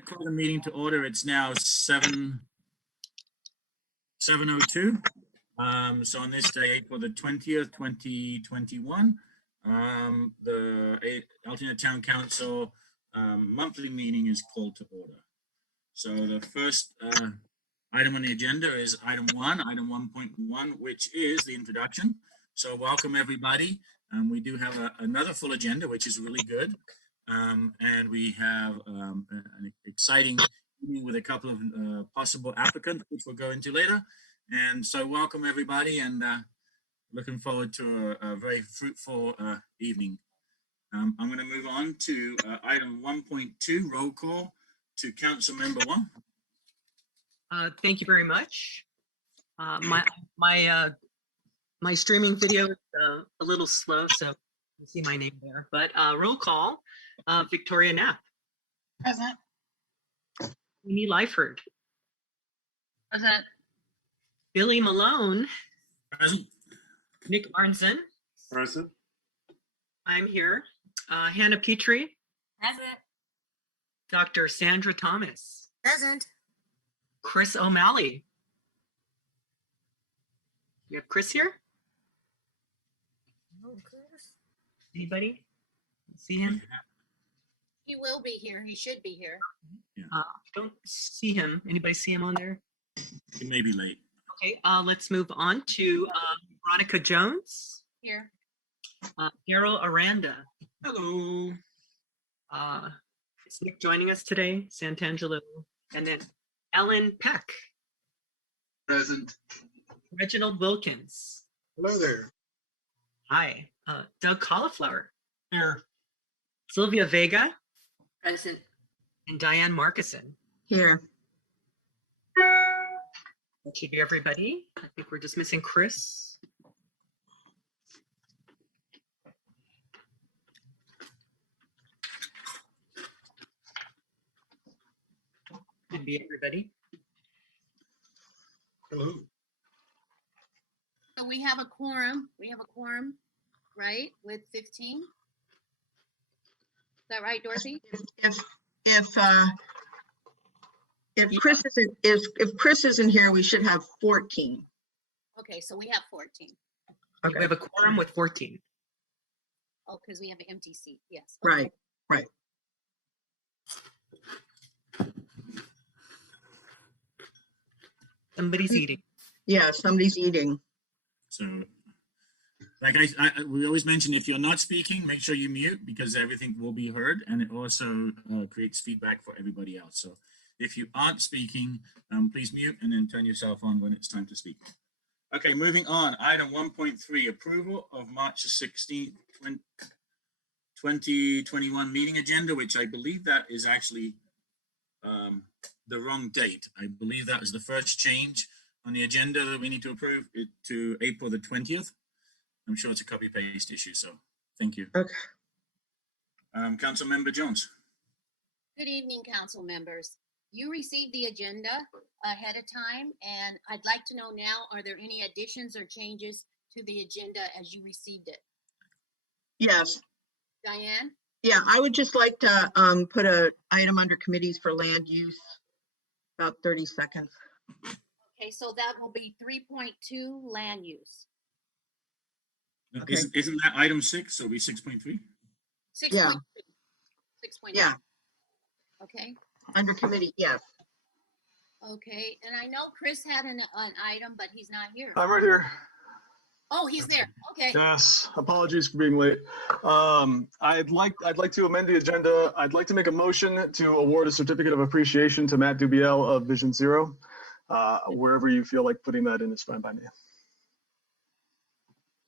I call the meeting to order. It's now 7:02. So on this day, April the 20th, 2021, the Altadena Town Council monthly meeting is called to order. So the first item on the agenda is item 1.1, which is the introduction. So welcome everybody. We do have another full agenda, which is really good. And we have an exciting meeting with a couple of possible applicants, which we'll go into later. And so welcome everybody, and looking forward to a very fruitful evening. I'm going to move on to item 1.2, roll call to Council Member Wong. Thank you very much. My streaming video is a little slow, so you see my name there. But roll call, Victoria Knapp. Present. Amy Lyford. Present. Billy Malone. Present. Nick Arnson. Present. I'm here. Hannah Petrie. Present. Dr. Sandra Thomas. Present. Chris O'Malley. You have Chris here? Oh, Chris. Anybody see him? He will be here. He should be here. Don't see him. Anybody see him on there? He may be late. Okay, let's move on to Veronica Jones. Here. Daryl Aranda. Hello. Is Nick joining us today? Santangelo. And then Ellen Peck. Present. Reginald Wilkins. Hello there. Hi. Doug Cauliflower. Here. Sylvia Vega. Present. And Diane Marcussen. Here. That should be everybody. I think we're just missing Chris. Should be everybody. Hello. So we have a quorum. We have a quorum, right? With 15. Is that right, Dorothy? If Chris isn't here, we should have 14. Okay, so we have 14. Okay. We have a quorum with 14. Oh, because we have an empty seat. Yes. Right. Somebody's eating. Yeah, somebody's eating. So, like we always mention, if you're not speaking, make sure you mute because everything will be heard, and it also creates feedback for everybody else. So, if you aren't speaking, please mute and then turn yourself on when it's time to speak. Okay, moving on. Item 1.3, approval of March 16th, 2021 meeting agenda, which I believe that is actually the wrong date. I believe that was the first change on the agenda that we need to approve it to April the 20th. I'm sure it's a copy paste issue, so thank you. Okay. Council Member Jones. Good evening, council members. You received the agenda ahead of time, and I'd like to know now, are there any additions or changes to the agenda as you received it? Yes. Diane? Yeah, I would just like to put an item under committees for land use, about 30 seconds. Okay, so that will be 3.2 land use. Okay. Isn't that item 6? So it'll be 6.3? 6.2. Yeah. 6.2. Yeah, Okay. under committee, yes. Okay, and I know Chris had an item, but he's not here. I'm right here. Oh, he's there. Okay. Yes. Apologies for being late. I'd like to amend the agenda. I'd like to make a motion to award a certificate of appreciation to Matt Dubiel of Vision Zero. Wherever you feel like putting that in is fine by me.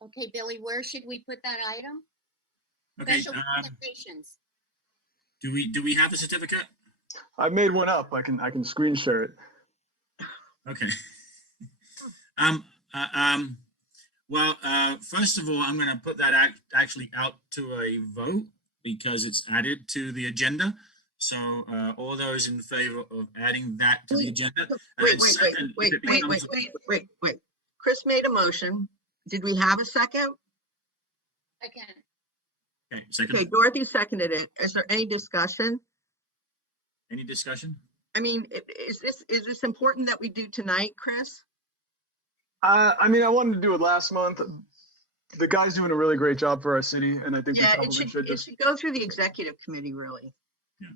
Okay, Billy, where should we put that item? Okay. Special presentations. Do we have the certificate? I made one up. I can screen share it. Okay. Well, first of all, I'm going to put that actually out to a vote because it's added to the agenda. So all those in favor of adding that to the agenda. Wait. Chris made a motion. Did we have a second? Second. Okay, second. Okay, Dorothy seconded it. Is there any discussion? Any discussion? I mean, is this important that we do tonight, Chris? I mean, I wanted to do it last month. The guy's doing a really great job for our city, and I think we Yeah, probably should it just. should go through the executive committee, really.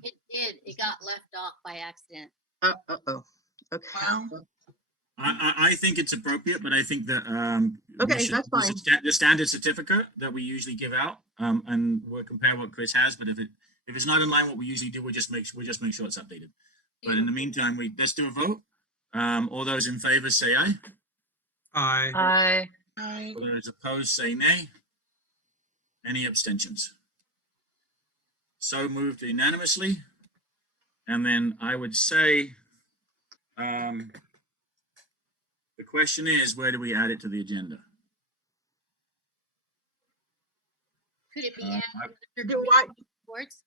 It did. It got left off by accident. Uh-oh. Okay. Wow. I think it's appropriate, but I think that Okay, that's fine. the standard certificate that we usually give out, and we'll compare what Chris has. But if it's not in line with what we usually do, we'll just make sure it's updated. But in the meantime, let's do a vote. All those in favor say aye. Aye. Aye. All those opposed say nay. Any abstentions? So moved unanimously. And then I would say, the question is, where do we add it to the agenda? Could it be Uh, added under Do I, committee reports?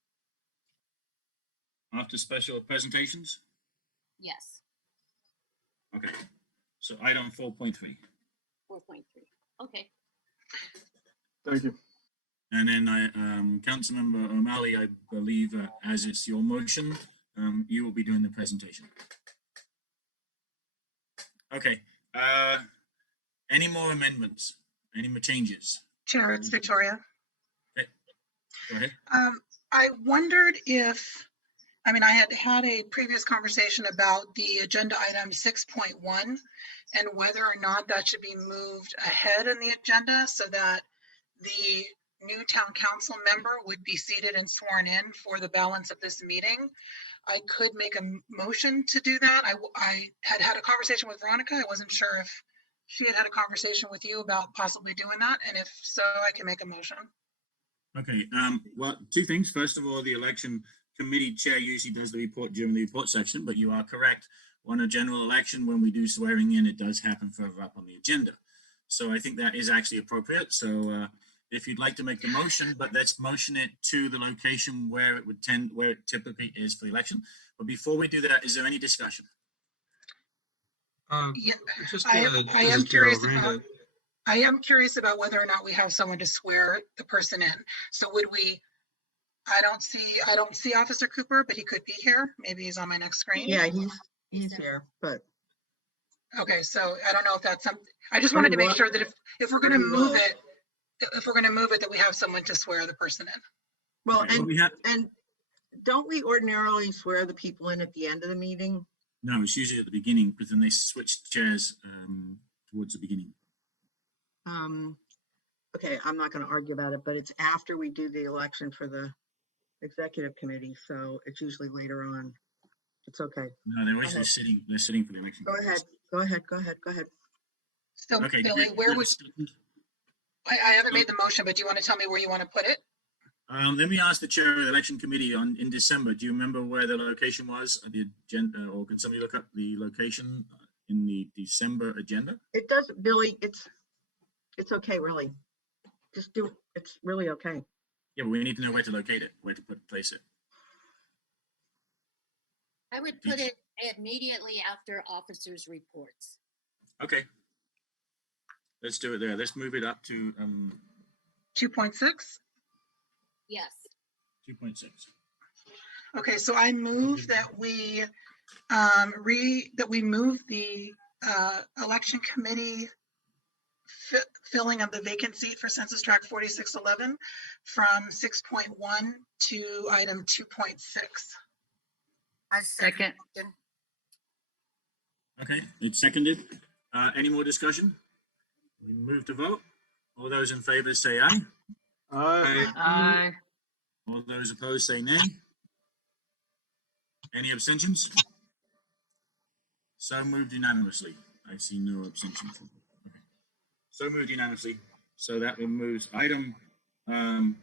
After special presentations? Yes, Okay. So item 4.3. 4.3. Okay. Thank you. And then Councilmember O'Malley, I believe, as it's your motion, you will be doing the presentation. Okay. Any more amendments? Any more changes? Chair, it's Victoria. Okay. Go ahead. I wondered if, I mean, I had a previous conversation about the agenda item 6.1 and whether or not that should be moved ahead in the agenda so that the new town council member would be seated and sworn in for the balance of this meeting. I could make a motion to do that. I had a conversation with Veronica. I wasn't sure if she had a conversation with you about possibly doing that. And if so, I can make a motion. Okay. Well, two things. First of all, the election committee chair usually does the report during the report section, but you are correct. On a general election, when we do swearing in, it does happen further up on the agenda. So I think that is actually appropriate. So if you'd like to make the motion, but let's motion it to the location where it would where it typically is for the election. But before we do that, is there any discussion? Yeah, Just I am just, curious Randall, about, I am curious about whether or not we have someone to swear the person in. So would we, I don't see Officer Cooper, but he could be here. Maybe he's on my next screen. yeah, he's here, but Okay, so I don't know if that's something, I just wanted to make sure that if we're gonna move it, that we have someone to swear the person in. well, Okay, well, we have, and don't we ordinarily swear the people in at the end of the meeting? no, it's usually at the beginning, because then they switch chairs towards the beginning. Okay, I'm not gonna argue about it, but it's after we do the election for the executive committee, so it's usually later on. It's okay. No, they're usually ahead. sitting. They're sitting for the election. Go ahead, go ahead, go ahead, go ahead. So Okay. Billy, where would, I haven't made the motion, but do you want to tell me where you want to put it? Let me ask the chair of the election committee in December. Do you remember where the location was at the agenda, or can somebody look up the location in the December agenda? It doesn't, Billy, it's okay, really. Just do, it's really okay. Yeah, but we need to know where to locate it, where to place it. I would put it immediately after officers' reports. Okay. Let's do it there. Let's move it up to 2.6? Yes. 2.6. Okay, so I move that we move the election committee filling of the vacancy for census tract 4611 from 6.1 to item 2.6. I second. Okay, it's seconded. Any more discussion? We move to vote. All those in favor say aye. Aye. All those opposed say nay. Any abstentions? So moved unanimously. I see no abstentions. Okay. So moved unanimously. So that removes item 6.1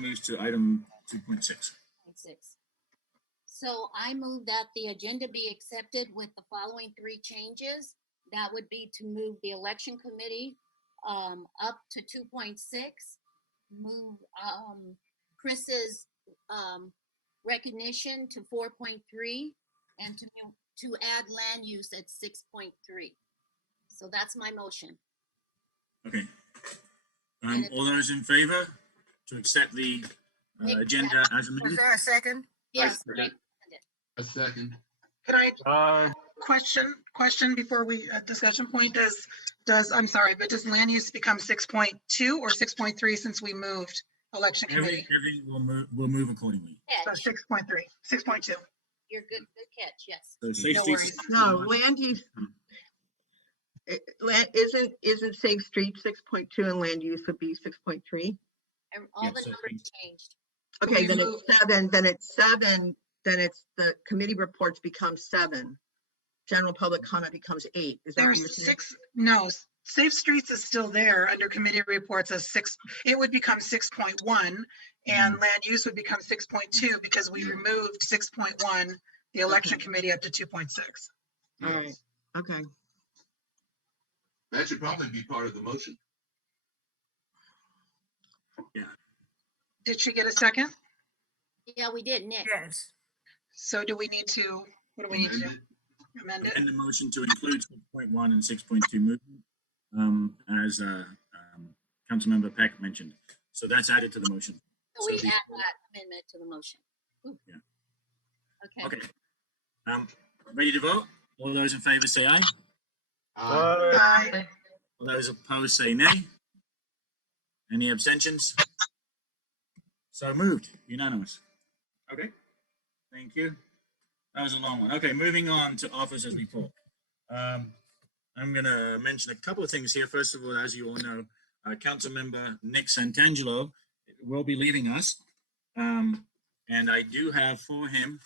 moves to item 2.6. 6. So I move that the agenda be accepted with the following 3 changes. That would be to move the election committee up to 2.6, move Chris's recognition to 4.3, and to add land use at 6.3. So that's my motion. Okay. All those in favor to accept the agenda as Was amended? there a second? Yes. second. A second. Can I Aye. question before we, discussion point, I'm sorry, but does land use become 6.2 or 6.3 since we moved election committee? Everything will move accordingly. So Catch. 6.3, 6.2. You're good catch, yes. So safe No streets. worries. No, land use. Isn't safe street 6.2 and land use would be 6.3? And all Yeah, the so numbers changed. Okay, We then moved- it's 7, then it's the committee reports become 7. General public comment becomes 8. Is that what you're There's saying? 6, no, safe streets is still there under committee reports as 6, it would become 6.1 and land use would become 6.2 because we removed 6.1, the election committee up to 2.6. All right, okay. That should probably be part of the motion. Did she get a second? Yeah, we did, Nick. Yes. So do we need to, what do we need to do? Amend it? And the motion to include 6.1 and 6.2 movement, as Councilmember Peck mentioned. So that's added to the motion. So we So add the- that amendment to the motion. Ooh. Yeah. Okay. Okay. Ready to vote? All those in favor say aye. Aye. All those opposed say nay. Any abstentions? So moved. Unanimous. Okay. Thank you. That was a long one. Okay, moving on to officers report. I'm going to mention a couple of things here. First of all, as you all know, Councilmember Nick Santangelo will be leaving us. And I do have for him,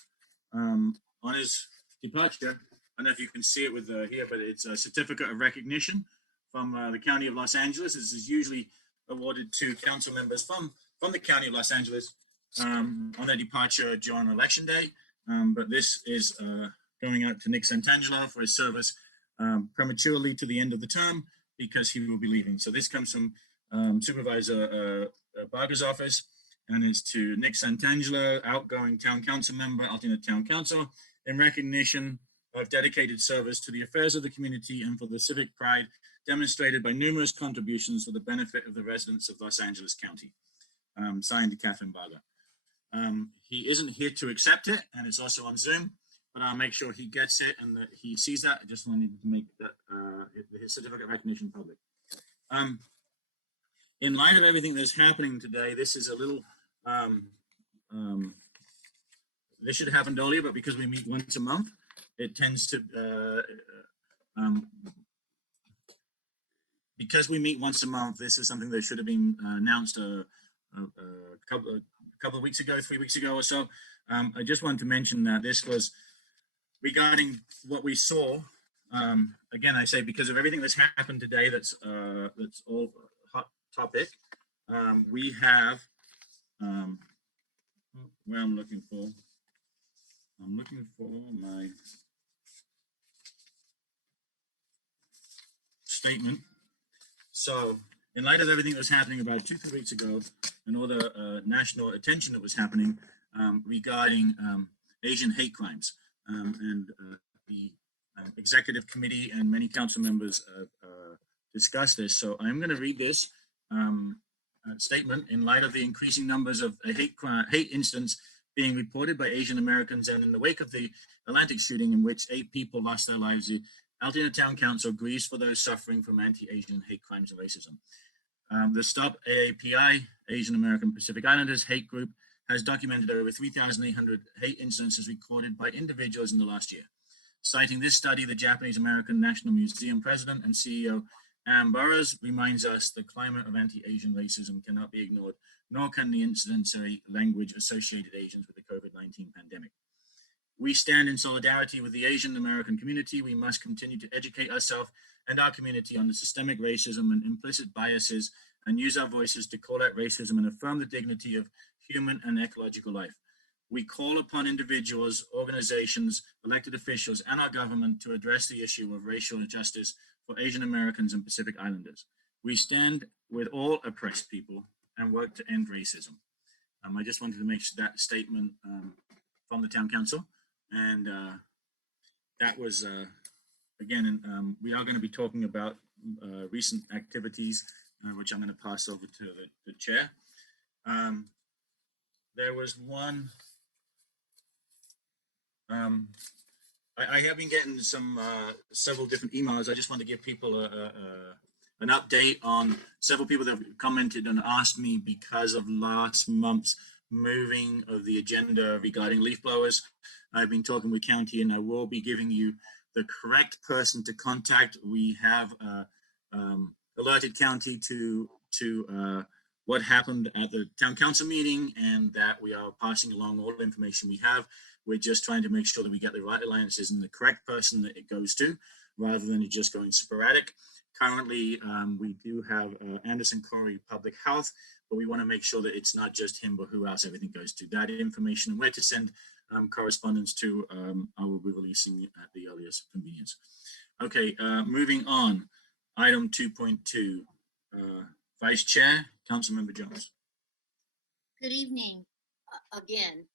on his departure, I don't know if you can see it with here, but it's a certificate of recognition from the County of Los Angeles. This is usually awarded to council members from the County of Los Angeles on their departure during Election Day. But this is going out to Nick Santangelo for his service prematurely to the end of the term because he will be leaving. So this comes from Supervisor Barger's office, and it's to Nick Santangelo, outgoing town council member, Altadena Town Council, in recognition of dedicated service to the affairs of the community and for the civic pride demonstrated by numerous contributions for the benefit of the residents of Los Angeles County. Signed, Catherine Barger. He isn't here to accept it, and it's also on Zoom, but I'll make sure he gets it and that he sees that. I just wanted to make that his certificate of recognition public. In light of everything that's happening today, this is a little, this should have happened earlier, but because we meet once a month, it tends to, because we meet once a month, this is something that should have been announced a couple of weeks ago, 3 weeks ago or so. I just wanted to mention that this was regarding what we saw. Again, I say because of everything that's happened today, that's all hot topic. We have where I'm looking for my statement. So, in light of everything that was happening about 2-3 weeks ago, and all the national attention that was happening regarding Asian hate crimes, and the executive committee and many council members discussed this. So I'm going to read this statement in light of the increasing numbers of hate incidents being reported by Asian Americans, and in the wake of the Atlantic shooting in which 8 people lost their lives. The Altadena Town Council grieves for those suffering from anti-Asian hate crimes and racism. The Stop AAPI, Asian American Pacific Islanders hate group, has documented over 3,800 hate incidences recorded by individuals in the last year. Citing this study, the Japanese American National Museum president and CEO Ann Burroughs reminds us the climate of anti-Asian racism cannot be ignored, nor can the incidency language associated Asians with the COVID-19 pandemic. We stand in solidarity with the Asian American community. We must continue to educate ourselves and our community on the systemic racism and implicit biases, and use our voices to call out racism and affirm the dignity of human and ecological life. We call upon individuals, organizations, elected officials, and our government to address the issue of racial justice for Asian Americans and Pacific Islanders. We stand with all oppressed people and work to end racism. I just wanted to make that statement from the town council, and that was, again, we are going to be talking about recent activities, which I'm going to pass over to the chair. There was one I have been getting some several different emails. I just want to give people an update on several people that have commented and asked me because of last month's moving of the agenda regarding leaf blowers. I've been talking with county, and I will be giving you the correct person to contact. We have alerted county to what happened at the town council meeting, and that we are passing along all the information we have. We're just trying to make sure that we get the right alliances and the correct person that it goes to, rather than it just going sporadic. Currently, we do have Anderson Corey Public Health, but we want to make sure that it's not just him, but who else everything goes to. That information and where to send correspondence to, I will be releasing at the earliest convenience. Okay, moving on. Item 2.2, Vice Chair, Councilmember Jones. Good evening again.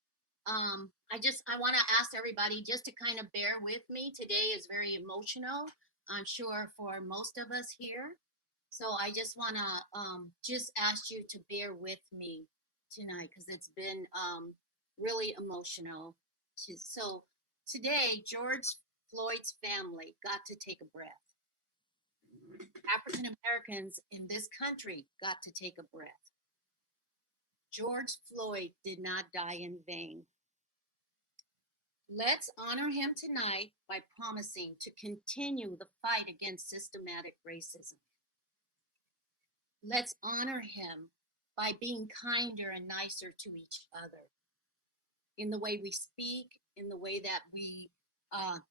I want to ask everybody just to kind of bear with me. Today is very emotional, I'm sure, for most of us here. So I just want to just ask you to bear with me tonight, because it's been really emotional. So today, George Floyd's family got to take a breath. African Americans in this country got to take a breath. George Floyd did not die in vain. Let's honor him tonight by promising to continue the fight against systematic racism. Let's honor him by being kinder and nicer to each other in the way we speak, in the way that we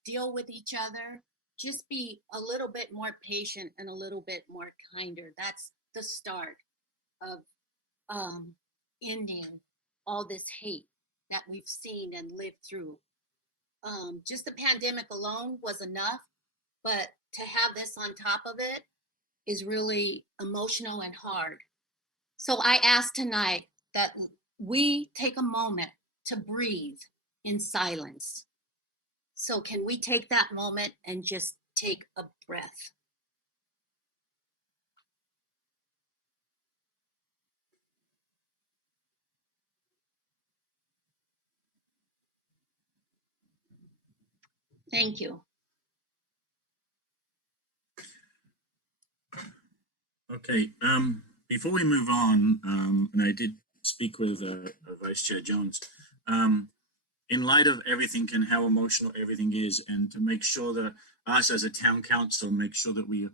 deal with each other. Just be a little bit more patient and a little bit more kinder. That's the start of ending all this hate that we've seen and lived through. Just the pandemic alone was enough, but to have this on top of it is really emotional and hard. So I ask tonight that we take a moment to breathe in silence. So can we take that moment and just take a breath? Thank you. Okay, before we move on, and I did speak with Vice Chair Jones, in light of everything and how emotional everything is, and to make sure that us as a town council make sure that we're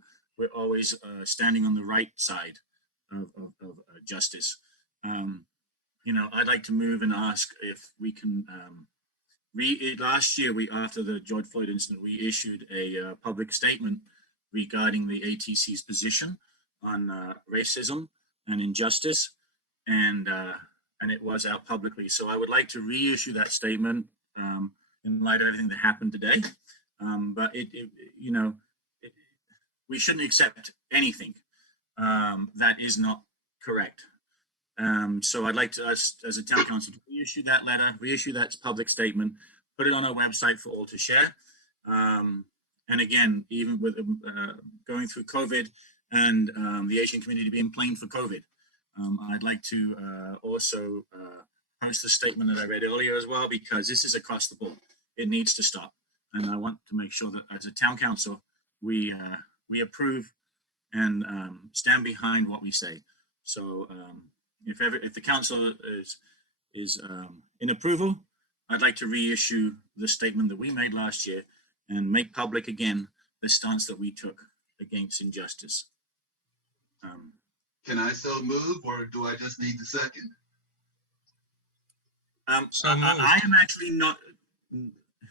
always standing on the right side of justice. You know, I'd like to move and ask if we can last year, after the George Floyd incident, we issued a public statement regarding the ATC's position on racism and injustice, and it was out publicly. So I would like to reissue that statement in light of everything that happened today. But we shouldn't accept anything that is not correct. So I'd like to, us as a town council, to reissue that letter, reissue that public statement, put it on our website for all to share. And again, even with going through COVID and the Asian community being blamed for COVID, I'd like to also post the statement that I read earlier as well, because this is across the board. It needs to stop. And I want to make sure that as a town council, we approve and stand behind what we say. So if the council is in approval, I'd like to reissue the statement that we made last year and make public again the stance that we took against injustice. Can I so move, or do I just need the second? I am actually not,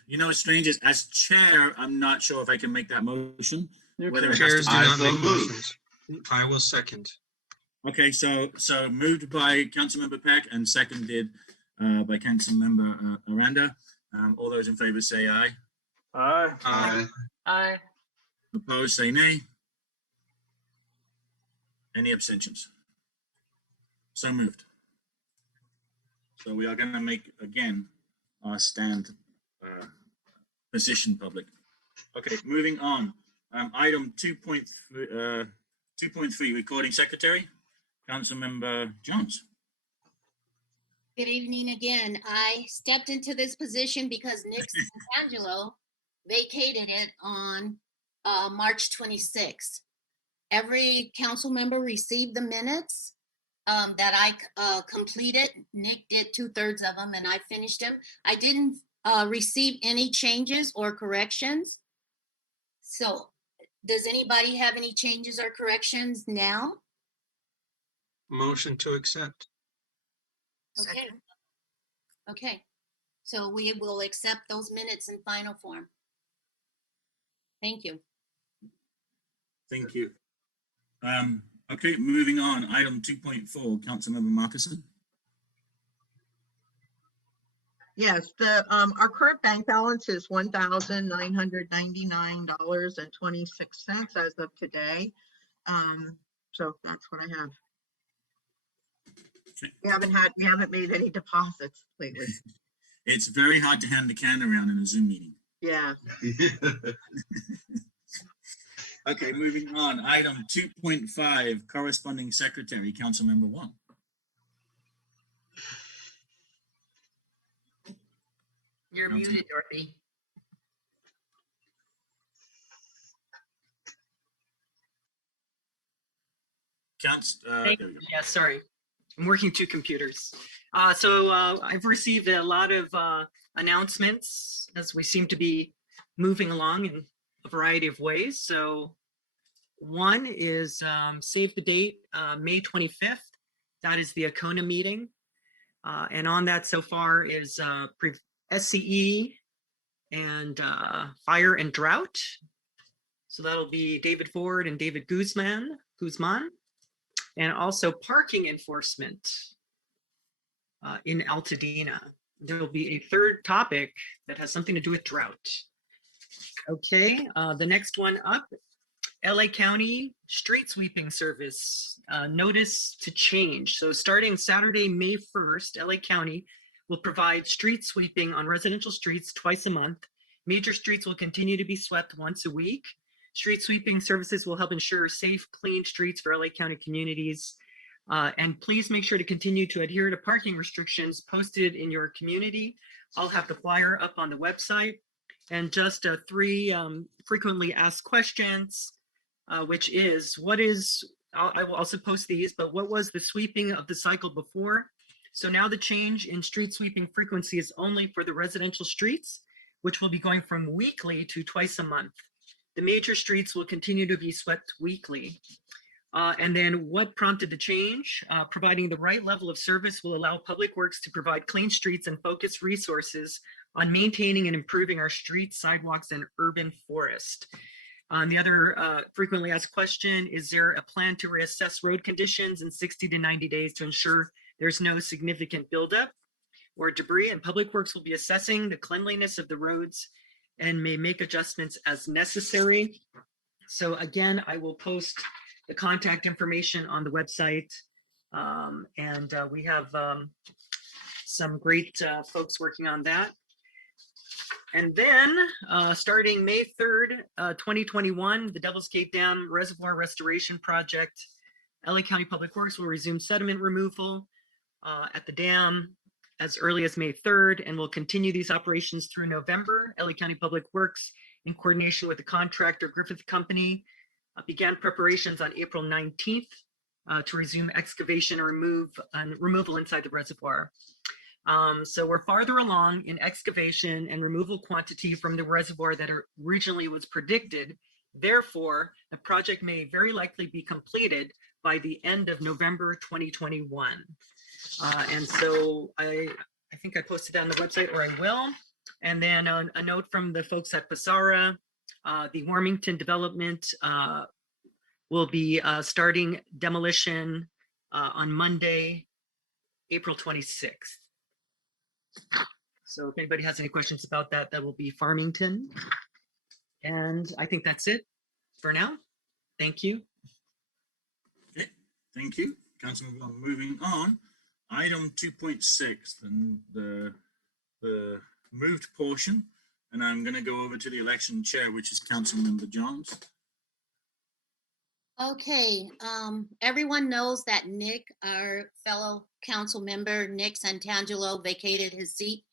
you know, strangers, as chair, I'm not sure if I can make that motion. Whether it has Chairs to do be- not so make moved. motions. I will second. Okay, so moved by Councilmember Peck and seconded by Councilmember Aranda. All those in favor say aye. Aye. Aye. Aye. Opposed, say nay. Any abstentions? So moved. So we are going to make, again, our stand position public. Okay, moving on. Item 2.3, recording secretary, Councilmember Jones. Good evening again. I stepped into this position because Nick Santangelo vacated it on March 26th. Every council member received the minutes that I completed. Nick did 2/3 of them and I finished them. I didn't receive any changes or corrections. So does anybody have any changes or corrections now? Motion to accept. Okay. Second. Okay. So we will accept those minutes in final form. Thank you. Thank you. Okay, moving on. Item 2.4, Councilmember Marcussen. Yes, our current bank balance is $1,999.26 as of today. So that's what I have. Okay. We haven't made any deposits lately. It's very hard to hand the can around in a Zoom meeting. Yeah. Okay, moving on. Item 2.5, Corresponding Secretary, Councilmember Wong. You're Council- muted, Dorothy. there we go. Yeah, sorry. I'm working two computers. I've received a lot of announcements as we seem to be moving along in a variety of ways. So one is save the date, May 25th. That is the ACONA meeting. And on that so far is SCE and fire and drought. So that'll be David Ford and David Guzman, and also parking enforcement in Altadena. There will be a third topic that has something to do with drought. Okay, the next one up, LA County street sweeping service, notice to change. So starting Saturday, May 1st, LA County will provide street sweeping on residential streets twice a month. Major streets will continue to be swept once a week. Street sweeping services will help ensure safe, clean streets for LA County communities. And please make sure to continue to adhere to parking restrictions posted in your community. I'll have the flyer up on the website. And just three frequently asked questions, which is, I will also post these, but what was the sweeping of the cycle before? So now the change in street sweeping frequency is only for the residential streets, which will be going from weekly to twice a month. The major streets will continue to be swept weekly. And then what prompted the change? Providing the right level of service will allow Public Works to provide clean streets and focus resources on maintaining and improving our streets, sidewalks, and urban forest. The other frequently asked question, is there a plan to reassess road conditions in 60 to 90 days to ensure there's no significant buildup or debris? And Public Works will be assessing the cleanliness of the roads and may make adjustments as necessary. So again, I will post the contact information on the website. We have some great folks working on that. And then starting May 3rd, 2021, the Devil's Gate Dam Reservoir Restoration Project, LA County Public Works will resume sediment removal at the dam as early as May 3rd, and will continue these operations through November. LA County Public Works, in coordination with the contractor Griffith Company, began preparations on April 19th to resume excavation and removal inside the reservoir. So we're farther along in excavation and removal quantity from the reservoir that originally was predicted. Therefore, the project may very likely be completed by the end of November 2021. And so I think I posted that on the website, or I will. And then a note from the folks at Passara, the Warmington development will be starting demolition on Monday, April 26th. So if anybody has any questions about that, that will be Farmington. And I think that's it for now. Thank you. Okay, thank you, Councilman Wong. Moving on, item 2.6, and the moved portion, and I'm going to go over to the election chair, which is Councilmember Jones. Okay, everyone knows that Nick, our fellow council member Nick Santangelo vacated his seat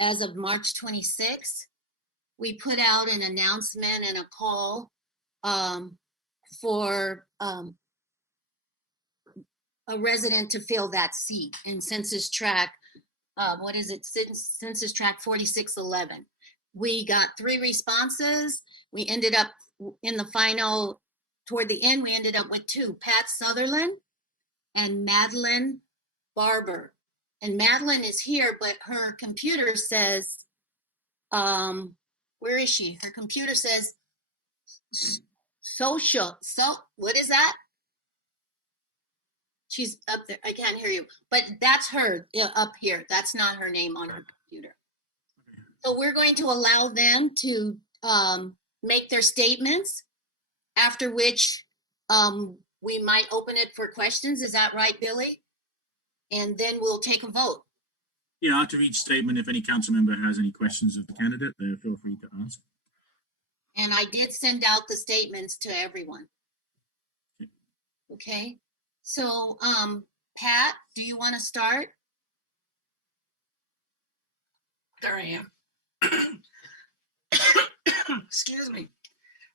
as of March 26th. We put out an announcement and a call for a resident to fill that seat in census tract, census tract 4611. We got 3 responses. We ended up in the final, toward the end, we ended up with 2, Pat Sutherland and Madeline Barber. And Madeline is here, but her computer says, where is she? Her computer says social. So what is that? She's up there. I can't hear you, but that's her up here. That's not her name on her computer. So we're going to allow them to make their statements, after which we might open it for questions. Is that right, Billy? And then we'll take a vote. Yeah, after each statement, if any council member has any questions of the candidate, they feel free to ask. And I did send out the statements to everyone. Okay, so Pat, do you want to start? There I am. Excuse me.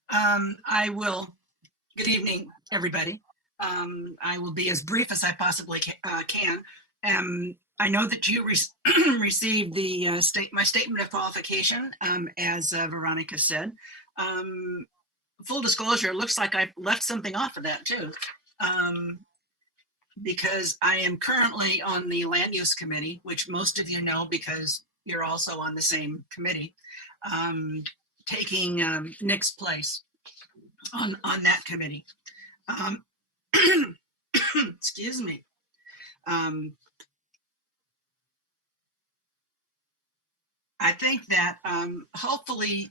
I will, good evening, everybody. I will be as brief as I possibly can. I know that you received the my statement of qualification, as Veronica said. Full disclosure, it looks like I left something off of that too, because I am currently on the land use committee, which most of you know because you're also on the same committee, taking Nick's place on that committee. Excuse me. I think that hopefully,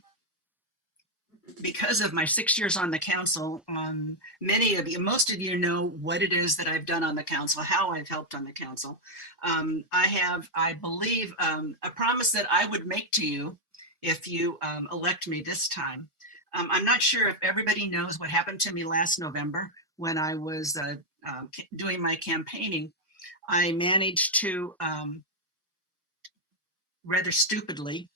because of my 6 years on the council, most of you know what it is that I've done on the council, how I've helped on the council. I have, I believe, a promise that I would make to you if you elect me this time. I'm not sure if everybody knows what happened to me last November when I was doing my campaigning. I managed to, rather stupidly,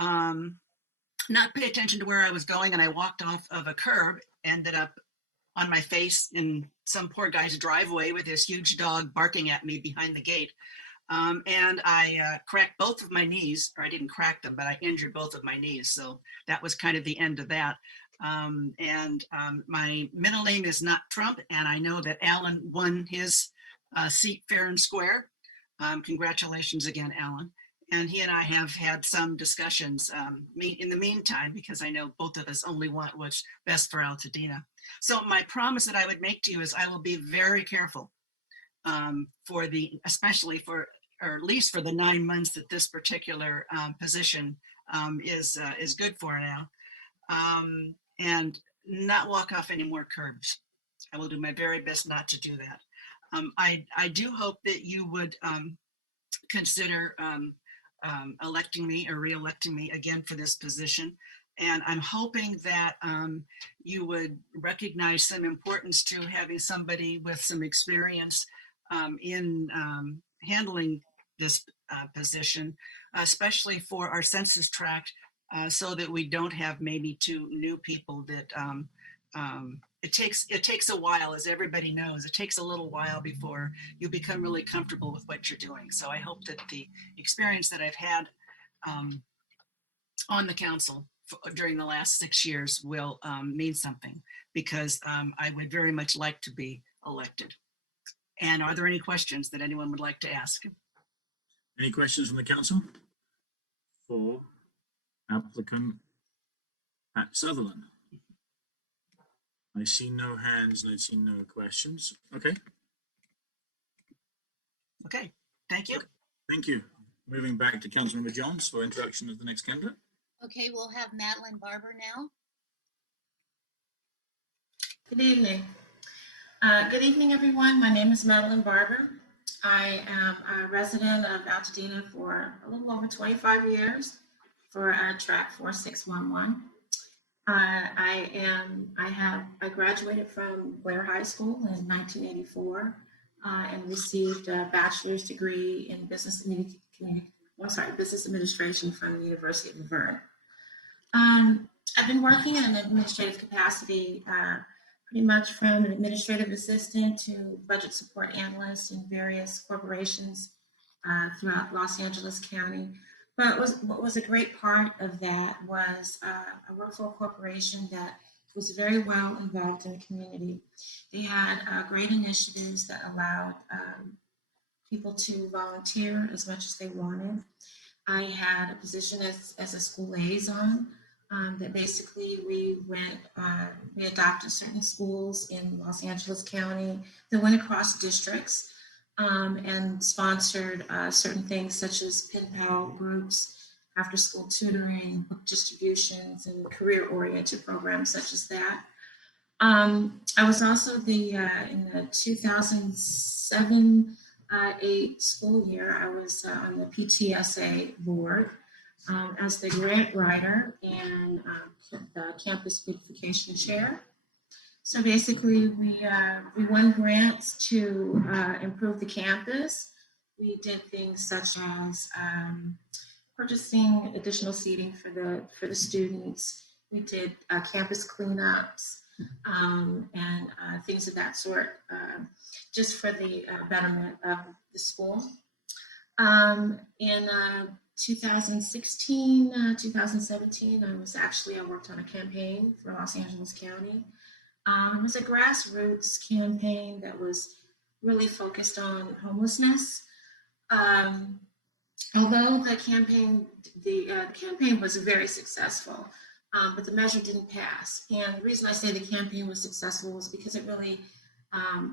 not pay attention to where I was going, and I walked off of a curb, ended up on my face in some poor guy's driveway with this huge dog barking at me behind the gate. And I cracked both of my knees, or I didn't crack them, but I injured both of my knees. So that was kind of the end of that. My middle name is not Trump, and I know that Alan won his seat fair and square. Congratulations again, Alan. And he and I have had some discussions in the meantime, because I know both of us only want what's best for Altadena. So my promise that I would make to you is I will be very careful especially for, or at least for the 9 months that this particular position is good for now, and not walk off any more curbs. I will do my very best not to do that. I do hope that you would consider electing me or re-electing me again for this position. And I'm hoping that you would recognize some importance to having somebody with some experience in handling this position, especially for our census tract, so that we don't have maybe 2 new people that it takes a while, as everybody knows. It takes a little while before you become really comfortable with what you're doing. So I hope that the experience that I've had on the council during the last 6 years will mean something, because I would very much like to be elected. And are there any questions that anyone would like to ask? Any questions from the council for applicant Pat Sutherland? I see no hands and I see no questions. Okay. Okay, thank you. Thank you. Moving back to Councilmember Jones for introduction of the next candidate. Okay, we'll have Madeline Barber now. Good evening. Good evening, everyone. My name is Madeline Barber. I am a resident of Altadena for a little over 25 years for our track 4611. I graduated from Blair High School in 1984 and received a bachelor's degree in business administration from the University of Laverne. I've been working in an administrative capacity, pretty much from an administrative assistant to budget support analyst in various corporations throughout Los Angeles County. But what was a great part of that was I worked for a corporation that was very well involved in the community. They had great initiatives that allowed people to volunteer as much as they wanted. I had a position as a school liaison that basically we adopted certain schools in Los Angeles County that went across districts and sponsored certain things such as pen pal groups, after school tutoring, book distributions, and career-oriented programs such as that. I was also in the 2007-8 school year, I was on the PTSA board as the grant writer and the campus beautification chair. So basically, we won grants to improve the campus. We did things such as purchasing additional seating for the students. We did campus cleanups and things of that sort, just for the betterment of the school. In 2016, 2017, I worked on a campaign for Los Angeles County. It was a grassroots campaign that was really focused on homelessness. Although the campaign was very successful, but the measure didn't pass. And the reason I say the campaign was successful was because it really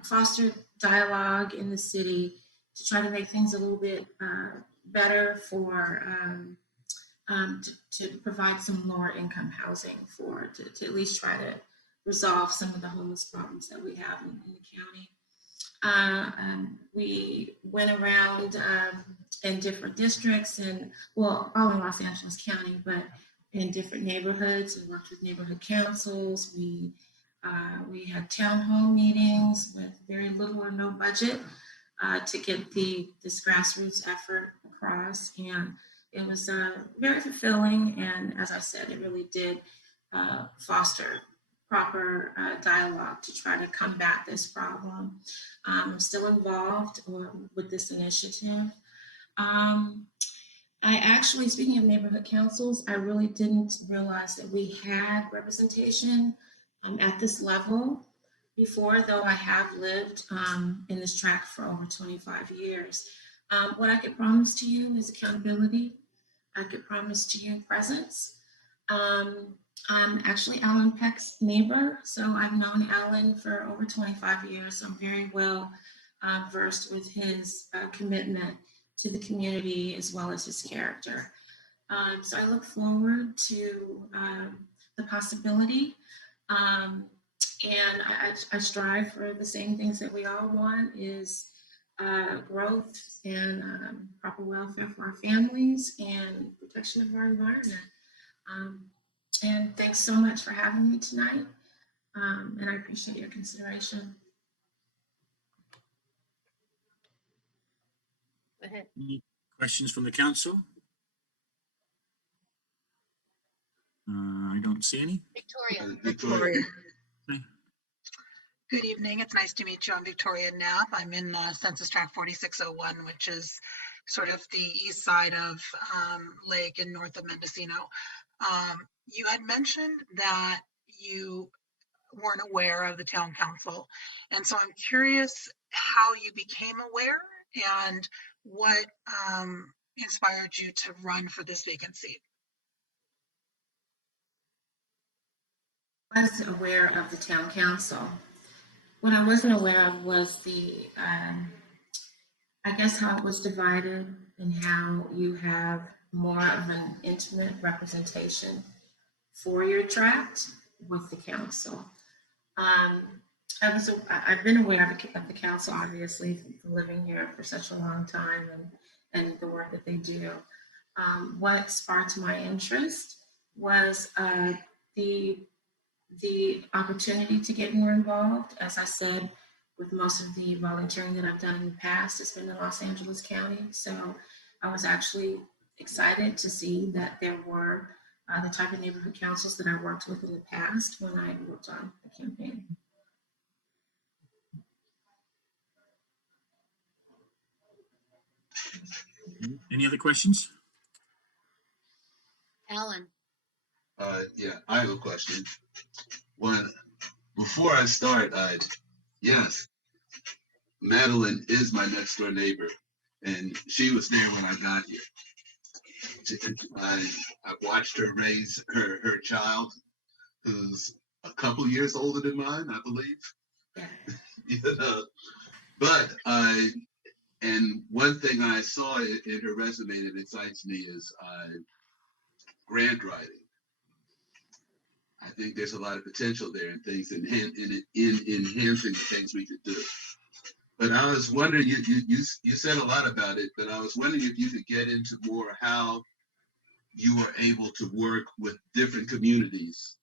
fostered dialogue in the city to try to make things a little bit better for to provide some lower income housing to at least try to resolve some of the homeless problems that we have in the county. We went around in different districts all in Los Angeles County, but in different neighborhoods and worked with neighborhood councils. We had town hall meetings with very little or no budget to get this grassroots effort across. And it was very fulfilling. And as I said, it really did foster proper dialogue to try to combat this problem. I'm still involved with this initiative. I actually, speaking of neighborhood councils, I really didn't realize that we had representation at this level before, though I have lived in this tract for over 25 years. What I could promise to you is accountability. I could promise to you presence. I'm actually Alan Peck's neighbor, so I've known Alan for over 25 years. So I'm very well versed with his commitment to the community as well as his character. So I look forward to the possibility, and I strive for the same things that we all want: is growth and proper welfare for our families and protection of our environment. And thanks so much for having me tonight, and I appreciate your consideration. Go ahead. Any questions from the council? I don't see any. Victoria. Victoria. Good evening. It's nice to meet you. I'm Victoria Knapp. I'm in Census Tract 4601, which is sort of the east side of Lake and north of Mendocino. You had mentioned that you weren't aware of the town council. And so I'm curious how you became aware and what inspired you to run for this vacancy. I was aware of the town council. What I wasn't aware of was I guess how it was divided and how you have more of an intimate representation for your tract with the council. I've been aware of the council, obviously, from living here for such a long time and the work that they do. What sparked my interest was the opportunity to get more involved. As I said, with most of the volunteering that I've done in the past has been in Los Angeles County. So I was actually excited to see that there were the type of neighborhood councils that I worked with in the past when I worked on the campaign. Any other questions? Alan, Yeah, I have a question. One, before I start, yes, Madeline is my next door neighbor, and she was there when I got here. I watched her raise her child, who's a couple years older than mine, I believe. Yeah. You know, but and one thing I saw in her resume that excites me is grant writing. I think there's a lot of potential there and things in enhancing the things we could do. But I was wondering, you said a lot about it, but I was wondering if you could get into more how you were able to work with different communities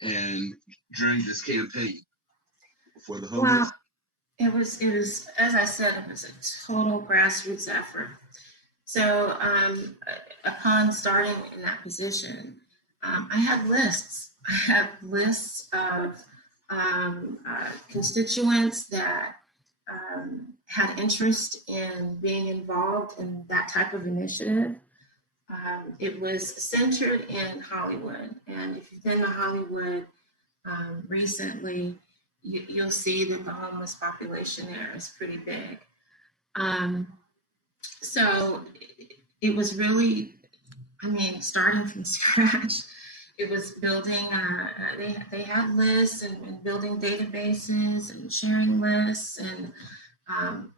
and during this campaign for the homeless. Well, it was, as I said, it was a total grassroots effort. So upon starting in that position, I had lists. I had lists of constituents that had interest in being involved in that type of initiative. It was centered in Hollywood. And if you've been to Hollywood recently, you'll see that the homeless population there is pretty big. So it was really, I mean, starting from scratch. It was building, they had lists and building databases and sharing lists and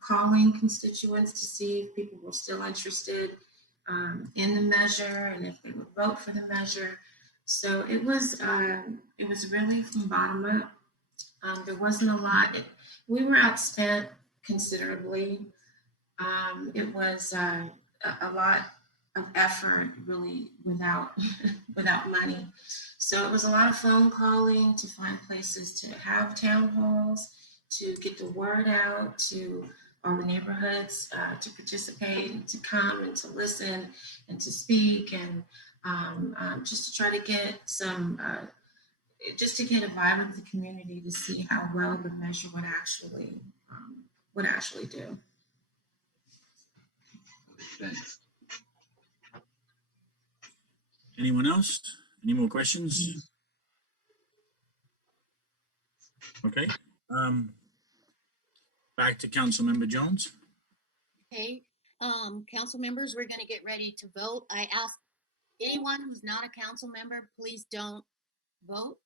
calling constituents to see if people were still interested in the measure and if they would vote for the measure. So it was really from bottom up. There wasn't a lot. We were outspent considerably. It was a lot of effort, really, without without money. So it was a lot of phone calling to find places to have town halls, to get the word out to all the neighborhoods, to participate, and to come and to listen and to speak, and just to try to get some, just to get a vibe of the community to see how well the measure would actually do. Thanks. Anyone else? Any more questions? Okay. Back to Councilmember Jones. okay, council members, we're gonna get ready to vote. I ask anyone who's not a council member, please don't vote.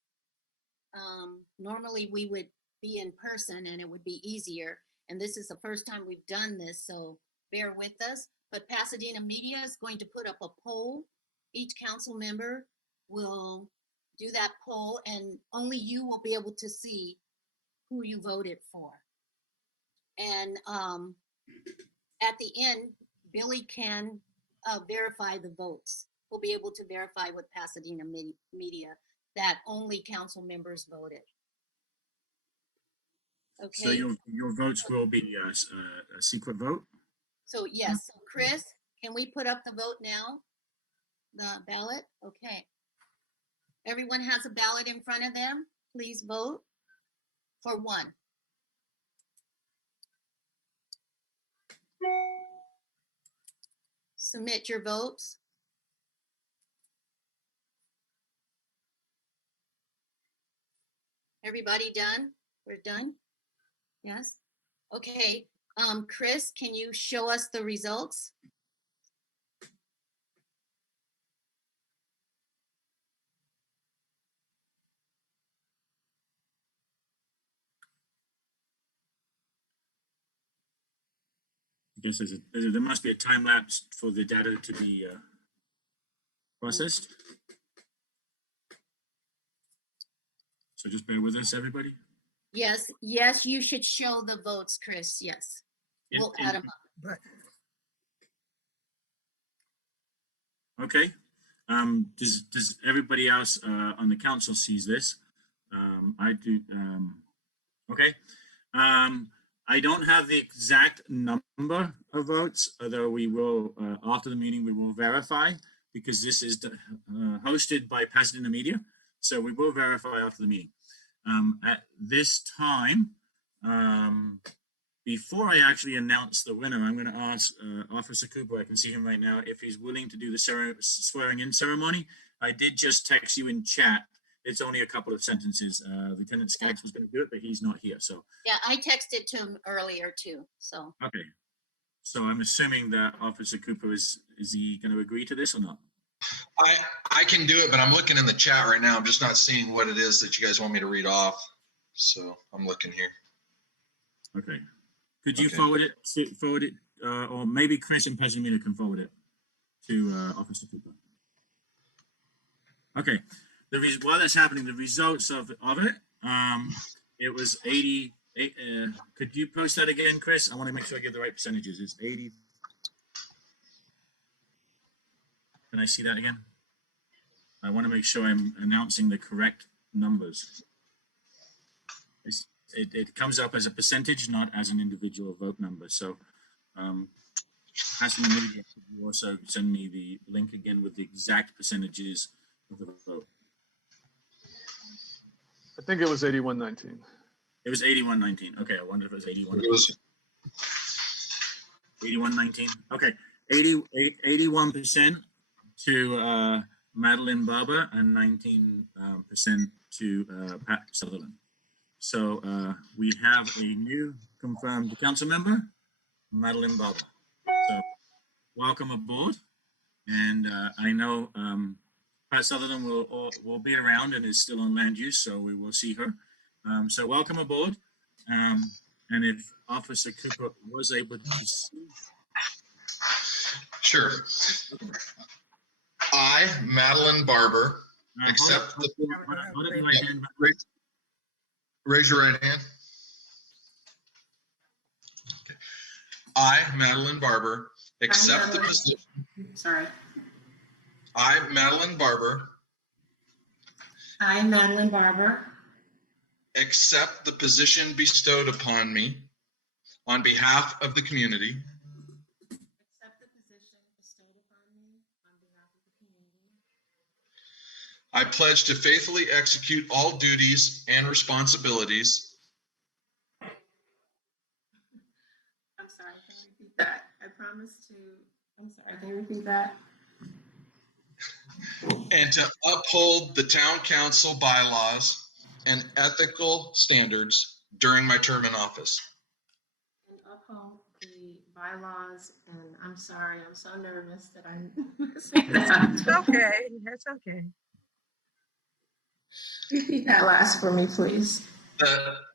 Normally we would be in person and it would be easier. And this is the first time we've done this, so bear with us. But Pasadena Media is going to put up a poll. Each council member will do that poll, and only you will be able to see who you voted for. And at the end, Billy can verify the votes. We'll be able to verify with Pasadena Media that only council members voted. Okay. So your votes will be a secret vote? So yes, so Chris, can we put up the vote now? The ballot? Okay. Everyone has a ballot in front of them. Please vote for one. Submit your votes. Everybody done? We're done? Yes? Okay. Chris, can you show us the results? I guess there must be a time lapse for the data to be processed. So just bear with us, everybody. Yes, yes, you should show the votes, Chris. Yes. We'll add them up. Okay. Does everybody else on the council sees this? I do. Okay. I don't have the exact number of votes, although we will, after the meeting, we will verify because this is hosted by Pasadena Media. So we will verify after the meeting. At this time, before I actually announce the winner, I'm going to ask Officer Cooper, I can see him right now, if he's willing to do the swearing in ceremony. I did just text you in chat. It's only a couple of sentences. Lieutenant Skaggs was going to do it, but he's not here. So Yeah, I texted to him earlier too, so. okay. So I'm assuming that Officer Cooper is he going to agree to this or not? I can do it, but I'm looking in the chat right now. I'm just not seeing what it is that you guys want me to read off. So I'm looking here. Okay. Could you forward it, or maybe Chris and Pasadena can forward it to Officer Cooper. Okay. While that's happening, the results of it, it was 88. Could you post that again, Chris? I want to make sure I give the right percentages. It's 80. Can I see that again? I want to make sure I'm announcing the correct numbers. It comes up as a percentage, not as an individual vote number. So Pasadena Media will also send me the link again with the exact percentages of the vote. I think it was 81-19. It was 81-19. Okay, I wonder if it was 81. 81-19. Okay, 81% to Madeline Barber and 19% to Pat Sutherland. So we have a new confirmed council member, Madeline Barber. So welcome aboard. And I know Pat Sutherland will be around and is still on land use, so we will see her. So welcome aboard. And if Officer Cooper was able to see. Sure. I, Madeline Barber, accept the. Raise your right hand. Okay. I, Madeline Barber, accept the position. Sorry. I, Madeline Barber. I, Madeline Barber. Accept the position bestowed upon me on behalf of the community. Accept the position bestowed upon me on behalf of the community. I pledge to faithfully execute all duties and responsibilities. I'm sorry, can you repeat that? I promise to, I'm sorry, can you repeat that? And to uphold the town council bylaws and ethical standards during my term in office. And uphold the bylaws, and I'm sorry, I'm so nervous that I'm. It's okay, that's okay. Repeat that last for me, please.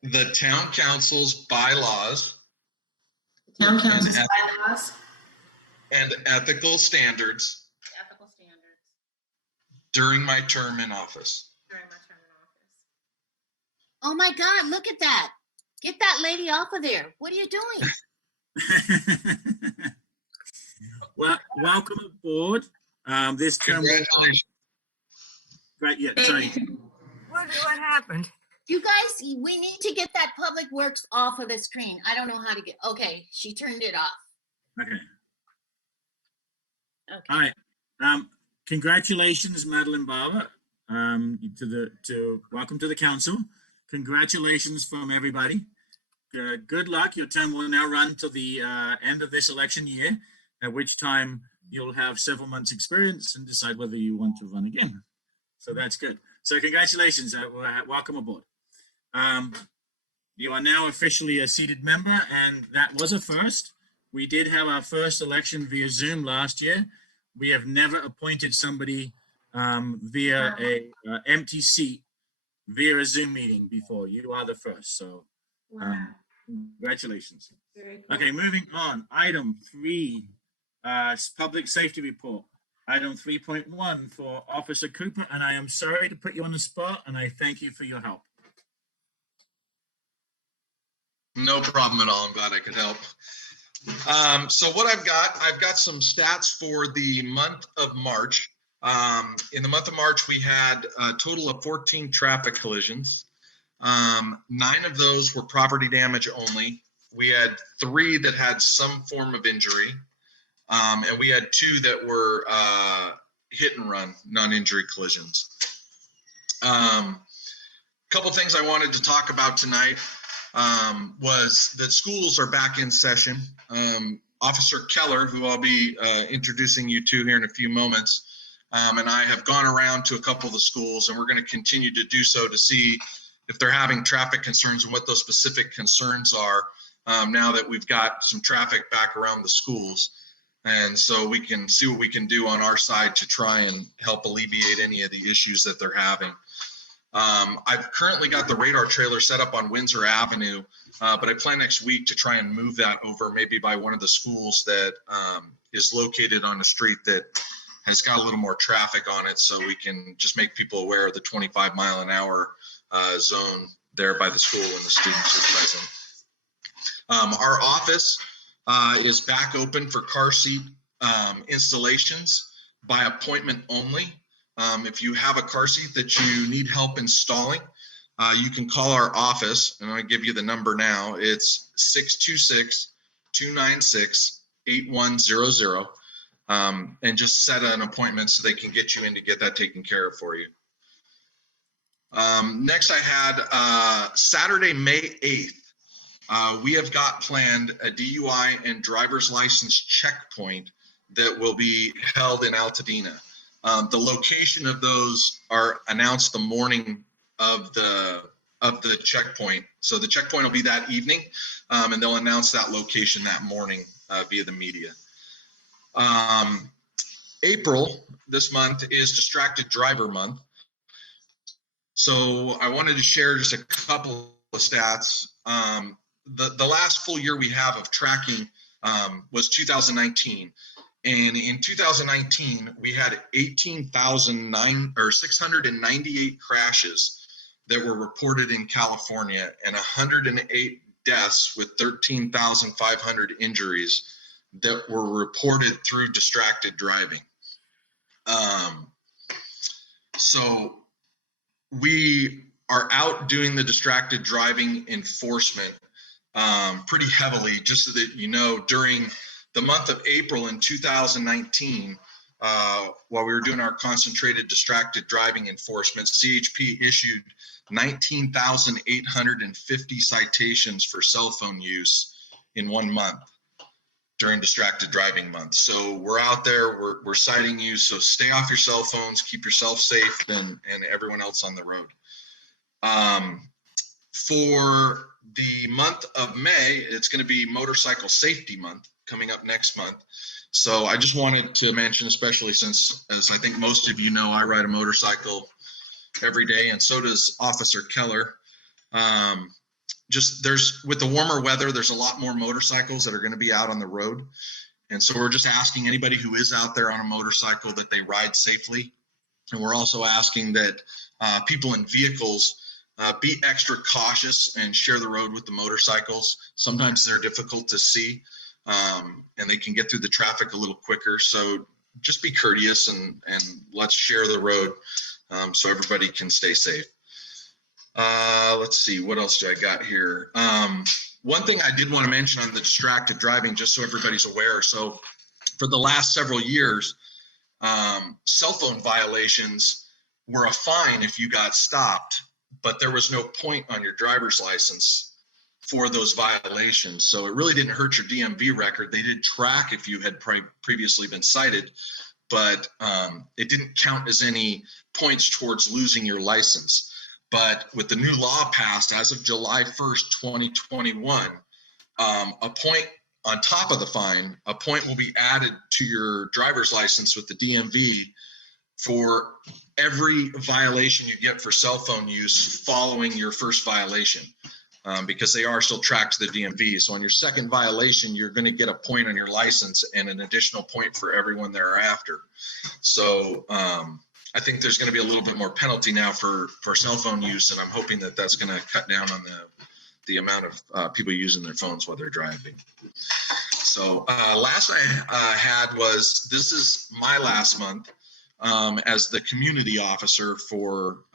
The town council's bylaws. The town council's bylaws. And ethical standards. Ethical standards. During my term in office. During my term in office. Oh my God, look at that. Get that lady off of there. What are you doing? Well, welcome aboard. This term. Right, yeah, sorry. What happened? You guys, we need to get that public works off of the screen. I don't know how to get, okay, she turned it off. Okay. Okay. All right. Congratulations, Madeline Barber. Welcome to the council. Congratulations from everybody. Good luck. Your term will now run till the end of this election year, at which time you'll have several months' experience and decide whether you want to run again. So that's good. So congratulations. Welcome aboard. You are now officially a seated member, and that was a first. We did have our first election via Zoom last year. We have never appointed somebody via a empty seat via a Zoom meeting before. You are the first. So congratulations. Okay, moving on. Item 3, public safety report. Item 3.1 for Officer Cooper, and I am sorry to put you on the spot, and I thank you for your help. No problem at all. I'm glad I could help. So what I've got some stats for the month of March. In the month of March, we had a total of 14 traffic collisions. 9 of those were property damage only. We had 3 that had some form of injury, and we had 2 that were hit and run, non-injury collisions. Couple things I wanted to talk about tonight was that schools are back in session. Officer Keller, who I'll be introducing you to here in a few moments, and I have gone around to a couple of the schools, and we're going to continue to do so to see if they're having traffic concerns and what those specific concerns are now that we've got some traffic back around the schools. And so we can see what we can do on our side to try and help alleviate any of the issues that they're having. I've currently got the radar trailer set up on Windsor Avenue, but I plan next week to try and move that over maybe by one of the schools that is located on a street that has got a little more traffic on it, so we can just make people aware of the 25-mile-an-hour zone there by the school when the students are present. Our office is back open for car seat installations by appointment only. If you have a car seat that you need help installing, you can call our office, and I'll give you the number now. It's 626-296-8100, and just set an appointment so they can get you in to get that taken care of for you. Next, I had Saturday, May 8th. We have got planned a DUI and driver's license checkpoint that will be held in Altadena. The location of those are announced the morning of the checkpoint. So the checkpoint will be that evening, and they'll announce that location that morning via the media. April, this month, is Distracted Driver Month. So I wanted to share just a couple of stats. The last full year we have of tracking was 2019. And in 2019, we had 698 crashes that were reported in California and 108 deaths with 13,500 injuries that were reported through distracted driving. So we are out doing the distracted driving enforcement pretty heavily, just so that you know, during the month of April in 2019, while we were doing our concentrated distracted driving enforcement, CHP issued 19,850 citations for cell phone use in 1 month during distracted driving month. So we're out there, we're citing you. So stay off your cell phones, keep yourself safe, and everyone else on the road. For the month of May, it's going to be Motorcycle Safety Month coming up next month. So I just wanted to mention, especially since, as I think most of you know, I ride a motorcycle every day, and so does Officer Keller. With the warmer weather, there's a lot more motorcycles that are going to be out on the road. And so we're just asking anybody who is out there on a motorcycle that they ride safely. And we're also asking that people in vehicles be extra cautious and share the road with the motorcycles. Sometimes they're difficult to see, and they can get through the traffic a little quicker. So just be courteous and let's share the road so everybody can stay safe. Let's see, what else do I got here? One thing I did want to mention on the distracted driving, just so everybody's aware. So for the last several years, cell phone violations were a fine if you got stopped, but there was no point on your driver's license for those violations. So it really didn't hurt your DMV record. They did track if you had previously been cited, but it didn't count as any points towards losing your license. But with the new law passed as of July 1st, 2021, a point on top of the fine, a point will be added to your driver's license with the DMV for every violation you get for cell phone use following your first violation, because they are still tracked to the DMV. So on your second violation, you're going to get a point on your license and an additional point for everyone thereafter. So I think there's going to be a little bit more penalty now for cell phone use, and I'm hoping that that's going to cut down on the amount of people using their phones while they're driving. So last I had was, this is my last month as the community officer for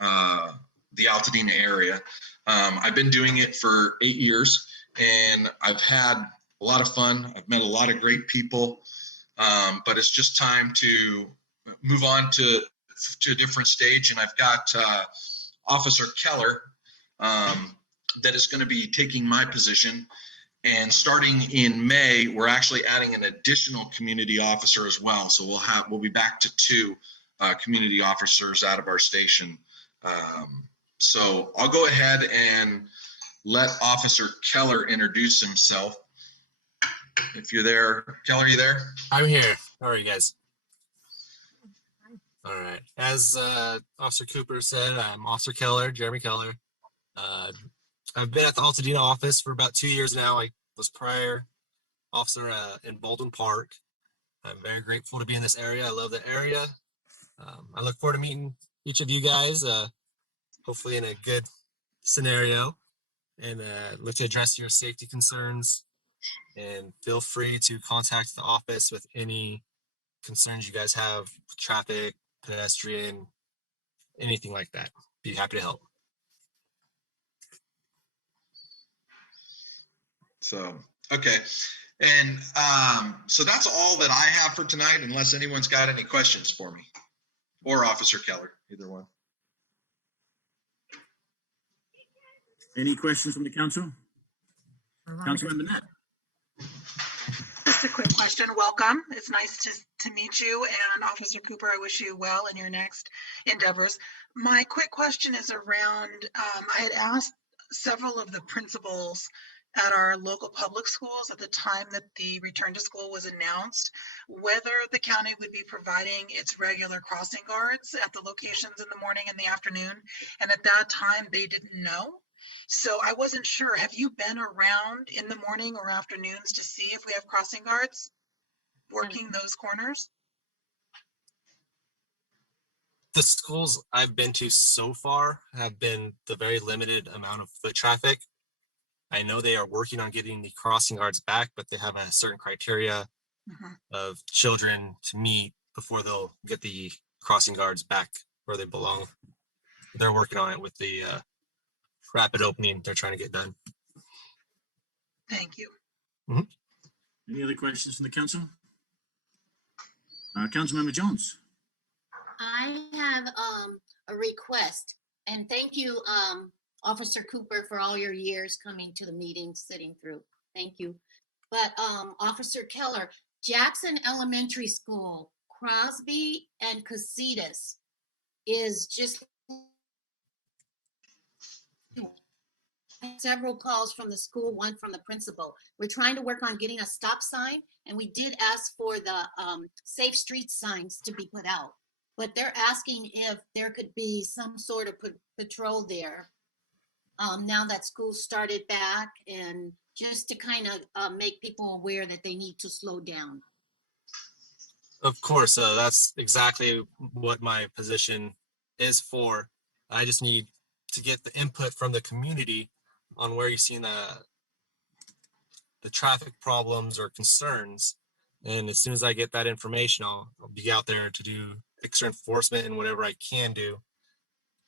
the the Altadena area. I've been doing it for 8 years, and I've had a lot of fun. I've met a lot of great people, but it's just time to move on to a different stage. And I've got Officer Keller that is going to be taking my position. And starting in May, we're actually adding an additional community officer as well. So we'll be back to 2 community officers out of our station. So I'll go ahead and let Officer Keller introduce himself. If you're there, Keller, you there? I'm here. How are you guys? All right. As Officer Cooper said, I'm Officer Keller, Jeremy Keller. I've been at the Altadena office for about 2 years now. I was prior officer in Baldwin Park. I'm very grateful to be in this area. I love the area. I look forward to meeting each of you guys, hopefully in a good scenario, and look to address your safety concerns. And feel free to contact the office with any concerns you guys have, traffic, pedestrian, anything like that. Be happy to help. So, okay. And so that's all that I have for tonight, unless anyone's got any questions for me, or Officer Keller, either one. Any questions from the council? Councilmember Net. Just a quick question. Welcome. It's nice to meet you. And Officer Cooper, I wish you well in your next endeavors. My quick question is around, I had asked several of the principals at our local public schools at the time that the return to school was announced, whether the county would be providing its regular crossing guards at the locations in the morning and the afternoon. And at that time, they didn't know. So I wasn't sure. Have you been around in the morning or afternoons to see if we have crossing guards working those corners? The schools I've been to so far have been the very limited amount of foot traffic. I know they are working on getting the crossing guards back, but they have a certain criteria of children to meet before they'll get the crossing guards back where they belong. They're working on it with the rapid opening they're trying to get done. Thank you. Any other questions from the council? Councilmember Jones. I have a request, and thank you, Officer Cooper, for all your years coming to the meetings, sitting through. Thank you. But Officer Keller, Jackson Elementary School, Crosby and Casitas is just several calls from the school, one from the principal. We're trying to work on getting a stop sign, and we did ask for the safe street signs to be put out. But they're asking if there could be some sort of patrol there now that school started back, and just to kind of make people aware that they need to slow down. Of course, that's exactly what my position is for. I just need to get the input from the community on where you've seen the traffic problems or concerns. And as soon as I get that information, I'll be out there to do extra enforcement and whatever I can do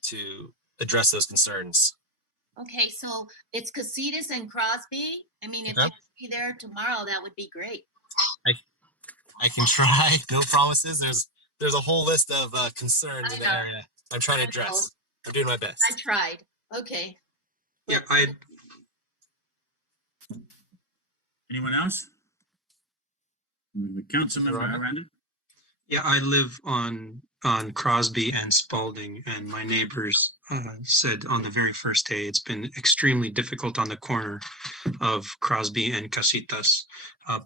to address those concerns. Okay, so it's Casitas and Crosby. I mean, if you could be there tomorrow, that would be great. I can try. No promises. There's a whole list of concerns in the area I'm trying to address. I'm doing my best. I tried. Okay. Yeah, Anyone else? Councilmember Randall. Yeah, I live on Crosby and Spalding, and my neighbors said on the very first day it's been extremely difficult on the corner of Crosby and Casitas.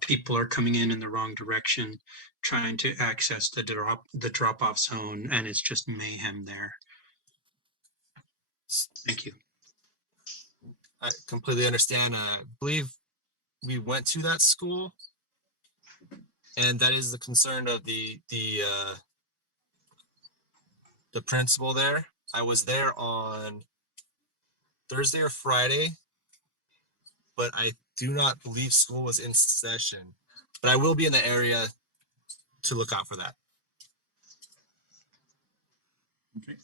People are coming in the wrong direction, trying to access the drop-off zone, and it's just mayhem there. Thank you. I completely understand. I believe we went to that school, and that is the concern of the principal there. I was there on Thursday or Friday, but I do not believe school was in session. But I will be in the area to look out for that. Okay.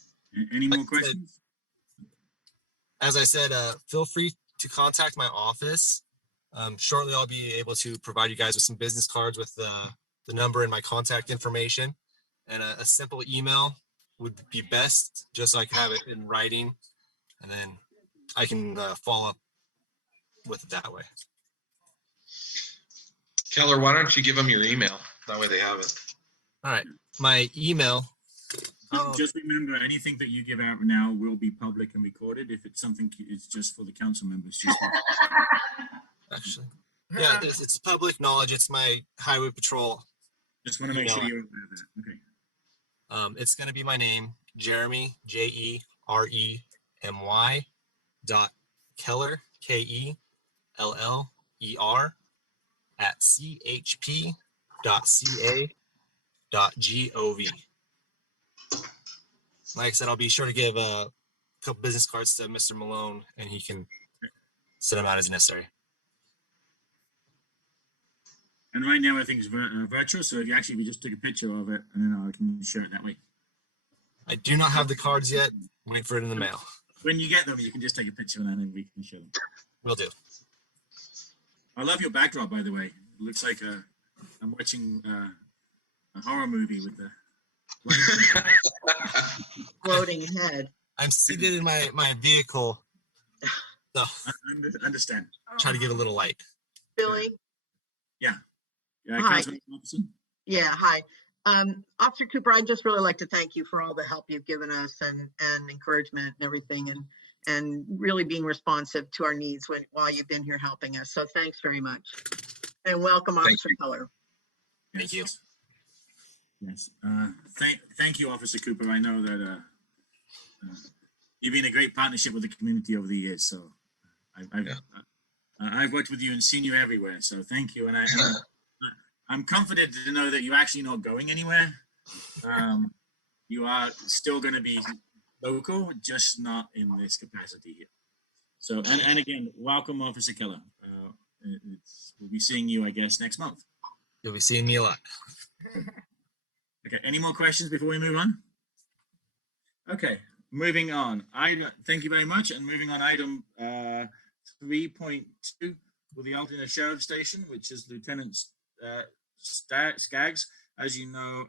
Any more questions? as I said, feel free to contact my office. Shortly, I'll be able to provide you guys with some business cards with the number and my contact information. And a simple email would be best, just so I can have it in writing, and then I can follow up with it that way. Keller, why don't you give them your email? That way they have it. All right, my email. Just remember, anything that you give out now will be public and recorded. If it's something, it's just for the council members. Just Actually, yeah, it's public knowledge. It's my highway patrol. Just want to make sure you're aware of that. Okay. It's going to be my name, Jeremy, Jeremy .Keller, KELLER at chp.ca.gov. Like I said, I'll be sure to give a couple business cards to Mr. Malone, and he can send them out as necessary. And right now, everything's virtual, so if you actually just took a picture of it, and then I can share it that way. I do not have the cards yet. Wait for it in the mail. When you get them, you can just take a picture and then we can share them. Will do. I love your backdrop, by the way. It looks like I'm watching a horror movie with the Floating head. I'm seated in my vehicle. So I understand. Try to get a little light. Billy? Yeah. Hi. Councilman Marcussen? Yeah, hi. Officer Cooper, I'd just really like to thank you for all the help you've given us and encouragement and everything, and really being responsive to our needs while you've been here helping us. So thanks very much. And welcome, Officer Keller. Thank you. Yes. Thank you, Officer Cooper. I know that you've been a great partnership with the community over the years. So I've worked with you and seen you everywhere. So thank you. And I'm confident to know that you're actually not going anywhere. You are still going to be local, just not in this capacity here. So, and again, welcome, Officer Keller. We'll be seeing you, I guess, next month. You'll be seeing me a lot. Okay, any more questions before we move on? Okay, moving on. Thank you very much. And moving on, item 3.2 with the Altadena Sheriff Station, which is Lieutenant Skaggs. As you know,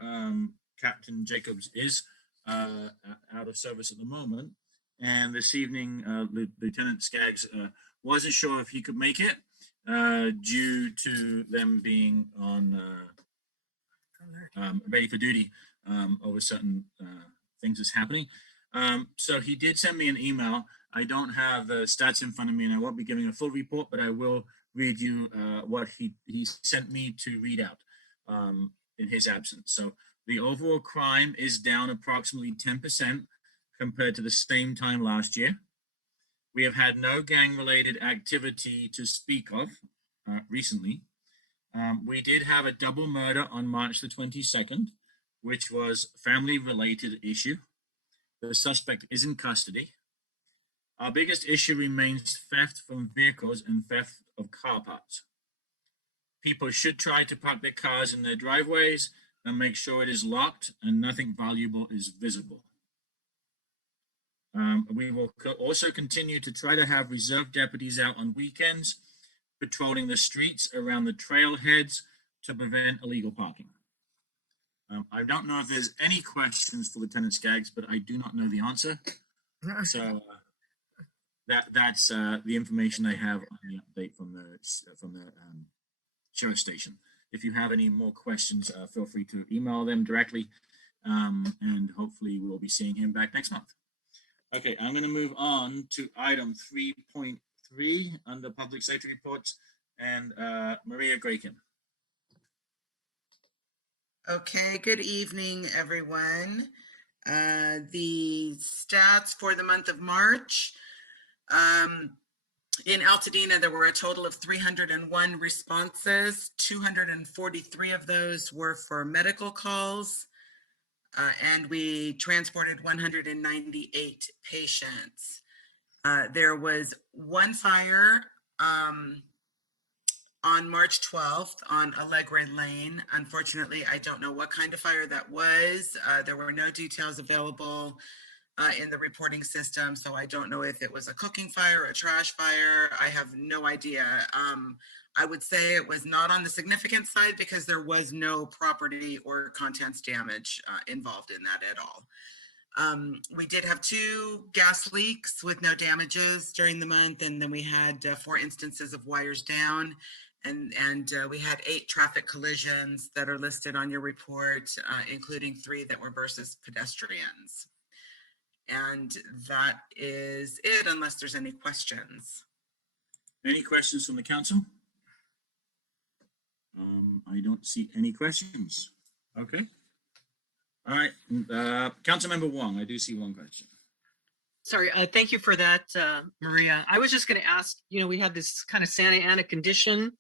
Captain Jacobs is out of service at the moment. And this evening, Lieutenant Skaggs wasn't sure if he could make it due to them being on ready for duty over certain things that's happening. So he did send me an email. I don't have the stats in front of me, and I won't be giving a full report, but I will read you what he sent me to read out in his absence. So the overall crime is down approximately 10% compared to the same time last year. We have had no gang-related activity to speak of recently. We did have a double murder on March the 22nd, which was a family-related issue. The suspect is in custody. Our biggest issue remains theft from vehicles and theft of car parts. People should try to park their cars in their driveways and make sure it is locked and nothing valuable is visible. We will also continue to try to have reserve deputies out on weekends, patrolling the streets around the trailheads to prevent illegal parking. I don't know if there's any questions for Lieutenant Skaggs, but I do not know the answer. So that's the information I have on the update from the sheriff station. If you have any more questions, feel free to email them directly, and hopefully we'll be seeing him back next month. Okay, I'm going to move on to item 3.3 under public safety reports, and Maria Grycan. Okay, good evening, everyone. The stats for the month of March. In Altadena, there were a total of 301 responses. 243 of those were for medical calls, and we transported 198 patients. There was one fire on March 12th on Allegra Lane. Unfortunately, I don't know what kind of fire that was. There were no details available in the reporting system. So I don't know if it was a cooking fire or a trash fire. I have no idea. I would say it was not on the significant side because there was no property or contents damage involved in that at all. We did have 2 gas leaks with no damages during the month, and then we had 4 instances of wires down, and we had 8 traffic collisions that are listed on your report, including 3 that were versus pedestrians. And that is it, unless there's any questions. Any questions from the council? I don't see any questions. Okay. All right, Councilmember Wong, I do see one question. Sorry, thank you for that, Maria. I was just going to ask, we had this kind of Santa Ana condition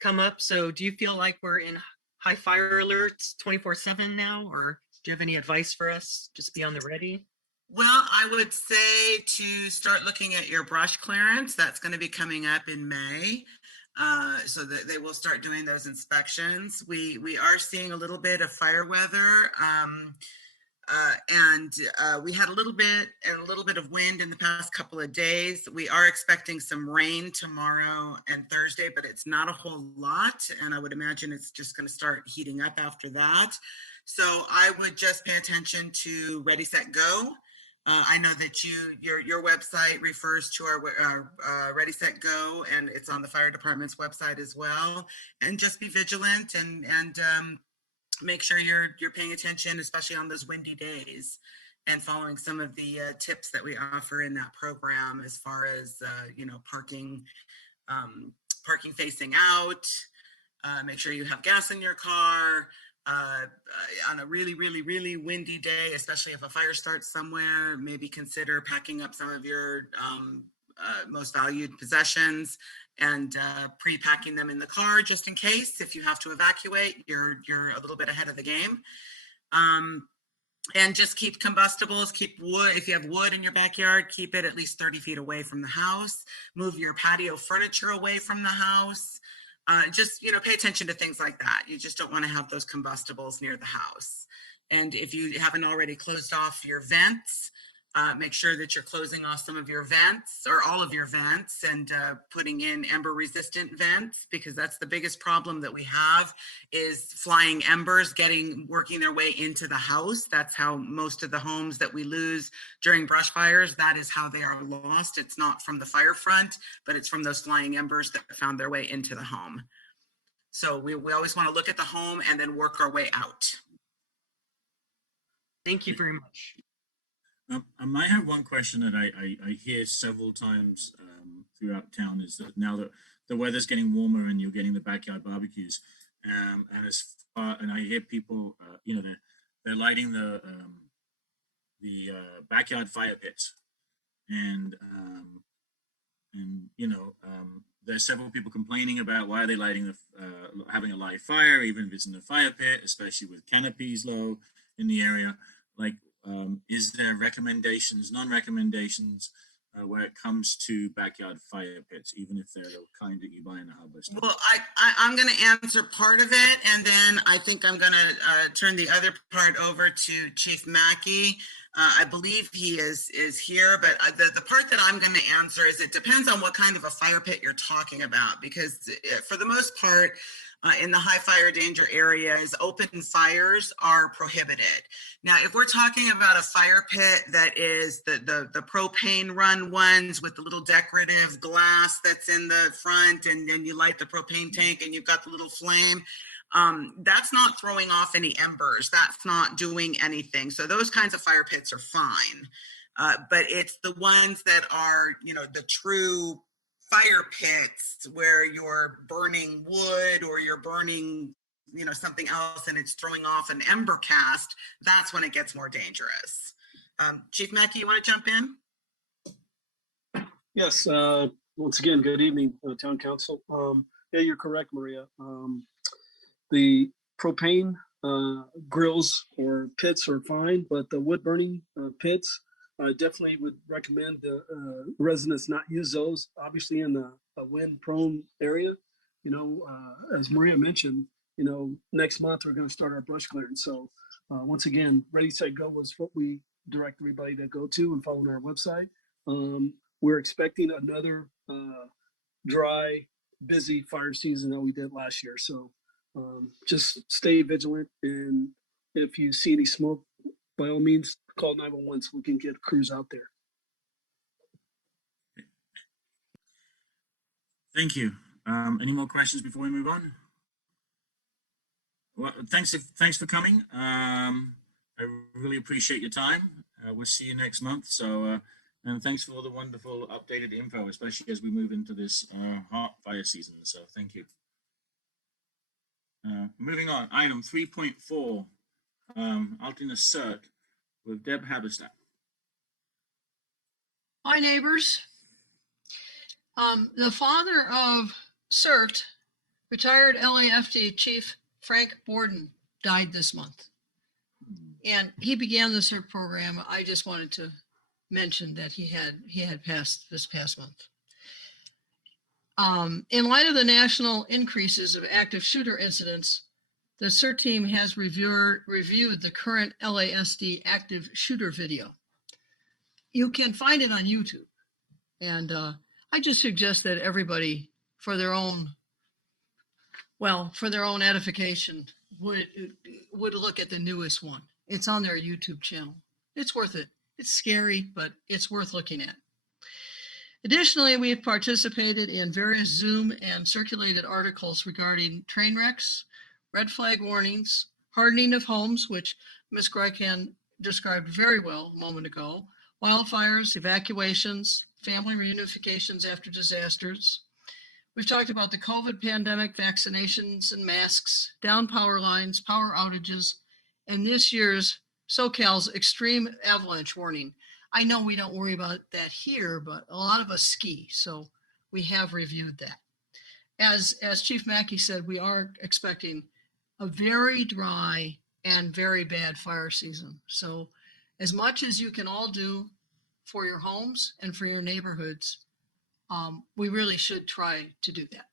come up. So do you feel like we're in high fire alerts 24/7 now, or do you have any advice for us? Just be on the ready. Well, I would say to start looking at your brush clearance. That's going to be coming up in May. So that they will start doing those inspections. We are seeing a little bit of fire weather, and we had a little bit of wind in the past couple of days. We are expecting some rain tomorrow and Thursday, but it's not a whole lot, and I would imagine it's just going to start heating up after that. So I would just pay attention to Ready, Set, Go. I know that your website refers to our Ready, Set, Go, and it's on the fire department's website as well. And just be vigilant and make sure you're paying attention, especially on those windy days, and following some of the tips that we offer in that program as far as parking facing out. Make sure you have gas in your car. On a really, really, really windy day, especially if a fire starts somewhere, maybe consider packing up some of your most valued possessions and pre-packing them in the car just in case. If you have to evacuate, you're a little bit ahead of the game. And just keep combustibles, keep wood. If you have wood in your backyard, keep it at least 30 feet away from the house. Move your patio furniture away from the house. Just, pay attention to things like that. You just don't want to have those combustibles near the house. And if you haven't already closed off your vents, make sure that you're closing off some of your vents or all of your vents and putting in ember resistant vents, because that's the biggest problem that we have is flying embers working their way into the house. That's how most of the homes that we lose during brush fires, that is how they are lost. It's not from the fire front, but it's from those flying embers that found their way into the home. So we always want to look at the home and then work our way out. Thank you very much. I might have one question that I hear several times throughout town is that now that the weather's getting warmer and you're getting the backyard barbecues, and I hear people, they're lighting the backyard fire pits, and there's several people complaining about why are they lighting having a live fire, even if it's in the fire pit, especially with canopies low in the area, like. Is there recommendations, non-recommendations, where it comes to backyard fire pits, even if they're the kind that you buy in the Halberstadt? Well, I'm going to answer part of it, and then I think I'm going to turn the other part over to Chief Mackey. I believe he is here, but the part that I'm going to answer is it depends on what kind of a fire pit you're talking about, because for the most part, in the high fire danger areas, open fires are prohibited. Now, if we're talking about a fire pit that is the propane run ones with the little decorative glass that's in the front, and then you light the propane tank and you've got the little flame, that's not throwing off any embers. That's not doing anything. So those kinds of fire pits are fine. But it's the ones that are, the true fire pits where you're burning wood or you're burning, something else and it's throwing off an ember cast, that's when it gets more dangerous. Chief Mackey, you want to jump in? Yes. Once again, good evening, Town Council. Yeah, you're correct, Maria. The propane grills or pits are fine, but the wood burning pits, I definitely would recommend the residents not use those, obviously in the wind prone area. As Maria mentioned, next month we're going to start our brush clearance. So Once again, Ready, Set, Go was what we direct everybody to go to and follow on our website. We're expecting another dry, busy fire season that we did last year. So just stay vigilant. And if you see any smoke, by all means, call 911 so we can get crews out there. Thank you. Any more questions before we move on? Well, thanks for coming. I really appreciate your time. We'll see you next month. So, and thanks for all the wonderful updated info, especially as we move into this hot fire season. So, thank you. Moving on, item 3.4, Altadena CERT with Deb Halberstadt. Hi, neighbors. The father of CERT, retired LAFD Chief Frank Borden, died this month. And he began the CERT program. I just wanted to mention that he had passed this past month. In light of the national increases of active shooter incidents, the CERT team has reviewed the current LASD active shooter video. You can find it on YouTube. And I just suggest that everybody, for their own edification, would look at the newest one. It's on their YouTube channel. It's worth it. It's scary, but it's worth looking at. Additionally, we have participated in various Zoom and circulated articles regarding train wrecks, red flag warnings, hardening of homes, which Ms. Grycan described very well a moment ago, wildfires, evacuations, family reunifications after disasters. We've talked about the COVID pandemic, vaccinations and masks, down power lines, power outages, and this year's SoCal's extreme avalanche warning. I know we don't worry about that here, but a lot of us ski, so we have reviewed that. As Chief Mackey said, we are expecting a very dry and very bad fire season. So as much as you can all do for your homes and for your neighborhoods, we really should try to do that.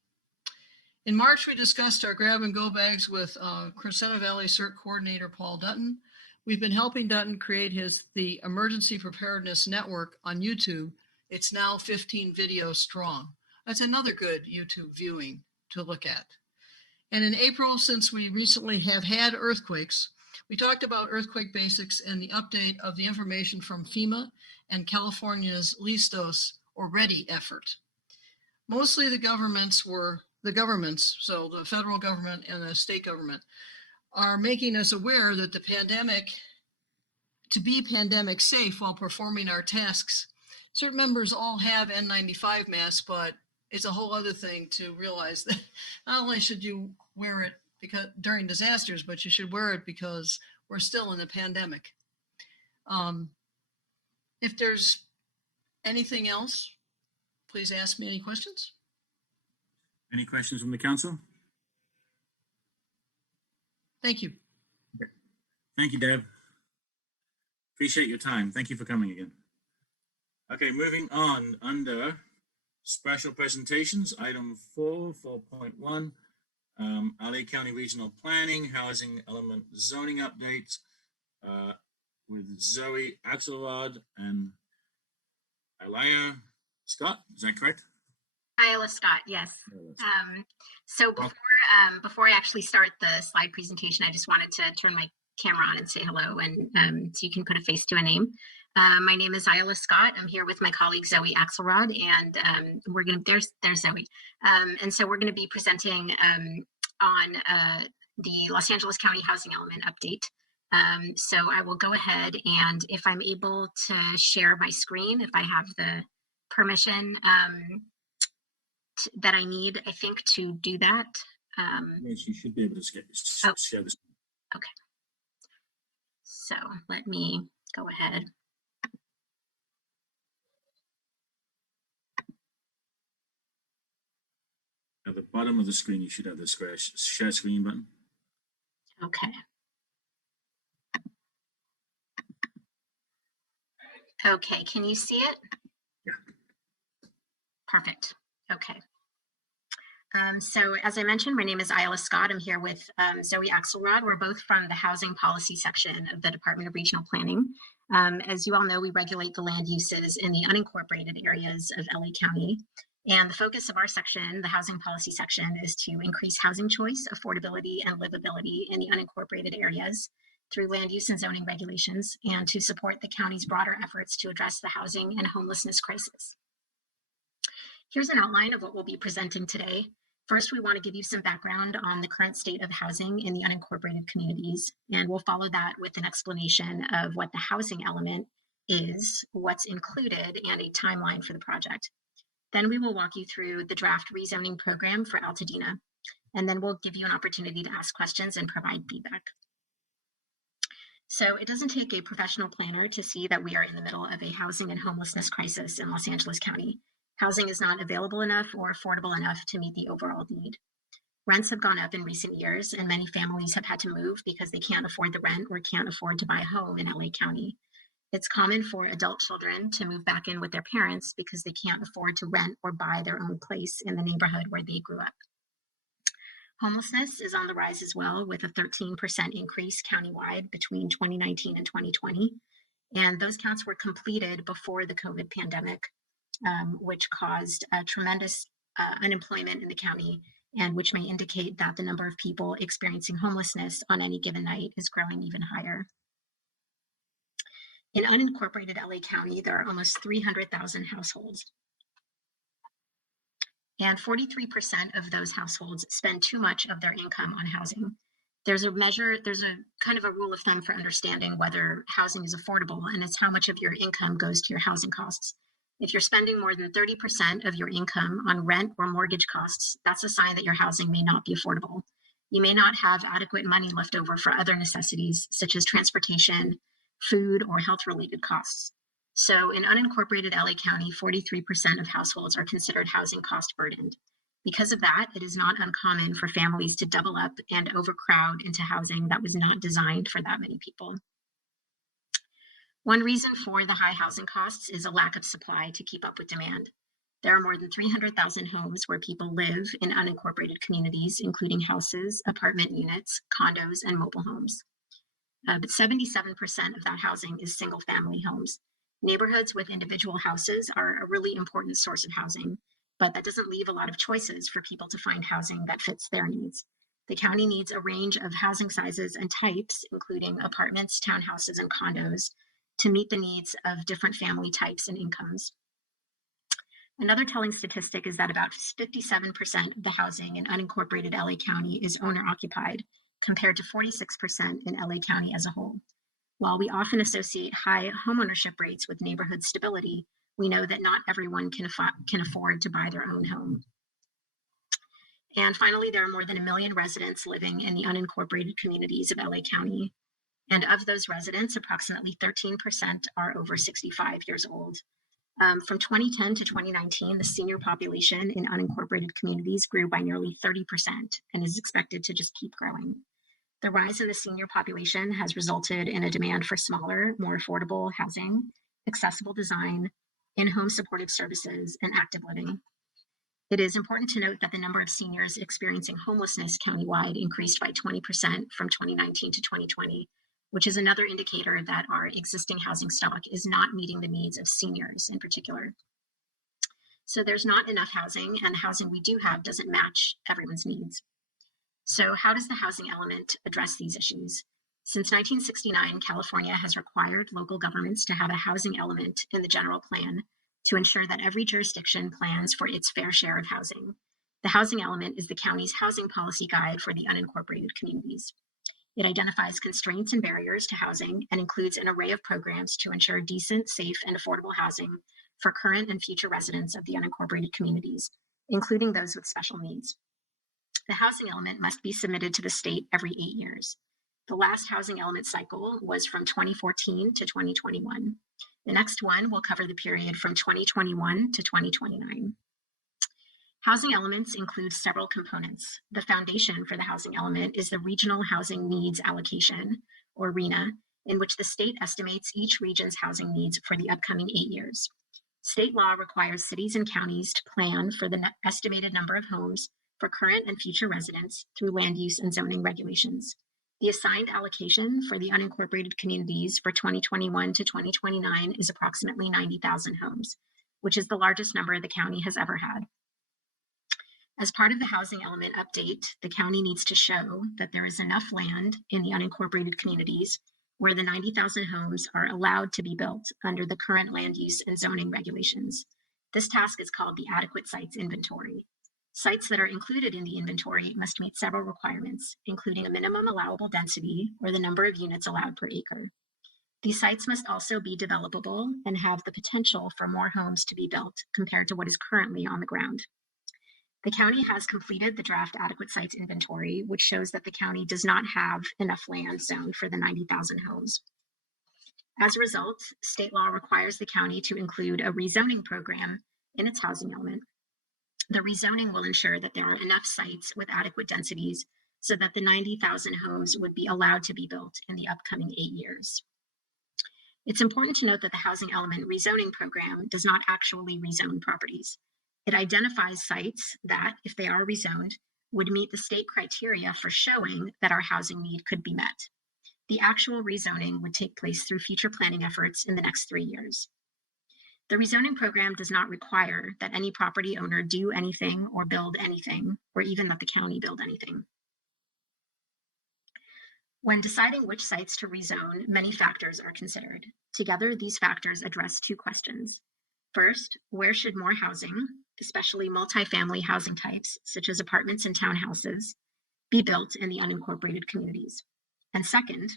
In March, we discussed our grab and go bags with Crescenta Valley CERT coordinator, Paul Dutton. We've been helping Dutton create the Emergency Preparedness Network on YouTube. It's now 15 videos strong. That's another good YouTube viewing to look at. And in April, since we recently have had earthquakes, we talked about earthquake basics and the update of the information from FEMA and California's Listos or READY effort. Mostly the governments, so the federal government and the state government, are making us aware that to be pandemic safe while performing our tasks, CERT members all have N95 masks, but it's a whole other thing to realize that not only should you wear it during disasters, but you should wear it because we're still in a pandemic. If there's anything else, please ask me any questions. Any questions from the council? Thank you. Thank you, Deb. Appreciate your time. Thank you for coming again. Okay, moving on under special presentations, item 4.1, LA County Regional Planning, Housing Element Zoning Updates with Zoe Axelrod and Ayala Scott. Is that correct? Ayala Scott, yes. So before I actually start the slide presentation, I just wanted to turn my camera on and say hello, and so you can put a face to a name. My name is Ayala Scott. I'm here with my colleague Zoe Axelrod, and we're gonna there's Zoe, and so we're going to be presenting on the Los Angeles County Housing Element Update. So I will go ahead, and if I'm able to share my screen, if I have the permission that I need, I think, to do that. Yes, you should be able to share this. Okay. So let me go ahead. At the bottom of the screen, you should have the share screen button. Okay. Okay, can you see it? Yeah. Perfect. Okay. So as I mentioned, my name is Ayala Scott. I'm here with Zoe Axelrod. We're both from the Housing Policy section of the Department of Regional Planning. As you all know, we regulate the land uses in the unincorporated areas of LA County. And the focus of our section, the Housing Policy section, is to increase housing choice, affordability, and livability in the unincorporated areas through land use and zoning regulations, and to support the county's broader efforts to address the housing and homelessness crisis. Here's an outline of what we'll be presenting today. First, we want to give you some background on the current state of housing in the unincorporated communities, and we'll follow that with an explanation of what the housing element is, what's included, and a timeline for the project. Then we will walk you through the draft rezoning program for Altadena, and then we'll give you an opportunity to ask questions and provide feedback. So it doesn't take a professional planner to see that we are in the middle of a housing and homelessness crisis in Los Angeles County. Housing is not available enough or affordable enough to meet the overall need. Rents have gone up in recent years, and many families have had to move because they can't afford the rent or can't afford to buy a home in LA County. It's common for adult children to move back in with their parents because they can't afford to rent or buy their own place in the neighborhood where they grew up. Homelessness is on the rise as well, with a 13% increase countywide between 2019 and 2020. And those counts were completed before the COVID pandemic, which caused tremendous unemployment in the county, and which may indicate that the number of people experiencing homelessness on any given night is growing even higher. In unincorporated LA County, there are almost 300,000 households. And 43% of those households spend too much of their income on housing. There's a kind of a rule of thumb for understanding whether housing is affordable, and it's how much of your income goes to your housing costs. If you're spending more than 30% of your income on rent or mortgage costs, that's a sign that your housing may not be affordable. You may not have adequate money left over for other necessities, such as transportation, food, or health-related costs. So in unincorporated LA County, 43% of households are considered housing cost burdened. Because of that, it is not uncommon for families to double up and overcrowd into housing that was not designed for that many people. One reason for the high housing costs is a lack of supply to keep up with demand. There are more than 300,000 homes where people live in unincorporated communities, including houses, apartment units, condos, and mobile homes. But 77% of that housing is single-family homes. Neighborhoods with individual houses are a really important source of housing, but that doesn't leave a lot of choices for people to find housing that fits their needs. The county needs a range of housing sizes and types, including apartments, townhouses, and condos, to meet the needs of different family types and incomes. Another telling statistic is that about 57% of the housing in unincorporated LA County is owner-occupied, compared to 46% in LA County as a whole. While we often associate high homeownership rates with neighborhood stability, we know that not everyone can afford to buy their own home. And finally, there are more than 1 million residents living in the unincorporated communities of LA County. And of those residents, approximately 13% are over 65 years old. From 2010 to 2019, the senior population in unincorporated communities grew by nearly 30% and is expected to just keep growing. The rise in the senior population has resulted in a demand for smaller, more affordable housing, accessible design, in-home supportive services, and active living. It is important to note that the number of seniors experiencing homelessness countywide increased by 20% from 2019 to 2020, which is another indicator that our existing housing stock is not meeting the needs of seniors in particular. So there's not enough housing, and the housing we do have doesn't match everyone's needs. So how does the housing element address these issues? Since 1969, California has required local governments to have a housing element in the general plan to ensure that every jurisdiction plans for its fair share of housing. The housing element is the county's housing policy guide for the unincorporated communities. It identifies constraints and barriers to housing and includes an array of programs to ensure decent, safe, and affordable housing for current and future residents of the unincorporated communities, including those with special needs. The housing element must be submitted to the state every 8 years. The last housing element cycle was from 2014 to 2021. The next one will cover the period from 2021 to 2029. Housing elements include several components. The foundation for the housing element is the Regional Housing Needs Allocation, or RHNA, in which the state estimates each region's housing needs for the upcoming 8 years. State law requires cities and counties to plan for the estimated number of homes for current and future residents through land use and zoning regulations. The assigned allocation for the unincorporated communities for 2021 to 2029 is approximately 90,000 homes, which is the largest number the county has ever had. As part of the housing element update, the county needs to show that there is enough land in the unincorporated communities where the 90,000 homes are allowed to be built under the current land use and zoning regulations. This task is called the adequate sites inventory. Sites that are included in the inventory must meet several requirements, including a minimum allowable density or the number of units allowed per acre. These sites must also be developable and have the potential for more homes to be built compared to what is currently on the ground. The county has completed the draft adequate sites inventory, which shows that the county does not have enough land zoned for the 90,000 homes. As a result, state law requires the county to include a rezoning program in its housing element. The rezoning will ensure that there are enough sites with adequate densities so that the 90,000 homes would be allowed to be built in the upcoming 8 years. It's important to note that the housing element rezoning program does not actually rezone properties. It identifies sites that, if they are rezoned, would meet the state criteria for showing that our housing need could be met. The actual rezoning would take place through future planning efforts in the next 3 years. The rezoning program does not require that any property owner do anything or build anything, or even that the county build anything. When deciding which sites to rezone, many factors are considered. Together, these factors address 2 questions. First, where should more housing, especially multifamily housing types, such as apartments and townhouses, be built in the unincorporated communities? And second,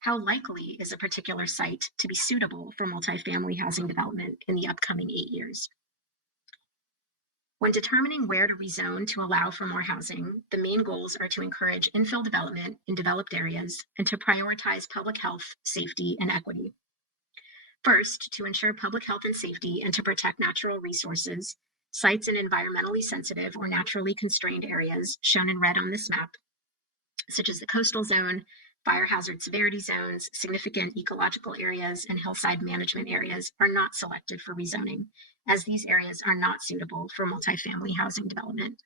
how likely is a particular site to be suitable for multifamily housing development in the upcoming 8 years? When determining where to rezone to allow for more housing, the main goals are to encourage infill development in developed areas and to prioritize public health, safety, and equity. First, to ensure public health and safety and to protect natural resources, sites in environmentally sensitive or naturally constrained areas, shown in red on this map, such as the coastal zone, fire hazard severity zones, significant ecological areas, and hillside management areas, are not selected for rezoning, as these areas are not suitable for multifamily housing development.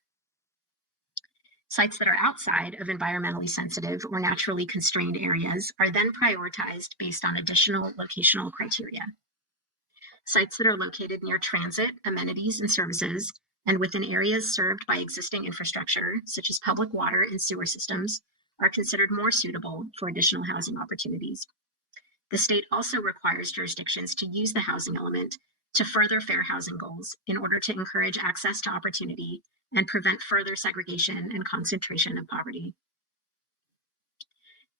Sites that are outside of environmentally sensitive or naturally constrained areas are then prioritized based on additional locational criteria. Sites that are located near transit, amenities, and services, and within areas served by existing infrastructure, such as public water and sewer systems, are considered more suitable for additional housing opportunities. The state also requires jurisdictions to use the housing element to further fair housing goals in order to encourage access to opportunity and prevent further segregation and concentration of poverty.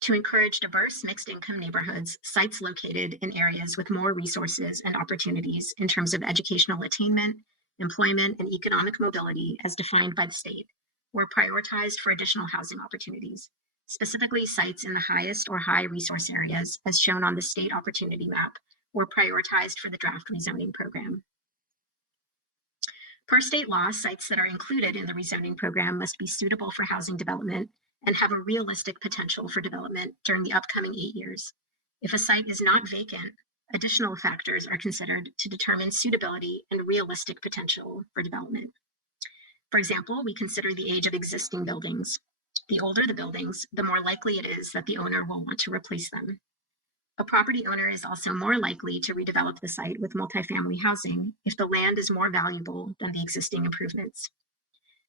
To encourage diverse mixed-income neighborhoods, sites located in areas with more resources and opportunities in terms of educational attainment, employment, and economic mobility as defined by the state were prioritized for additional housing opportunities, specifically sites in the highest or high resource areas, as shown on the state opportunity map, were prioritized for the draft rezoning program. Per state law, sites that are included in the rezoning program must be suitable for housing development and have a realistic potential for development during the upcoming 8 years. If a site is not vacant, additional factors are considered to determine suitability and realistic potential for development. For example, we consider the age of existing buildings. The older the buildings, the more likely it is that the owner will want to replace them. A property owner is also more likely to redevelop the site with multifamily housing if the land is more valuable than the existing improvements.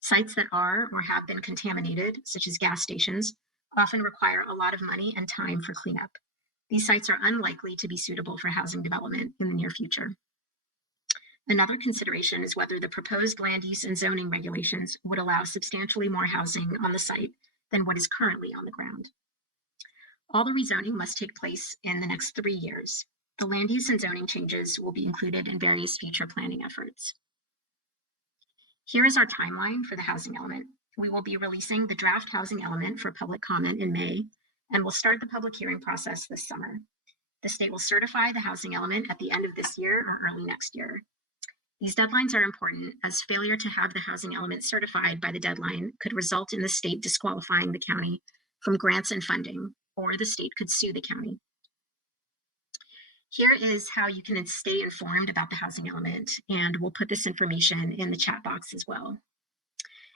Sites that are or have been contaminated, such as gas stations, often require a lot of money and time for cleanup. These sites are unlikely to be suitable for housing development in the near future. Another consideration is whether the proposed land use and zoning regulations would allow substantially more housing on the site than what is currently on the ground. All the rezoning must take place in the next 3 years. The land use and zoning changes will be included in various future planning efforts. Here is our timeline for the housing element. We will be releasing the draft housing element for public comment in May, and will start the public hearing process this summer. The state will certify the housing element at the end of this year or early next year. These deadlines are important, as failure to have the housing element certified by the deadline could result in the state disqualifying the county from grants and funding, or the state could sue the county. Here is how you can stay informed about the housing element, and we'll put this information in the chat box as well.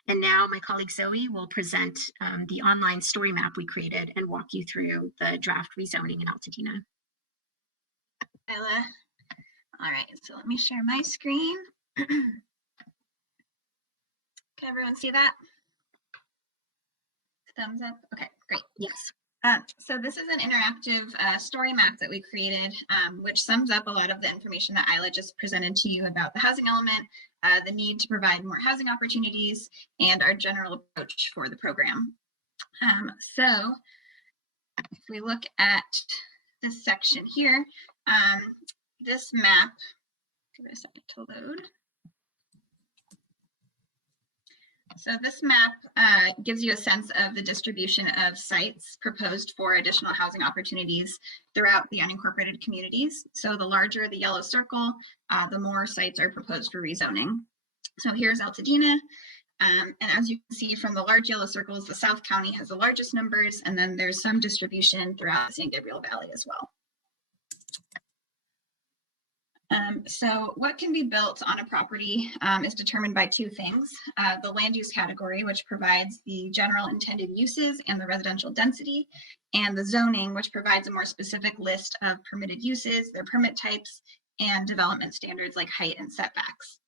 And now my colleague Zoe will present the online story map we created and walk you through the draft rezoning in Altadena. Ayala. All right, so let me share my screen. Can everyone see that? Thumbs up. Okay, great. Yes. So this is an interactive story map that we created, which sums up a lot of the information that Ayala just presented to you about the housing element, the need to provide more housing opportunities, and our general approach for the program. So if we look at this section here, this map, give it a second to load. So this map gives you a sense of the distribution of sites proposed for additional housing opportunities throughout the unincorporated communities. So the larger the yellow circle, the more sites are proposed for rezoning. So here's Altadena. And as you can see from the large yellow circles, the South County has the largest numbers, and then there's some distribution throughout the San Gabriel Valley as well. So what can be built on a property is determined by two things. The land use category, which provides the general intended uses and the residential density, and the zoning, which provides a more specific list of permitted uses, their permit types, and development standards like height and setbacks.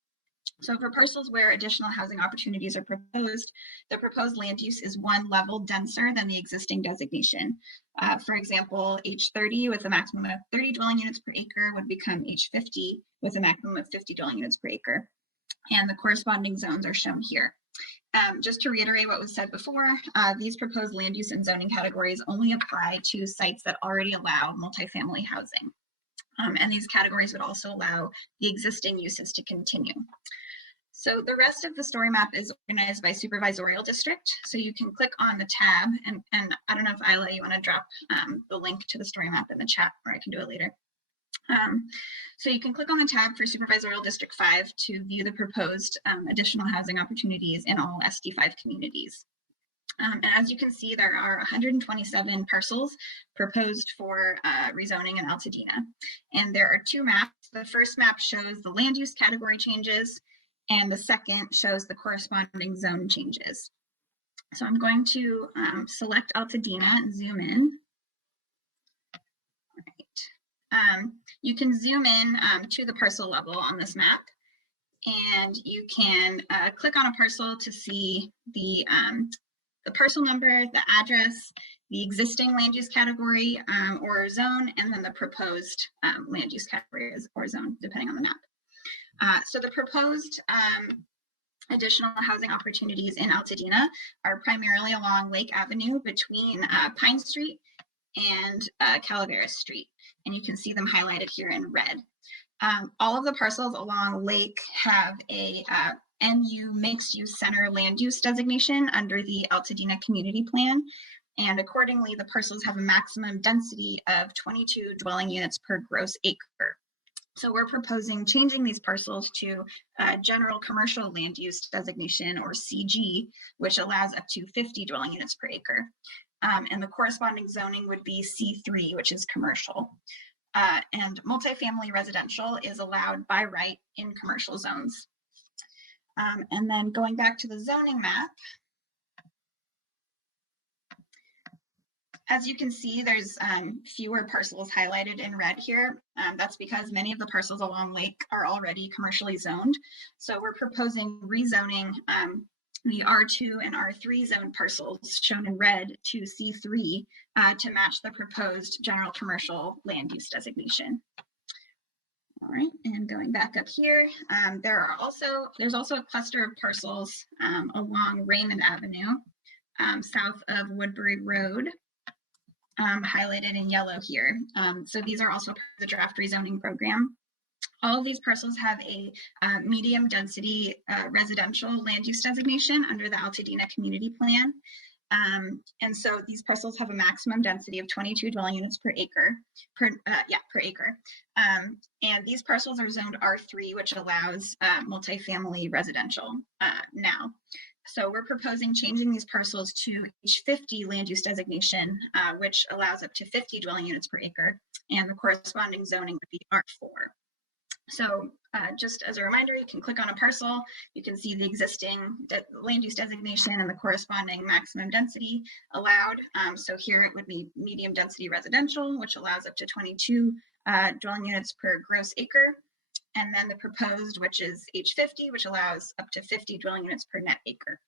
So for parcels where additional housing opportunities are proposed, the proposed land use is one level denser than the existing designation. For example, H30 with a maximum of 30 dwelling units per acre would become H50 with a maximum of 50 dwelling units per acre. And the corresponding zones are shown here. Just to reiterate what was said before, these proposed land use and zoning categories only apply to sites that already allow multifamily housing. And these categories would also allow the existing uses to continue. So the rest of the story map is organized by supervisorial district. So you can click on the tab, and I don't know if Ayala, you want to drop the link to the story map in the chat, or I can do it later. So you can click on the tab for supervisorial district 5 to view the proposed additional housing opportunities in all SD5 communities. And as you can see, there are 127 parcels proposed for rezoning in Altadena. And there are two maps. The first map shows the land use category changes, and the second shows the corresponding zone changes. So I'm going to select Altadena and zoom in. All right. You can zoom in to the parcel level on this map, and you can click on a parcel to see the parcel number, the address, the existing land use category or zone, and then the proposed land use category or zone, depending on the map. So the proposed additional housing opportunities in Altadena are primarily along Lake Avenue between Pine Street and Calaveras Street. And you can see them highlighted here in red. All of the parcels along Lake have a MU mixed use center land use designation under the Altadena community plan. And accordingly, the parcels have a maximum density of 22 dwelling units per gross acre. So we're proposing changing these parcels to general commercial land use designation, or CG, which allows up to 50 dwelling units per acre. And the corresponding zoning would be C3, which is commercial. And multifamily residential is allowed by right in commercial zones. And then going back to the zoning map, as you can see, there's fewer parcels highlighted in red here. That's because many of the parcels along Lake are already commercially zoned. So we're proposing rezoning the R2 and R3 zone parcels shown in red to C3 to match the proposed general commercial land use designation. All right, and going back up here, there's also a cluster of parcels along Raymond Avenue, south of Woodbury Road, highlighted in yellow here. So these are also part of the draft rezoning program. All of these parcels have a medium density residential land use designation under the Altadena community plan. And so these parcels have a maximum density of 22 dwelling units per acre, per acre. And these parcels are zoned R3, which allows multifamily residential now. So we're proposing changing these parcels to H50 land use designation, which allows up to 50 dwelling units per acre, and the corresponding zoning would be R4. So just as a reminder, you can click on a parcel, you can see the existing land use designation and the corresponding maximum density allowed. So here it would be medium density residential, which allows up to 22 dwelling units per gross acre. And then the proposed, which is H50, which allows up to 50 dwelling units per net acre.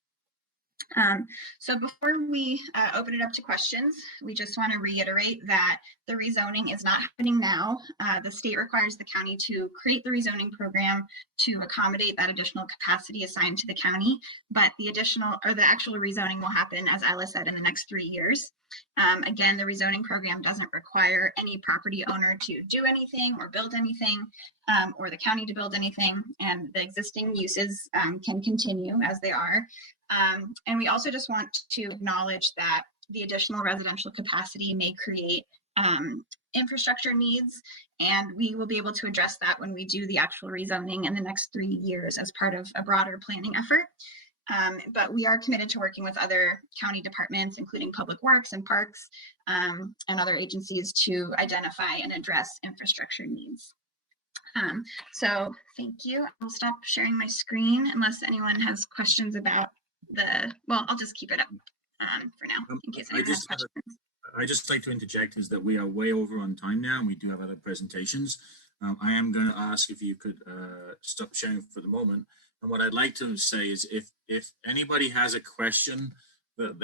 So before we open it up to questions, we just want to reiterate that the rezoning is not happening now. The state requires the county to create the rezoning program to accommodate that additional capacity assigned to the county, but the actual rezoning will happen, as Ayala said, in the next 3 years. Again, the rezoning program doesn't require any property owner to do anything or build anything, or the county to build anything, and the existing uses can continue as they are. And we also just want to acknowledge that the additional residential capacity may create infrastructure needs, and we will be able to address that when we do the actual rezoning in the next 3 years as part of a broader planning effort. But we are committed to working with other county departments, including Public Works and Parks, and other agencies to identify and address infrastructure needs. So thank you. I'll stop sharing my screen unless anyone has questions about I'll just keep it up for now in case anyone has questions. I just like to interject is that we are way over on time now and we do have other presentations. I am going to ask if you could stop sharing for the moment. And what I'd like to say is if anybody has a question that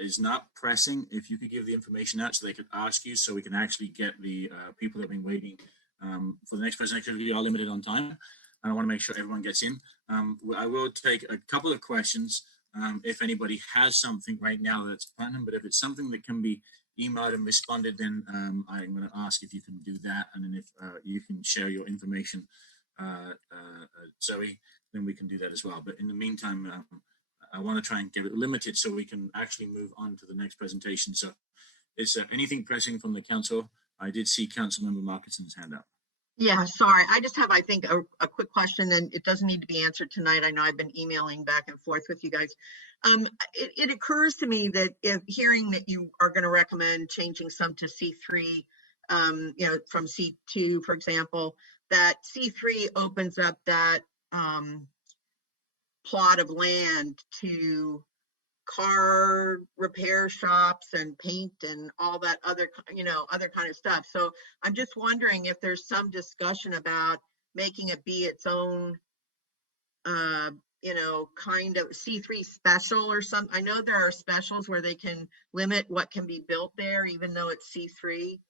is not pressing, if you could give the information out so they could ask you so we can actually get the people that have been waiting for the next presentation. We are limited on time. I want to make sure everyone gets in. I will take a couple of questions if anybody has something right now that's pertinent, but if it's something that can be emailed and responded, then I'm going to ask if you can do that, and then if you can share your information, Zoe, then we can do that as well. But in the meantime, I want to try and get it limited so we can actually move on to the next presentation. So is anything pressing from the council? I did see Councilmember Marcussen's hand up. Yeah, sorry. I just have, I think, a quick question, and it doesn't need to be answered tonight. I know I've been emailing back and forth with you guys. It occurs to me that if hearing that you are going to recommend changing some to C3, from C2, for example, that C3 opens up that plot of land to car repair shops and paint and all that other kind of stuff. So I'm just wondering if there's some discussion about making it be its own, kind of C3 special or something. I know there are specials where they can limit what can be built there, even though it's C3.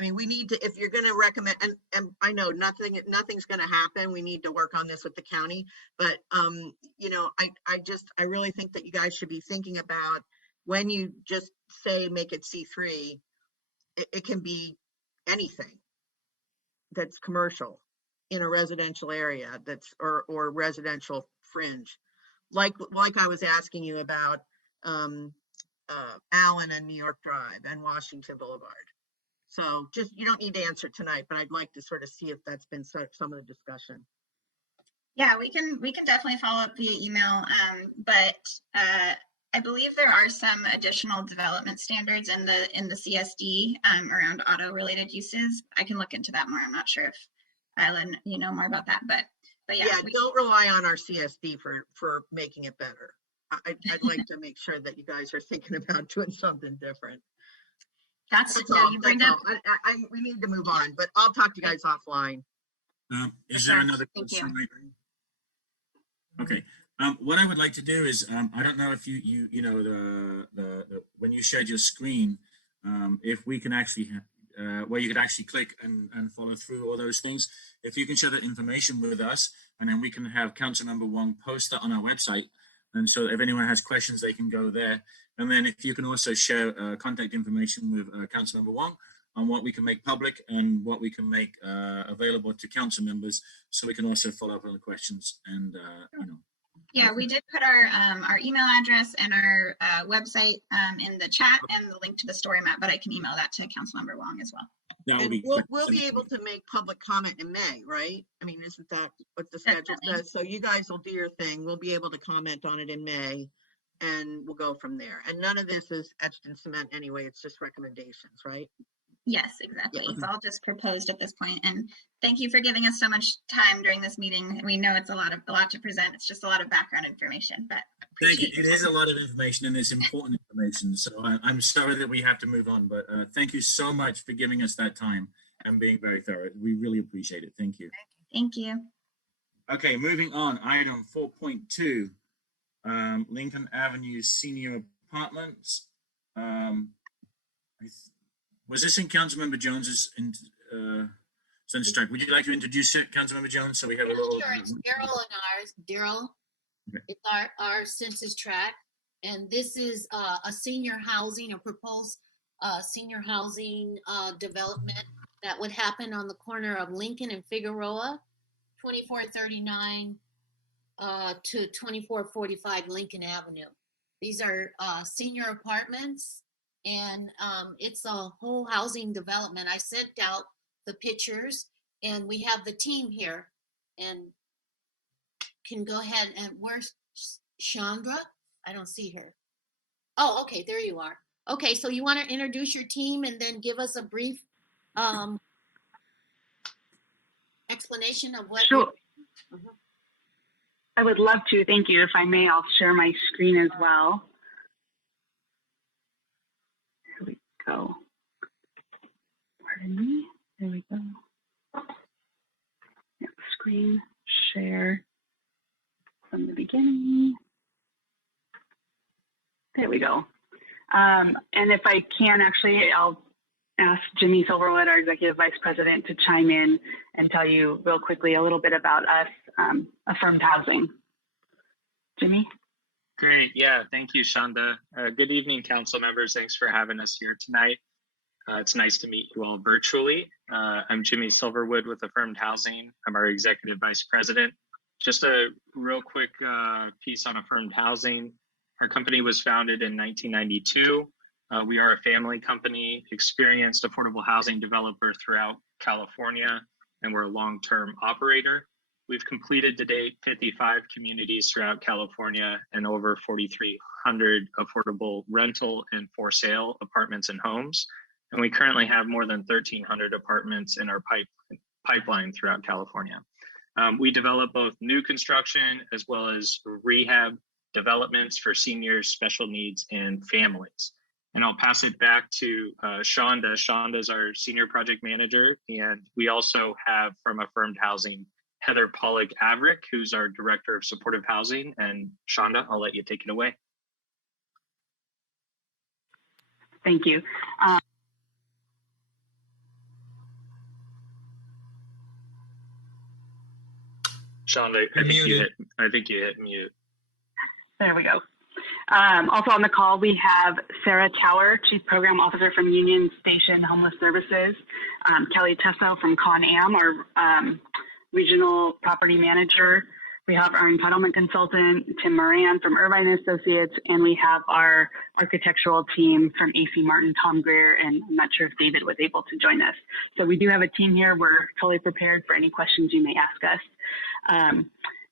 I mean, we need to, if you're going to recommend, and I know nothing's going to happen. We need to work on this with the county, but I really think that you guys should be thinking about when you just say make it C3, it can be anything that's commercial in a residential area that's or residential fringe, like I was asking you about Allen and New York Drive and Washington Boulevard. So just, you don't need to answer tonight, but I'd like to sort of see if that's been some of the discussion. Yeah, we can definitely follow up via email, but I believe there are some additional development standards in the CSD around auto-related uses. I can look into that more. I'm not sure if Eileen, you know more about that, but yeah. Don't rely on our CSD for making it better. I'd like to make sure that you guys are thinking about doing something different. That's all. You bring up. We need to move on, but I'll talk to you guys offline. Is there another question? Okay. What I would like to do is, I don't know if you when you shared your screen, if we can actually, where you could actually click and follow through all those things. If you can share that information with us, and then we can have Councilmember Wong post that on our website. And so if anyone has questions, they can go there. And then if you can also share contact information with Councilmember Wong on what we can make public and what we can make available to council members, so we can also follow up on the questions and Yeah, we did put our email address and our website in the chat and the link to the story map, but I can email that to Councilmember Wong as well. And we'll be able to make public comment in May, right? I mean, isn't that what the schedule says? So you guys will do your thing. We'll be able to comment on it in May, and we'll go from there. And none of this is etched in cement anyway. It's just recommendations, right? Yes, exactly. Yeah. It's all just proposed at this point. And thank you for giving us so much time during this meeting. We know it's a lot to present. It's just a lot of background information, but Thank you. appreciate your It is a time. lot of information and it's important information. So I'm sorry that we have to move on, but thank you so much for giving us that time and being very thorough. We really appreciate it. Thank you. Thank you. Okay, moving on. Item 4.2, Lincoln Avenue Senior Apartments. Was this in Councilmember Jones's strike? Would you like to introduce it, Councilmember Jones? So we have a little. Sure, it's Daryl and ours. Daryl, it's our census tract, and this is a senior housing, a proposed senior housing development that would happen on the corner of Lincoln and Figueroa, 2439 to 2445 Lincoln Avenue. These are senior apartments, and it's a whole housing development. I sent out the pictures, and we have the team here, and can go ahead. And where's Shonda? I don't see her. Oh, okay, there you are. Okay, so you want to introduce your team and then give us a brief explanation of what? Sure. I would love to. Thank you. If I may, I'll share my screen as well. Here we go. Pardon me. There we go. Yep, screen share from the beginning. There we go. And if I can, actually, I'll ask Jimmy Silverwood, our Executive Vice President, to chime in and tell you real quickly a little bit about us, affirmed housing. Jimmy? Great. Yeah, thank you, Shonda. Good evening, council members. Thanks for having us here tonight. It's nice to meet you all virtually. I'm Jimmy Silverwood with Affirmed Housing. I'm our Executive Vice President. Just a real quick piece on Affirmed Housing. Our company was founded in 1992. We are a family company, experienced affordable housing developer throughout California, and we're a long-term operator. We've completed to date 55 communities throughout California and over 4,300 affordable rental and for sale apartments and homes. And we currently have more than 1,300 apartments in our pipeline throughout California. We develop both new construction as well as rehab developments for seniors, special needs, and families. And I'll pass it back to Shonda. Shonda's our senior project manager. And we also have from Affirmed Housing, Heather Pollock-Averick, who's our director of supportive housing. And Shonda, I'll let you take it away. Thank you. Shonda, I think you hit mute. There we go. Also on the call, we have Sarah Tower, Chief Program Officer from Union Station Homeless Services, Kelly Tesso from Con-Am, our Regional Property Manager. We have our entitlement consultant, Tim Moran from Irvine Associates, and we have our architectural team from AC Martin, Tom Greer, and I'm not sure if David was able to join us. So we do have a team here. We're totally prepared for any questions you may ask us.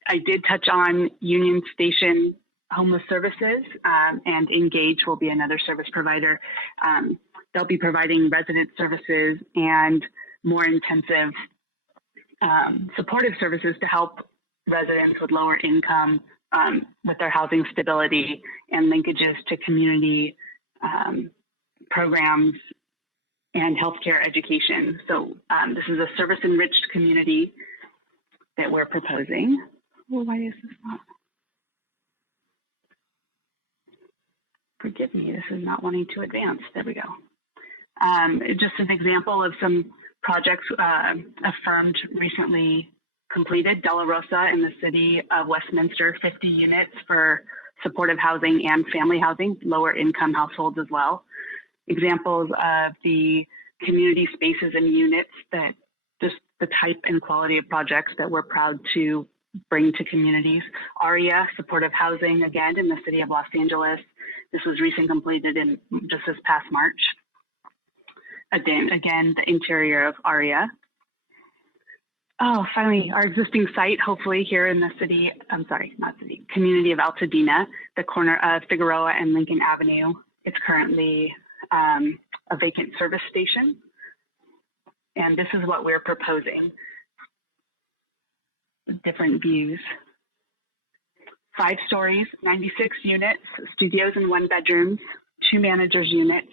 I did touch on Union Station Homeless Services, and Engage will be another service provider. They'll be providing resident services and more intensive supportive services to help residents with lower income with their housing stability and linkages to community programs and healthcare education. So this is a service enriched community that we're proposing. Well, why is this not? Forgive me, this is not wanting to advance. There we go. Just an example of some projects Affirmed recently completed. Della Rosa in the city of Westminster, 50 units for supportive housing and family housing, lower income households as well. Examples of the community spaces and units that just the type and quality of projects that we're proud to bring to communities. ARIA, supportive housing, again, in the city of Los Angeles. This was recently completed in just this past March. Again, the interior of ARIA. Oh, finally, our existing site, hopefully here in the city, community of Altadena, the corner of Figueroa and Lincoln Avenue. It's currently a vacant service station. And this is what we're proposing. Different views. 5 stories, 96 units, studios and 1 bedrooms, 2 managers units,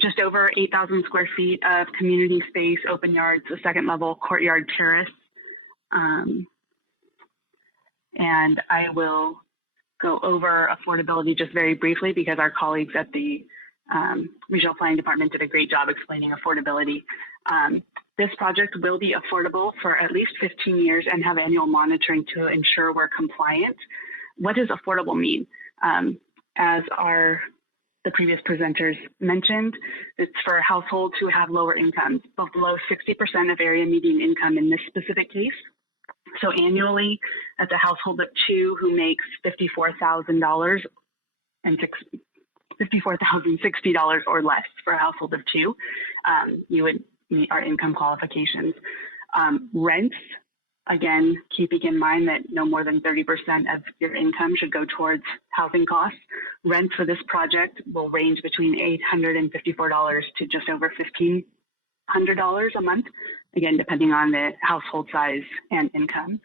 just over 8,000 square feet of community space, open yards, a 2nd level courtyard terrace. And I will go over affordability just very briefly because our colleagues at the Regional Planning Department did a great job explaining affordability. This project will be affordable for at least 15 years and have annual monitoring to ensure we're compliant. What does affordable mean? As the previous presenters mentioned, it's for households who have lower incomes, below 60% of area median income in this specific case. So annually, that's a household of 2 who makes $54,000 and $54,060 or less for a household of 2. You would meet our income qualifications. Rents, again, keeping in mind that no more than 30% of your income should go towards housing costs. Rents for this project will range between $854 to just over $1,500 a month, again, depending on the household size and income.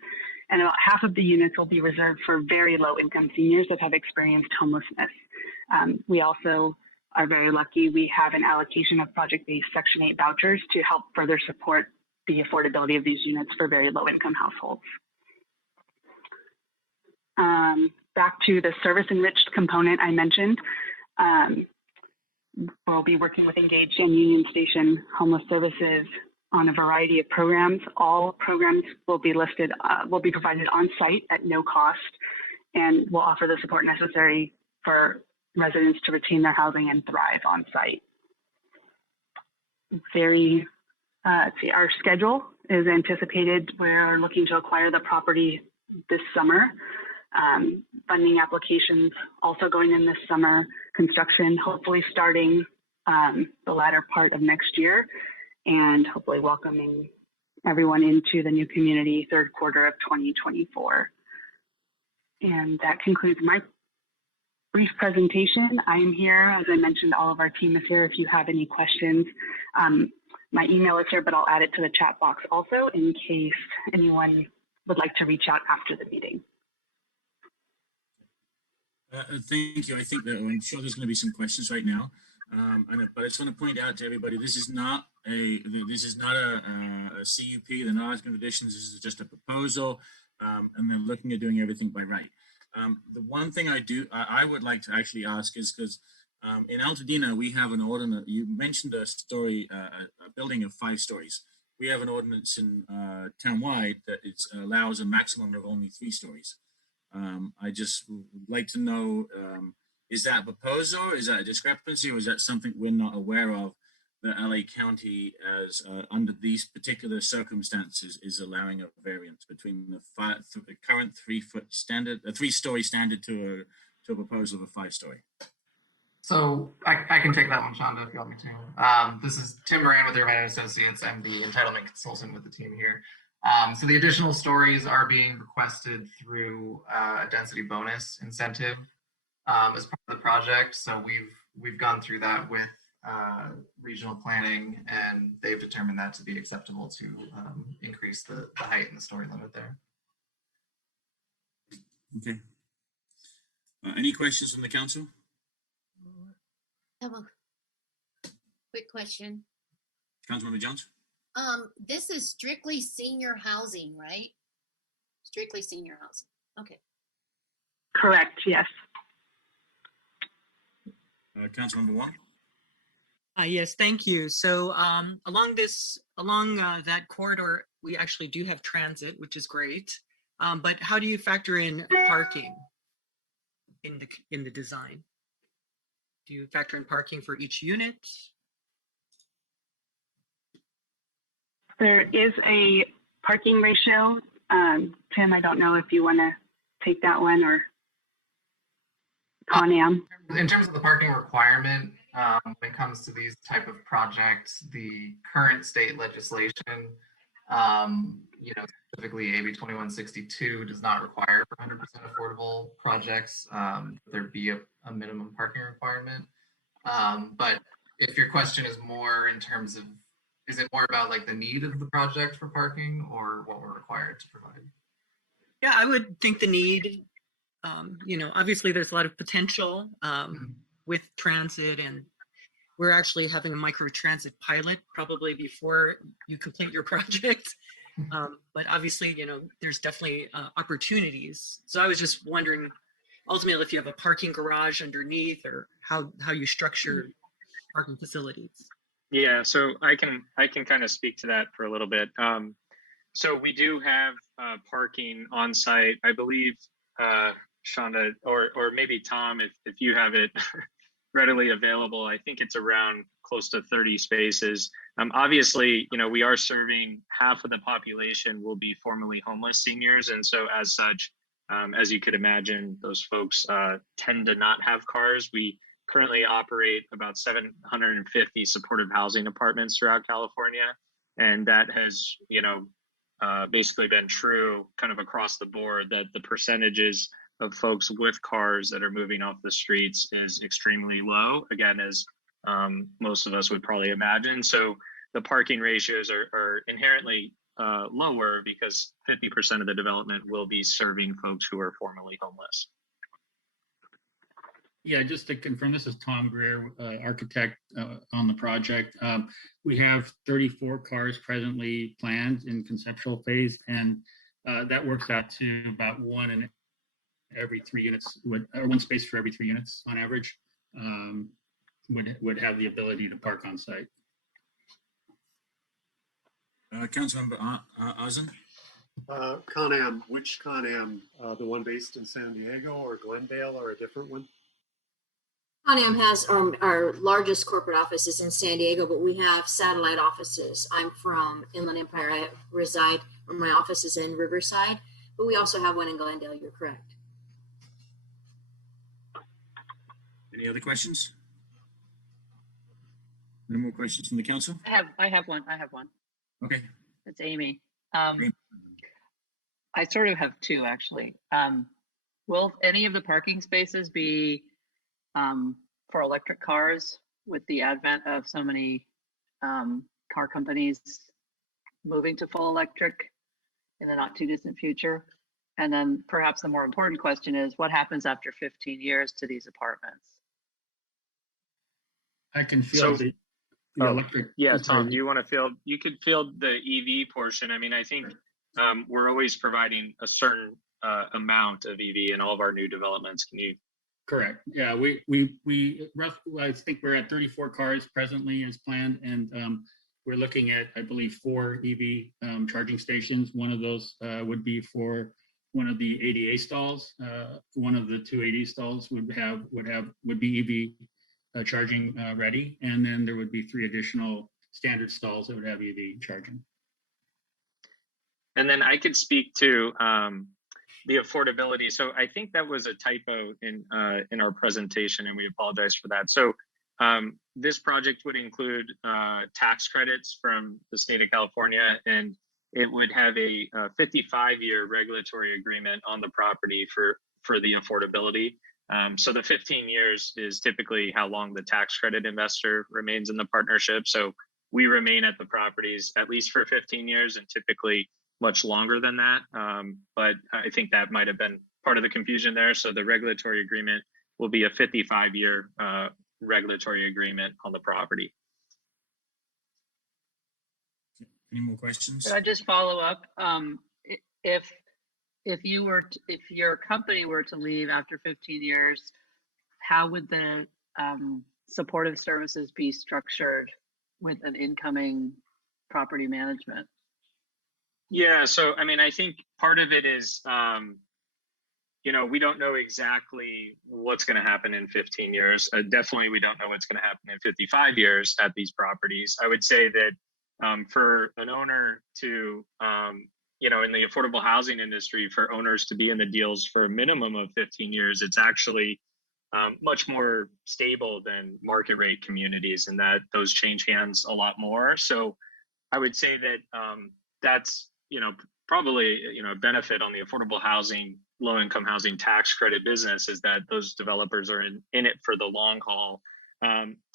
And about half of the units will be reserved for very low income seniors that have experienced homelessness. We also are very lucky. We have an allocation of project-based Section 8 vouchers to help further support the affordability of these units for very low income households. Back to the service enriched component I mentioned. We'll be working with Engaged and Union Station Homeless Services on a variety of programs. All programs will be listed, will be provided on site at no cost, and will offer the support necessary for residents to retain their housing and thrive on site. Let's see, our schedule is anticipated. We're looking to acquire the property this summer. Funding applications also going in this summer. Construction hopefully starting the latter part of next year, and hopefully welcoming everyone into the new community 3rd quarter of 2024. And that concludes my brief presentation. I am here, as I mentioned, all of our team is here if you have any questions. My email is here, but I'll add it to the chat box also in case anyone would like to reach out after the meeting. Thank you. I think that I'm sure there's going to be some questions right now, but I just want to point out to everybody this is not a CUP. They're not asking conditions. This is just a proposal, and they're looking at doing everything by right. The one thing I would like to actually ask is because in Altadena we have an ordinance. You mentioned a story, a building of 5 stories. We have an ordinance in townwide that it allows a maximum of only 3 stories. I just would like to know, is that a proposal, is that a discrepancy, or is that something we're not aware of that LA County, as under these particular circumstances, is allowing a variance between the current 3-foot standard, a 3-story standard to a proposal of a 5-story? So I can take that one, Shonda, if you want me to. This is Tim Moran with Irvine Associates. I'm the entitlement consultant with the team here. So the additional stories are being requested through a density bonus incentive as part of the project. So we've gone through that with regional planning, and they've determined that to be acceptable to increase the height and the story limit there. Okay. Any questions from the council? I have a quick question. Councilmember Jones? This is strictly senior housing, right? Strictly senior housing. Okay. Correct, yes. Councilmember Wong? Yes, thank you. So along that corridor, we actually do have transit, which is great. But how do you factor in parking in the design? Do you factor in parking for each unit? There is a parking ratio. Tim, I don't know if you want to take that one, or Con Am. In terms of the parking requirement, when it comes to these type of projects, the current state legislation, specifically AB 2162 does not require for 100% affordable projects there'd be a minimum parking requirement. But if your question is more in terms of Is it more about like the need of the project for parking or what we're required to provide? Yeah, I would think the need, obviously there's a lot of potential with transit, and we're actually having a micro transit pilot probably before you complete your project. But obviously, there's definitely opportunities. So I was just wondering, ultimately, if you have a parking garage underneath, or how you structure parking facilities. Yeah, so I can kind of speak to that for a little bit. So we do have parking on site. I believe Shonda or maybe Tom, if you have it readily available, I think it's around close to 30 spaces. Obviously, we are serving half of the population will be formerly homeless seniors, and so as such, as you could imagine, those folks tend to not have cars. We currently operate about 750 supportive housing apartments throughout California, and that has, basically been true kind of across the board, that the percentages of folks with cars that are moving off the streets is extremely low, again, as most of us would probably imagine. So the parking ratios are inherently lower because 50% of the development will be serving folks who are formerly homeless. Yeah, just to confirm, this is Tom Greer, architect on the project. We have 34 cars presently planned in conceptual phase, and that works out to about one in every 3 units, or one space for every 3 units on average, would have the ability to park on site. Councilmember Ozen? Con-Am, which Con-Am? The one based in San Diego or Glendale or a different one? Con-Am has our largest corporate office is in San Diego, but we have satellite offices. I'm from Inland Empire. I reside, my office is in Riverside, but we also have one in Glendale. You're correct. Any other questions? No more questions from the council? I have one. Okay. It's Amy. I sort of have two, actually. Will any of the parking spaces be for electric cars with the advent of so many car companies moving to full electric in the not too distant future? And then perhaps the more important question is, what happens after 15 years to these apartments? I can feel the electric. Yeah, Tom, do you want to field? You could field the EV portion. I mean, I think we're always providing a certain amount of EV in all of our new developments. Can you? Correct. Yeah, I think we're at 34 cars presently as planned, and we're looking at, I believe, 4 EV charging stations. One of those would be for one of the ADA stalls. One of the 2 ADA stalls would be EV charging ready, and then there would be 3 additional standard stalls that would have EV charging. And then I could speak to the affordability. So I think that was a typo in our presentation, and we apologize for that. So this project would include tax credits from the state of California, and it would have a 55-year regulatory agreement on the property for the affordability. So the 15 years is typically how long the tax credit investor remains in the partnership. So we remain at the properties at least for 15 years, and typically much longer than that. But I think that might have been part of the confusion there. So the regulatory agreement will be a 55-year regulatory agreement on the property. Any more questions? Could I just follow up? If your company were to leave after 15 years, how would the supportive services be structured with an incoming property management? Yeah, so I mean, I think part of it is, we don't know exactly what's going to happen in 15 years. Definitely, we don't know what's going to happen in 55 years at these properties. I would say that for an owner to, in the affordable housing industry, for owners to be in the deals for a minimum of 15 years, it's actually much more stable than market rate communities, and that those change hands a lot more. So I would say that that's, probably, a benefit on the affordable housing, low income housing tax credit business, is that those developers are in it for the long haul.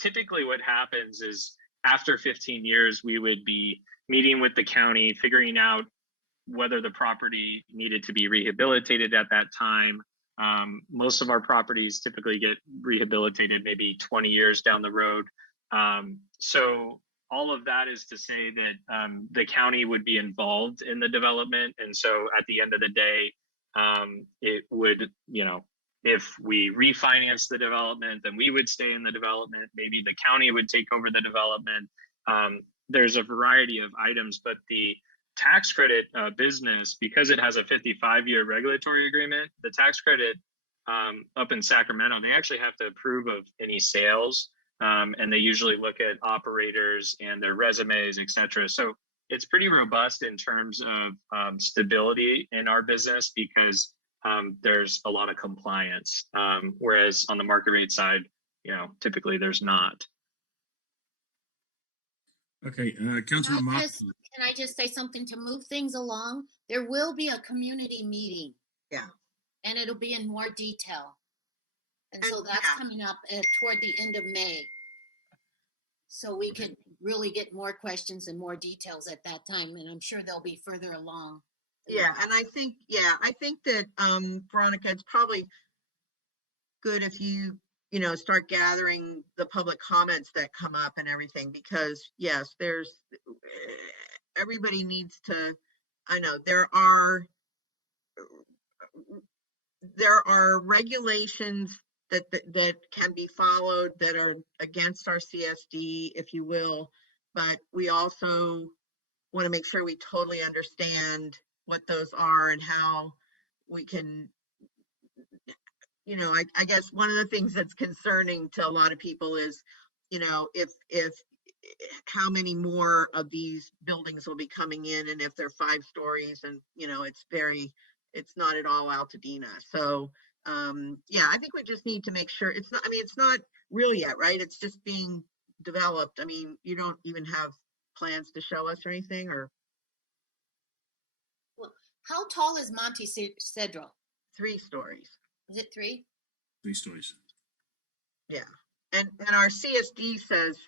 Typically what happens is after 15 years, we would be meeting with the county, figuring out whether the property needed to be rehabilitated at that time. Most of our properties typically get rehabilitated maybe 20 years down the road. So all of that is to say that the county would be involved in the development. And so at the end of the day, it would, you know, if we refinance the development, then we would stay in the development. Maybe the county would take over the development. There's a variety of items, but the tax credit business, because it has a 55-year regulatory agreement, the tax credit up in Sacramento, they actually have to approve of any sales, and they usually look at operators and their resumes, et cetera. So it's pretty robust in terms of stability in our business because there's a lot of compliance, whereas on the market rate side, you know, typically there's not. Okay, Councilor Marcussen. Can I just say something to move things along? There will be a community meeting. Yeah. And it'll be in more detail. And so that's coming up toward the end of May. So we can really get more questions and more details at that time. And I'm sure they'll be further along. Yeah, and I think that Veronica, it's probably good if you start gathering the public comments that come up and everything, because yes, everybody needs to, I know there are regulations that can be followed that are against our CSD, if you will, but we also want to make sure we totally understand what those are and how we can, I guess one of the things that's concerning to a lot of people is, if how many more of these buildings will be coming in, and if they're 5 stories, and it's not at all Altadena. So I think we just need to make sure it's not real yet, right? It's just being developed. I mean, you don't even have plans to show us or anything, or? Well, how tall is Monte Cedro? 3 stories. Is it 3? 3 stories. Yeah, and our CSD says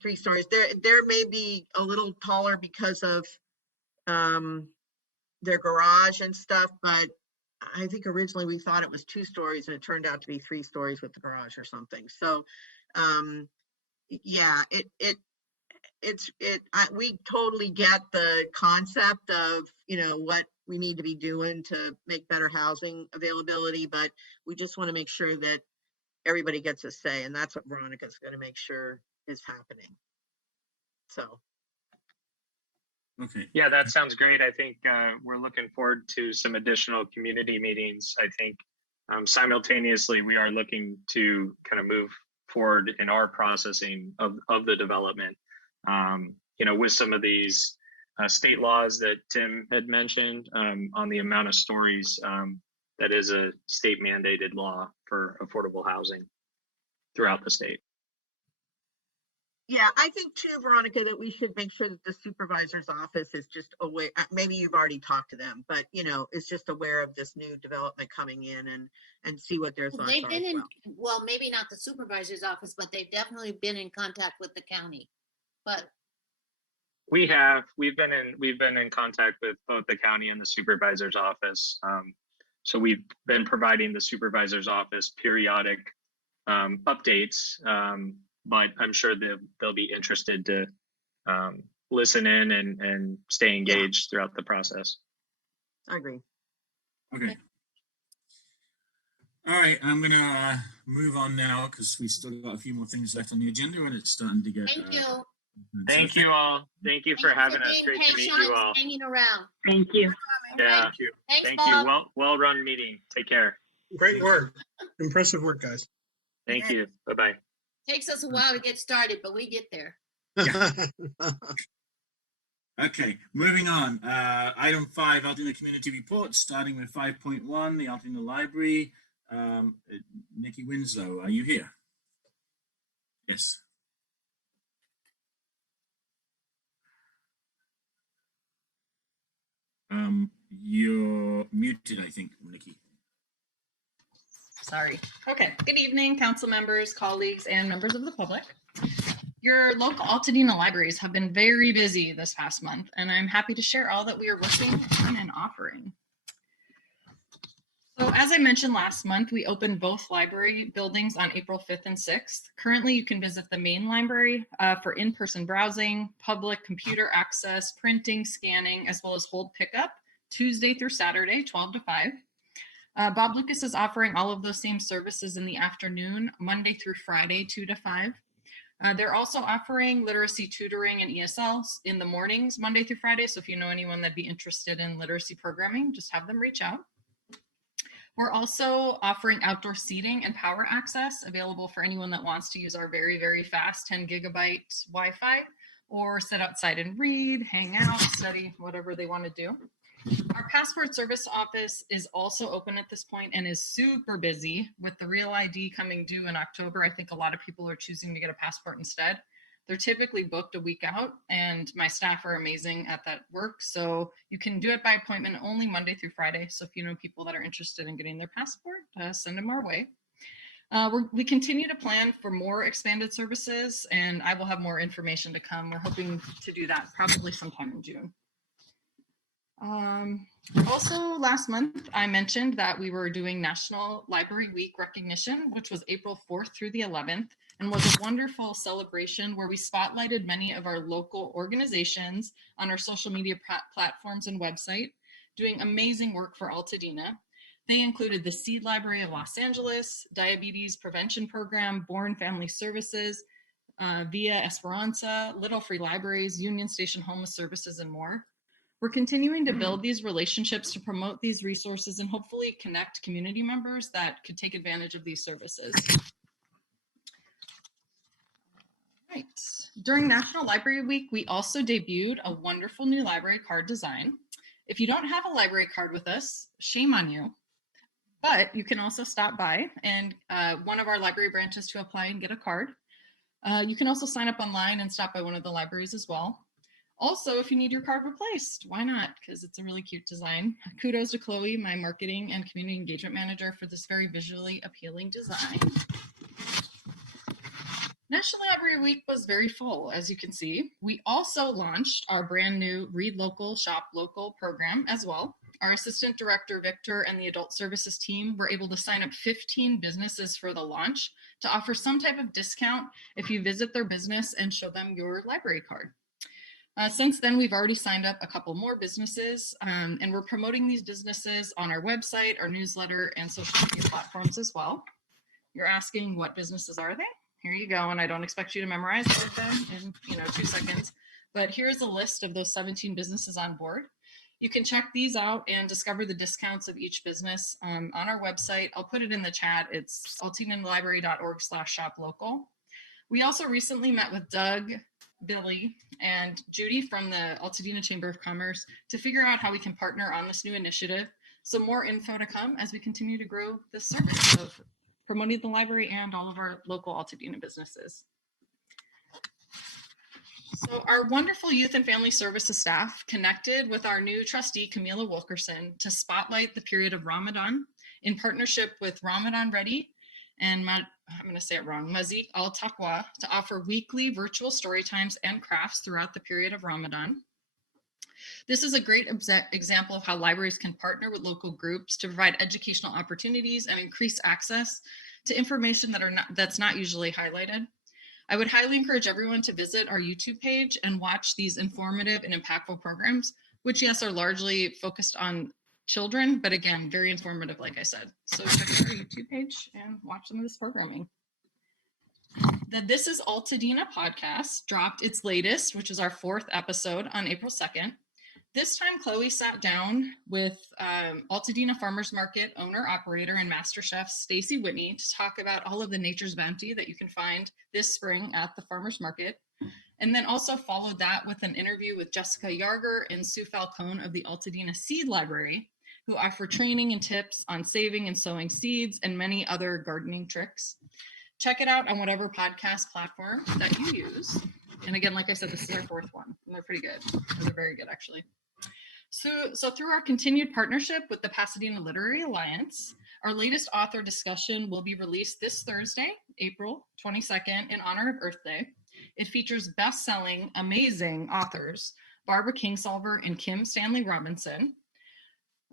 3 stories. There may be a little taller because of their garage and stuff, but I think originally we thought it was 2 stories, and it turned out to be 3 stories with the garage or something. So, we totally get the concept of what we need to be doing to make better housing availability, but we just want to make sure that everybody gets a say, and that's what Veronica's going to make sure is happening. So. Okay. Yeah, that sounds great. I think we're looking forward to some additional community meetings. I think simultaneously we are looking to kind of move forward in our processing of the development. With some of these state laws that Tim had mentioned on the amount of stories, that is a state mandated law for affordable housing throughout the state. Yeah, I think too, Veronica, that we should make sure that the supervisor's office is just aware. Maybe you've already talked to them, but is just aware of this new development coming in and see what their thoughts They've are. been well, maybe not the supervisor's office, but they've definitely been in contact with the county. But we've been in contact with both the county and the supervisor's office. So we've been providing the supervisor's office periodic updates. But I'm sure they'll be interested to listen in and stay engaged throughout the process. I agree. Okay. All right, I'm gonna move on now because we still got a few more things left on the agenda, and it's starting to get. Thank you. Thank you all. Thank you for having us. Great to meet you all. Hanging around. Thank you. Yeah. Thank you. Thanks, Thank Bob. you. Well-run meeting. Take care. Great work. Impressive work, guys. Thank you. Bye-bye. Takes us a while to get started, but we get there. Okay, moving on. Item 5, Altadena Community Report, starting with 5.1, the Altadena Library. Nikki Winslow, are you here? Yes. You're muted, I think, Nikki. Sorry. Okay. Good evening, council members, colleagues, and members of the public. Your local Altadena libraries have been very busy this past month, and I'm happy to share all that we are working on and offering. So as I mentioned last month, we opened both library buildings on April 5th and 6th. Currently, you can visit the main library for in-person browsing, public computer access, printing, scanning, as well as hold pickup, Tuesday through Saturday, 12 to 5. Bob Lucas is offering all of those same services in the afternoon, Monday through Friday, 2 to 5. They're also offering literacy tutoring and ESLs in the mornings, Monday through Friday. So if you know anyone that'd be interested in literacy programming, just have them reach out. We're also offering outdoor seating and power access available for anyone that wants to use our very, very fast 10 gigabyte Wi-Fi or sit outside and read, hang out, study, whatever they want to do. Our passport service office is also open at this point and is super busy with the Real ID coming due in October. I think a lot of people are choosing to get a passport instead. They're typically booked a week out, and my staff are amazing at that work. So you can do it by appointment only Monday through Friday. So if you know people that are interested in getting their passport, send them our way. We continue to plan for more expanded services, and I will have more information to come. We're hoping to do that probably sometime in June. Also last month, I mentioned that we were doing National Library Week recognition, which was April 4th through the 11th, and was a wonderful celebration where we spotlighted many of our local organizations on our social media platforms and website, doing amazing work for Altadena. They included the Seed Library of Los Angeles, Diabetes Prevention Program, Born Family Services, Via Esperanza, Little Free Libraries, Union Station Homeless Services, and more. We're continuing to build these relationships to promote these resources and hopefully connect community members that could take advantage of these services. Right. During National Library Week, we also debuted a wonderful new library card design. If you don't have a library card with us, shame on you. But you can also stop by and one of our library branches to apply and get a card. You can also sign up online and stop by one of the libraries as well. Also, if you need your card replaced, why not? Because it's a really cute design. Kudos to Chloe, my marketing and community engagement manager, for this very visually appealing design. National Library Week was very full, as you can see. We also launched our brand new Read Local, Shop Local program as well. Our Assistant Director, Victor, and the Adult Services team were able to sign up 15 businesses for the launch to offer some type of discount if you visit their business and show them your library card. Since then, we've already signed up a couple more businesses, and we're promoting these businesses on our website, our newsletter, and social media platforms as well. You're asking, what businesses are they? Here you go, and I don't expect you to memorize all of them in 2 seconds, but here's a list of those 17 businesses on board. You can check these out and discover the discounts of each business on our website. I'll put it in the chat. It's altadenalibrary.org/shoplocal. We also recently met with Doug, Billy, and Judy from the Altadena Chamber of Commerce to figure out how we can partner on this new initiative. So more info to come as we continue to grow this service of promoting the library and all of our local Altadena businesses. So our wonderful youth and family services staff connected with our new trustee, Camila Wilkerson, to spotlight the period of Ramadan in partnership with Ramadan Ready and I'm going to say it wrong, Mazik Al Taqwa, to offer weekly virtual story times and crafts throughout the period of Ramadan. This is a great example of how libraries can partner with local groups to provide educational opportunities and increase access to information that's not usually highlighted. I would highly encourage everyone to visit our YouTube page and watch these informative and impactful programs, which, yes, are largely focused on children, but again, very informative, like I said. So check out our YouTube page and watch some of this programming. The This is Altadena podcast dropped its latest, which is our 4th episode, on April 2nd. This time, Chloe sat down with Altadena Farmers Market owner-operator and master chef Stacy Whitney to talk about all of the Nature's Bounty that you can find this spring at the Farmers Market. And then also followed that with an interview with Jessica Yarger and Sue Falcone of the Altadena Seed Library, who offer training and tips on saving and sowing seeds and many other gardening tricks. Check it out on whatever podcast platform that you use. And again, like I said, this is our 4th one, and they're pretty good. They're very good, actually. So through our continued partnership with the Pasadena Literary Alliance, our latest author discussion will be released this Thursday, April 22nd, in honor of Earth Day. It features best-selling, amazing authors, Barbara Kingsolver and Kim Stanley Robinson,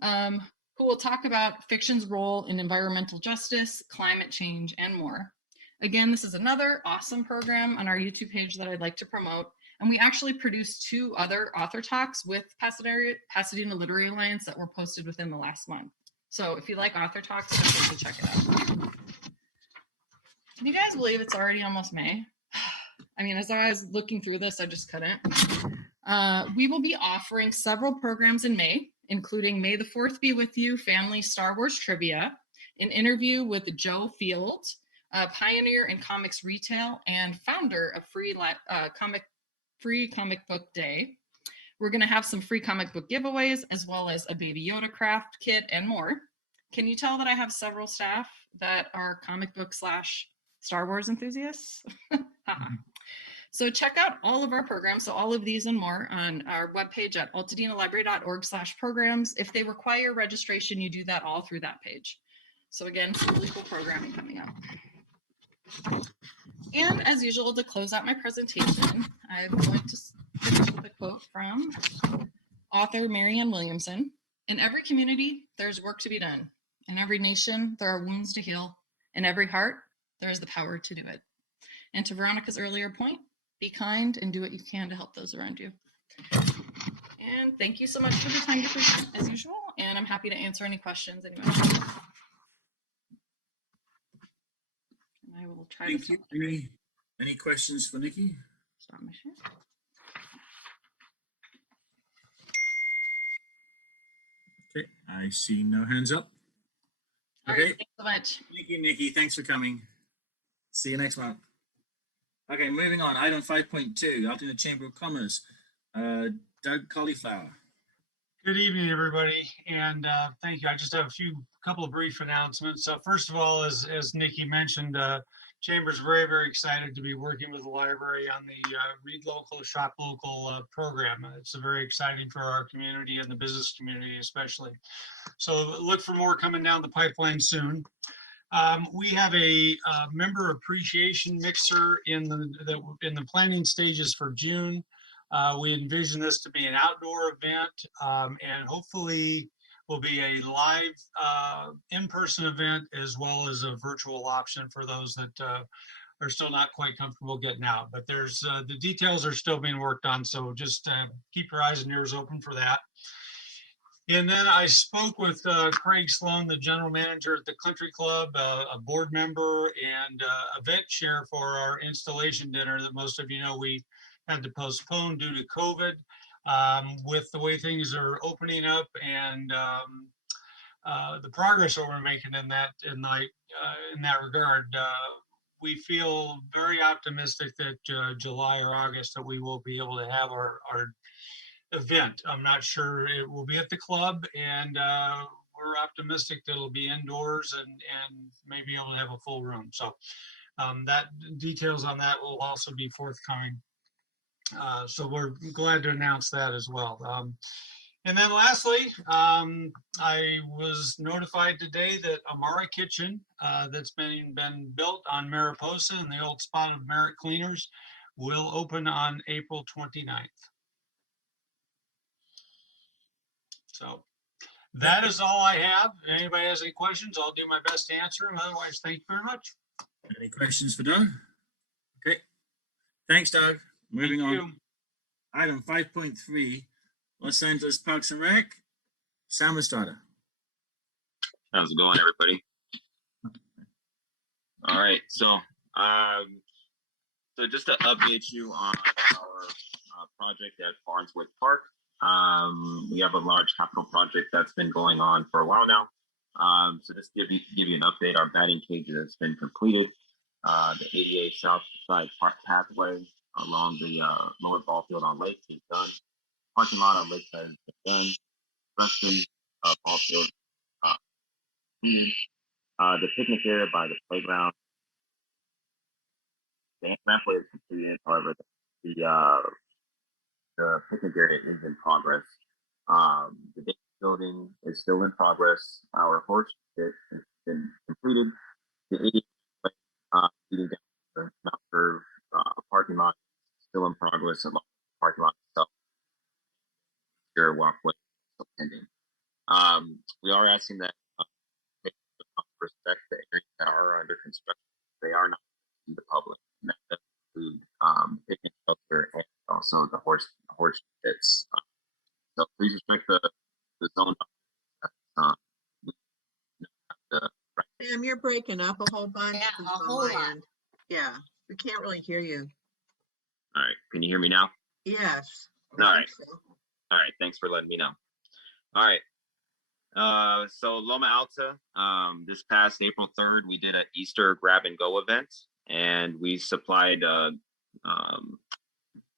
who will talk about fiction's role in environmental justice, climate change, and more. Again, this is another awesome program on our YouTube page that I'd like to promote. And we actually produced 2 other author talks with Pasadena Literary Alliance that were posted within the last month. So if you like author talks, definitely check it out. Can you guys believe it's already almost May? I mean, as I was looking through this, I just couldn't. We will be offering several programs in May, including May the 4th Be With You Family Star Wars Trivia, an interview with Joe Field, a pioneer in comics retail and founder of Free Comic Book Day. We're going to have some free comic book giveaways, as well as a Baby Yoda craft kit and more. Can you tell that I have several staff that are comic book / Star Wars enthusiasts? So check out all of our programs, so all of these and more, on our webpage at altadena.library.org/programs. If they require registration, you do that all through that page. So again, some really cool programming coming up. And as usual, to close out my presentation, I'm going to finish with a quote from author Marianne Williamson. In every community, there's work to be done. In every nation, there are wounds to heal. In every heart, there is the power to do it. And to Veronica's earlier point, be kind and do what you can to help those around you. And thank you so much for the time to present, as usual. And I'm happy to answer any questions anyone has. And I will try Thank you. Any questions for Nikki? Stop my share. Okay, I see no hands up. All Okay. right, thanks so much. Thank you, Nikki. Thanks for coming. See you next month. Okay, moving on. Item 5.2, Altadena Chamber of Commerce. Doug Cauliflower. Good evening, everybody, and thank you. I just have a couple of brief announcements. First of all, as Nikki mentioned, Chamber's very excited to be working with the library on the Read Local, Shop Local program. It's very exciting for our community and the business community especially. So look for more coming down the pipeline soon. We have a member appreciation mixer in the planning stages for June. We envision this to be an outdoor event, and hopefully will be a live in-person event as well as a virtual option for those that are still not quite comfortable getting out. But there's the details are still being worked on, so just keep your eyes and ears open for that. And then I spoke with Craig Sloan, the general manager at the Country Club, a board member and event chair for our installation dinner that most of you know we had to postpone due to COVID. With the way things are opening up and the progress that we're making in that regard, we feel very optimistic that July or August that we will be able to have our event. I'm not sure it will be at the club, and we're optimistic that it'll be indoors and maybe able to have a full room. So that details on that will also be forthcoming. So we're glad to announce that as well. And then lastly, I was notified today that Amara Kitchen that's been built on Mariposa in the old spot of Merit Cleaners will open on April 29th. So that is all I have. If anybody has any questions, I'll do my best to answer them. Otherwise, thank you very much. Any questions for Doug? Okay. Thanks, Doug. Moving on. Item 5.3, Los Angeles Parks and Rec. Sam Estrada. How's it going, everybody? All right, so just to update you on our project at Farnsworth Park. We have a large capital project that's been going on for a while now. So just give you an update. Our batting cage has been completed. The ADA South Side pathway along the lower ball field on Lake is done. Parking lot on Lakeside is done. Western ball field the picnic area by the playground. The pathway is completed. However, the picnic area is in progress. The dance building is still in progress. Our horse pit has been completed. The 80 leading down the Mount Curve parking lot there's a parking lot stuff. Your walkway pending. We are asking that respect the areas that are under construction. They are not to the public. And that does include picnic shelter and also the horse pits. So please respect the zone. Sam, you're breaking up a whole bunch. Yeah, on a whole my lot. end. Yeah, we can't really hear you. All right, can you hear me now? Yes. All right. All right, thanks for letting me know. All right. So Loma Alta, this past April 3rd, we did an Easter grab and go event, and we supplied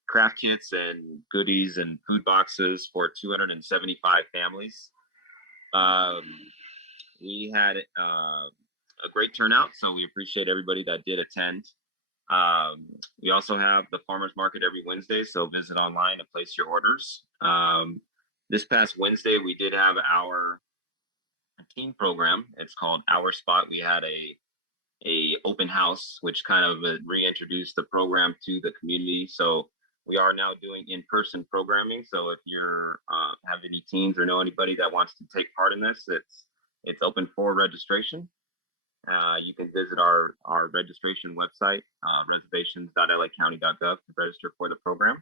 craft kits and goodies and food boxes for 275 families. We had a great turnout, so we appreciate everybody that did attend. We also have the farmers market every Wednesday, so visit online and place your orders. This past Wednesday, we did have our teen program. It's called Our Spot. We had a open house, which kind of reintroduced the program to the community. So we are now doing in-person programming. So if you're have any teens or know anybody that wants to take part in this, it's open for registration. You can visit our registration website, reservations.lacounty.gov, to register for the program.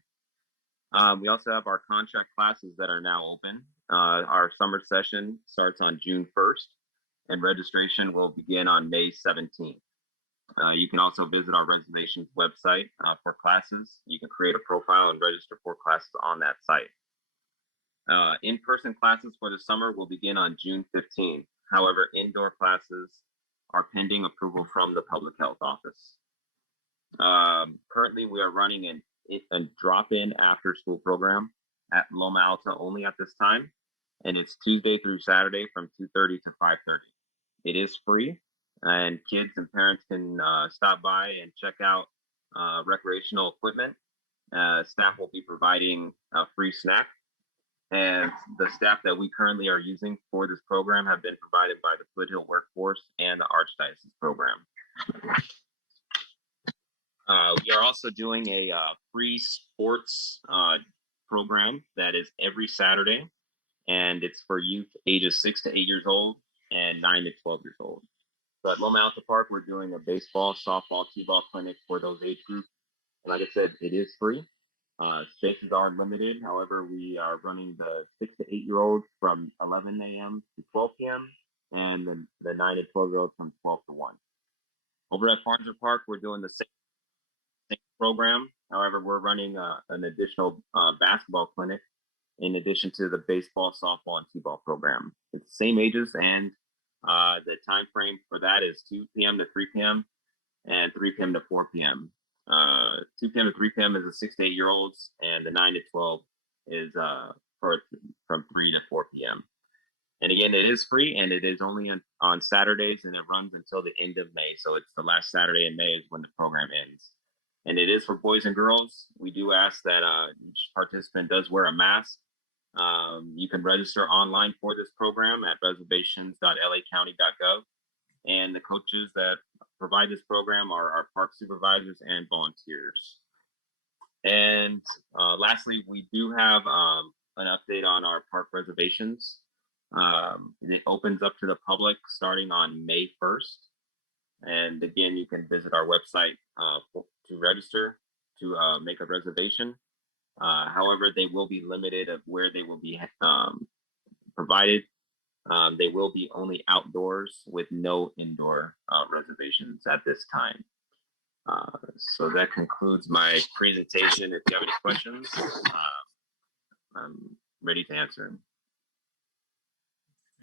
We also have our contract classes that are now open. Our summer session starts on June 1st, and registration will begin on May 17th. You can also visit our reservations website for classes. You can create a profile and register for classes on that site. In-person classes for the summer will begin on June 15th. However, indoor classes are pending approval from the Public Health Office. Currently, we are running a drop-in after-school program at Loma Alta only at this time, and it's Tuesday through Saturday from 2:30 to 5:30. It is free, and kids and parents can stop by and check out recreational equipment. Staff will be providing a free snack, and the staff that we currently are using for this program have been provided by the Foothill Workforce and the Archdiocese program. We are also doing a free sports program that is every Saturday, and it's for youth ages 6 to 8 years old and 9 to 12 years old. So at Loma Alta Park, we're doing a baseball, softball, t-ball clinic for those age groups. And like I said, it is free. Spaces are limited. However, we are running the 6 to 8 year olds from 11 a.m. to 12 p.m. and the 9 to 12 year olds from 12 to 1. Over at Farnsworth Park, we're doing the same program. However, we're running an additional basketball clinic in addition to the baseball, softball, and t-ball program. It's the same ages, and the time frame for that is 2 p.m. to 3 p.m. and 3 p.m. to 4 p.m. 2 p.m. to 3 p.m. is the 6 to 8 year olds, and the 9 to 12 is from 3 to 4 p.m. And again, it is free, and it is only on Saturdays, and it runs until the end of May. So it's the last Saturday in May is when the program ends. And it is for boys and girls. We do ask that each participant does wear a mask. You can register online for this program at reservations.lacounty.gov. And the coaches that provide this program are our park supervisors and volunteers. And lastly, we do have an update on our park reservations. It opens up to the public starting on May 1st. And again, you can visit our website to register, to make a reservation. However, they will be limited of where they will be provided. They will be only outdoors with no indoor reservations at this time. So that concludes my presentation. If you have any questions, I'm ready to answer them.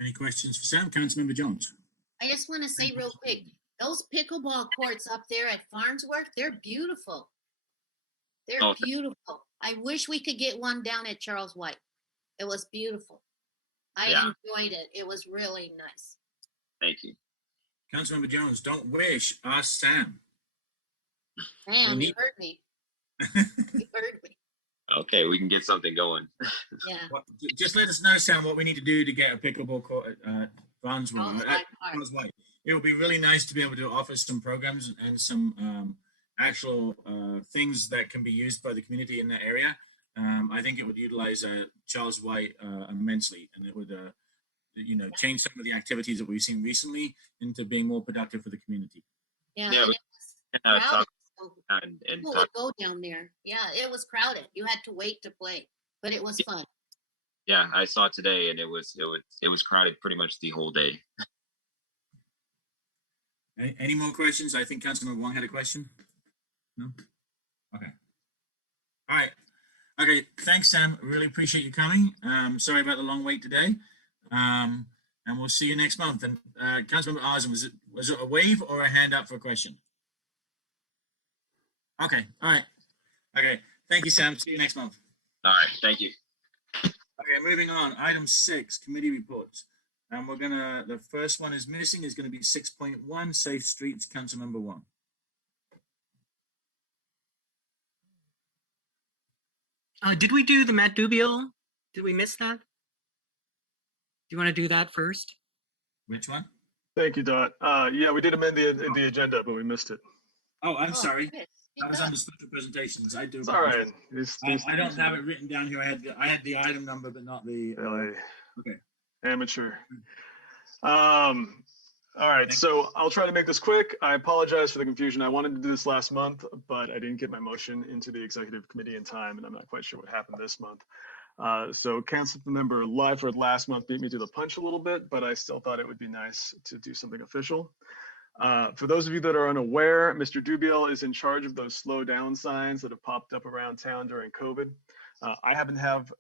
Any questions for Sam? Councilmember Jones. I just want to say real quick, those pickleball courts up there at Farnsworth, they're beautiful. They're beautiful. I wish we could get one down at Charles White. It was beautiful. I enjoyed it. It was really nice. Thank you. Councilmember Jones, don't wish, ask Sam. Sam, you heard me. You heard me. Okay, we can get something going. Yeah. Well, just let us know, Sam, what we need to do to get a pickleball court at Farnsworth. It would be really nice to be able to offer some programs and some actual things that can be used by the community in that area, I think it would utilize Charles White immensely, and it would change some of the activities that we've seen recently into being more productive for the community. Yeah, Yeah, and we it was can crowded, talk so and people talk. would go down there. Yeah, it was crowded. You had to wait to play, but it was fun. Yeah, I saw it today, and it was crowded pretty much the whole day. Any more questions? I think Councilman Wong had a question. No. Okay. All right. Okay. Thanks, Sam. Really appreciate you coming. Sorry about the long wait today. And we'll see you next month. And Councilman Arzen, was it a wave or a hand up for a question? Okay. All right. Okay. Thank you, Sam. See you next month. All right. Thank you. Okay, moving on. Item 6, committee reports. And the first one is missing, is going to be 6.1, Safe Streets, Councilmember Wong. Did we do the Matt Dubiel? Did we miss that? Do you want to do that first? Which one? Thank you, Dot. Yeah, we did amend the agenda, but we missed it. Oh, I'm sorry. That was under special presentations. I do. It's all right. I don't have it written down here. I had the item number, but not the. Okay. Amateur. All right, so I'll try to make this quick. I apologize for the confusion. I wanted to do this last month, but I didn't get my motion into the executive committee in time, and I'm not quite sure what happened this month. So council member Lyford last month beat me to the punch a little bit, but I still thought it would be nice to do something official. For those of you that are unaware, Mr. Dubiel is in charge of those slow down signs that have popped up around town during COVID. I happen to have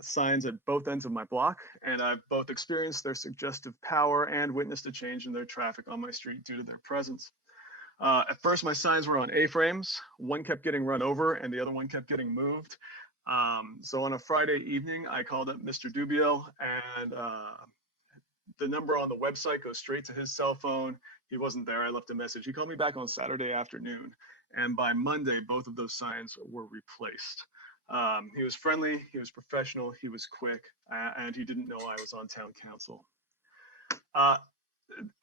signs at both ends of my block, and I've both experienced their suggestive power and witnessed a change in their traffic on my street due to their presence. At first, my signs were on A-frames. One kept getting run over and the other one kept getting moved. So on a Friday evening, I called up Mr. Dubiel, and the number on the website goes straight to his cell phone. He wasn't there. I left a message. He called me back on Saturday afternoon, and by Monday, both of those signs were replaced. He was friendly, he was professional, he was quick, and he didn't know I was on town council.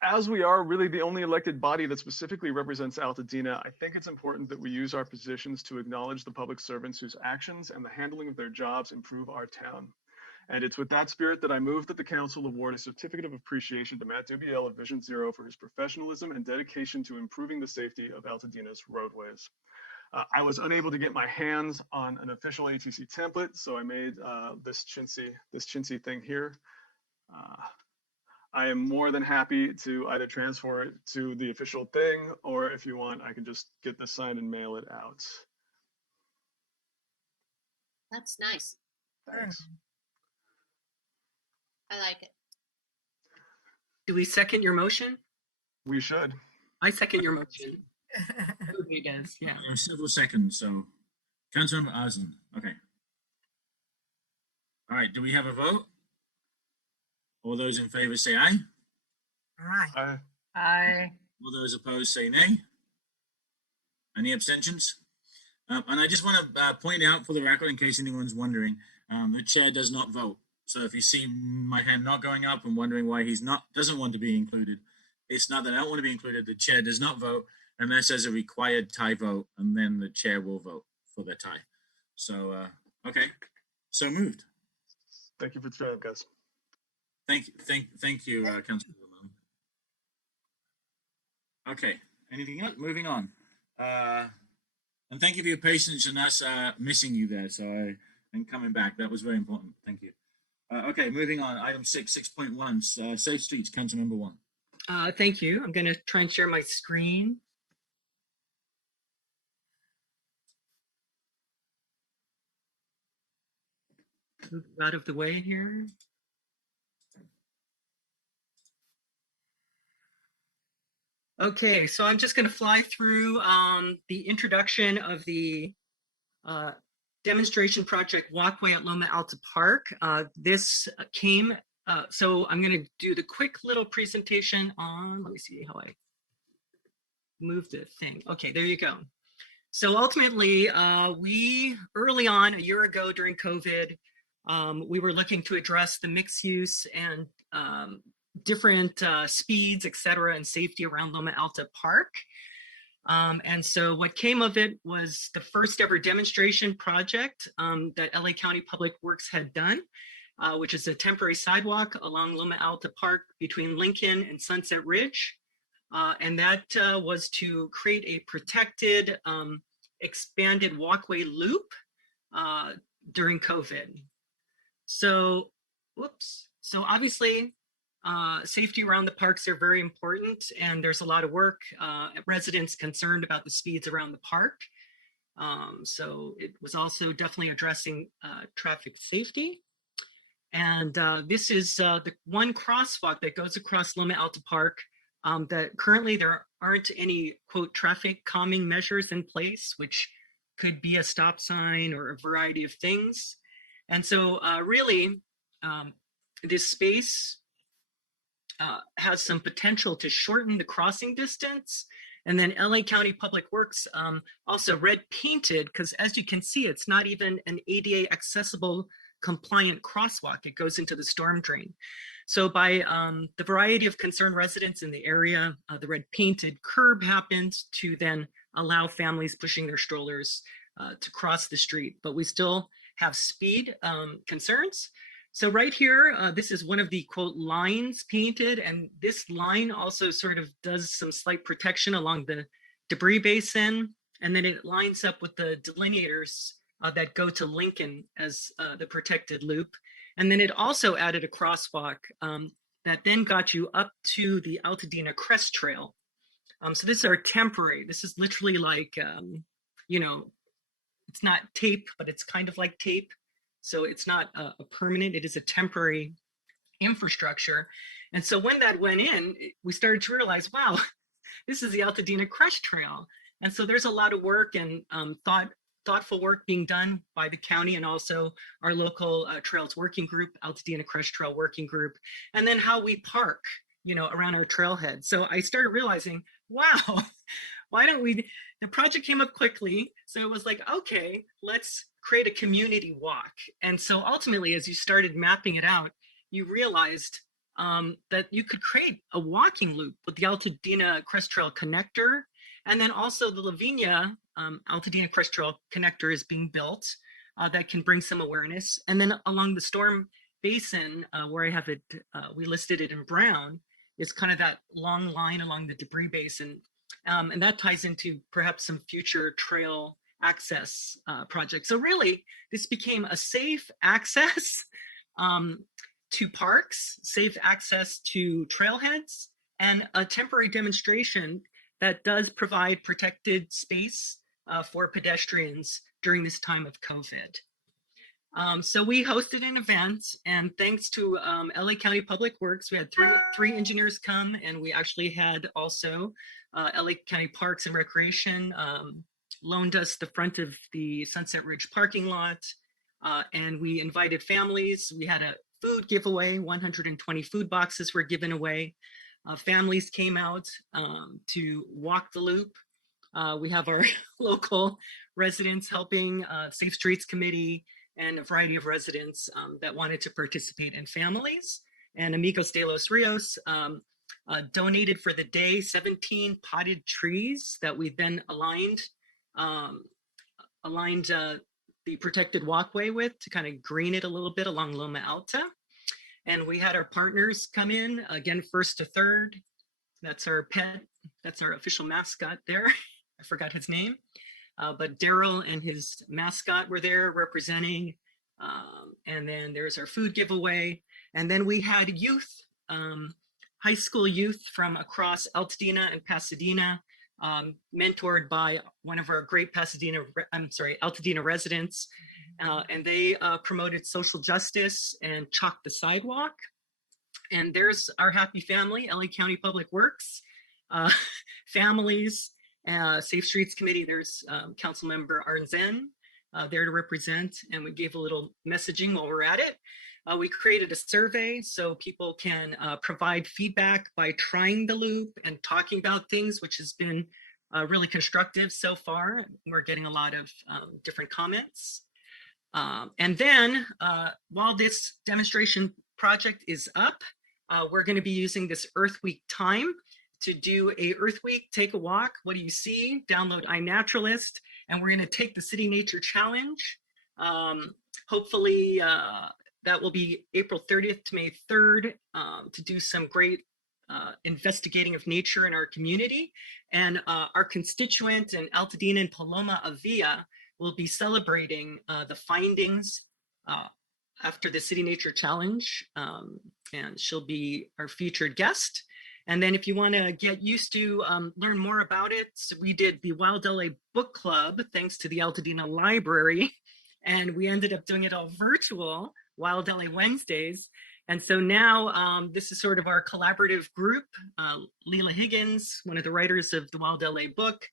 As we are really the only elected body that specifically represents Altadena, I think it's important that we use our positions to acknowledge the public servants whose actions and the handling of their jobs improve our town. And it's with that spirit that I move that the council award a certificate of appreciation to Matt Dubiel of Vision Zero for his professionalism and dedication to improving the safety of Altadena's roadways. I was unable to get my hands on an official ATC template, so I made this chintzy thing here. I am more than happy to either transfer it to the official thing, or if you want, I can just get the sign and mail it out. That's nice. Thanks. I like it. Do we second your motion? We should. I second your motion. He does, yeah. There are several seconds, so Councilmember Arzen. Okay. All right. Do we have a vote? All those in favor say aye. Aye. Aye. All those opposed say nay. Any abstentions? And I just want to point out for the record, in case anyone's wondering, the chair does not vote. So if you see my hand not going up and wondering why doesn't want to be included, it's not that I don't want to be included. The chair does not vote unless there's a required tie vote, and then the chair will vote for the tie. So, okay, so moved. Thank you for the time, guys. Thank you, Councilor Malone. Okay, anything else? Moving on. And thank you for your patience and us missing you there. And coming back. That was very important. Thank you. Okay, moving on. Item 6.1, Safe Streets, Councilmember Wong. Thank you. I'm going to try and share my screen. Move out of the way here. Okay, so I'm just going to fly through the introduction of the demonstration project walkway at Loma Alta Park. This came, so I'm going to do the quick little presentation on, let me see how I move the thing. Okay, there you go. So ultimately, we early on, a year ago during COVID, we were looking to address the mixed use and different speeds, et cetera, and safety around Loma Alta Park. And so what came of it was the first ever demonstration project that LA County Public Works had done, which is a temporary sidewalk along Loma Alta Park between Lincoln and Sunset Ridge. And that was to create a protected, expanded walkway loop during COVID. So, whoops. So obviously, safety around the parks are very important, and there's a lot of work. Residents concerned about the speeds around the park. So it was also definitely addressing traffic safety. And this is the one crosswalk that goes across Loma Alta Park that currently there aren't any, quote, traffic calming measures in place, which could be a stop sign or a variety of things. And so really, this space has some potential to shorten the crossing distance. And then LA County Public Works also red painted, because as you can see, it's not even an ADA accessible compliant crosswalk. It goes into the storm drain. So by the variety of concerned residents in the area, the red painted curb happens to then allow families pushing their strollers to cross the street, but we still have speed concerns. So right here, this is one of the, quote, lines painted, and this line also sort of does some slight protection along the debris basin, and then it lines up with the delineators that go to Lincoln as the protected loop. And then it also added a crosswalk that then got you up to the Altadena Crest Trail. So this is our temporary, this is literally like, you know, it's not tape, but it's kind of like tape. So it's not a permanent, it is a temporary infrastructure. And so when that went in, we started to realize, wow, this is the Altadena Crest Trail. And so there's a lot of work and thoughtful work being done by the county and also our local trails working group, Altadena Crest Trail Working Group, and then how we park, you know, around our trailhead. So I started realizing, wow, why don't we, the project came up quickly. So it was like, okay, let's create a community walk. And so ultimately, as you started mapping it out, you realized that you could create a walking loop with the Altadena Crest Trail connector. And then also the Lavinia Altadena Crest Trail connector is being built that can bring some awareness. And then along the storm basin, where I have it, we listed it in brown, is kind of that long line along the debris basin. And that ties into perhaps some future trail access projects. So really, this became a safe access to parks, safe access to trailheads, and a temporary demonstration that does provide protected space for pedestrians during this time of COVID. So we hosted an event, and thanks to LA County Public Works, we had three engineers come, and we actually had also LA County Parks and Recreation loaned us the front of the Sunset Ridge parking lot, and we invited families. We had a food giveaway, 120 food boxes were given away. Families came out to walk the loop. We have our local residents helping, Safe Streets Committee, and a variety of residents that wanted to participate, and families. And Amigos de los Rios donated for the day 17 potted trees that we then aligned the protected walkway with to kind of green it a little bit along Loma Alta. And we had our partners come in, again, first to third. That's our pet, that's our official mascot there. I forgot his name. But Daryl and his mascot were there representing. And then there's our food giveaway. And then we had youth, high school youth from across Altadena and Pasadena, mentored by one of our great Altadena residents. And they promoted social justice and chalked the sidewalk. And there's our happy family, LA County Public Works, families, Safe Streets Committee. There's Council Member Arnzen there to represent, and we gave a little messaging while we're at it. We created a survey so people can provide feedback by trying the loop and talking about things, which has been really constructive so far. We're getting a lot of different comments. And then while this demonstration project is up, we're going to be using this Earth Week time to do a Earth Week, take a walk. What do you see? Download iNaturalist, and we're going to take the City Nature Challenge. Hopefully that will be April 30th to May 3rd to do some great investigating of nature in our community. And our constituent in Altadena and Paloma Avila will be celebrating the findings after the City Nature Challenge, and she'll be our featured guest. And then if you want to get used to learn more about it, so we did the Wild LA Book Club thanks to the Altadena Library, and we ended up doing it all virtual, Wild LA Wednesdays. And so now this is sort of our collaborative group. Leela Higgins, one of the writers of the Wild LA book,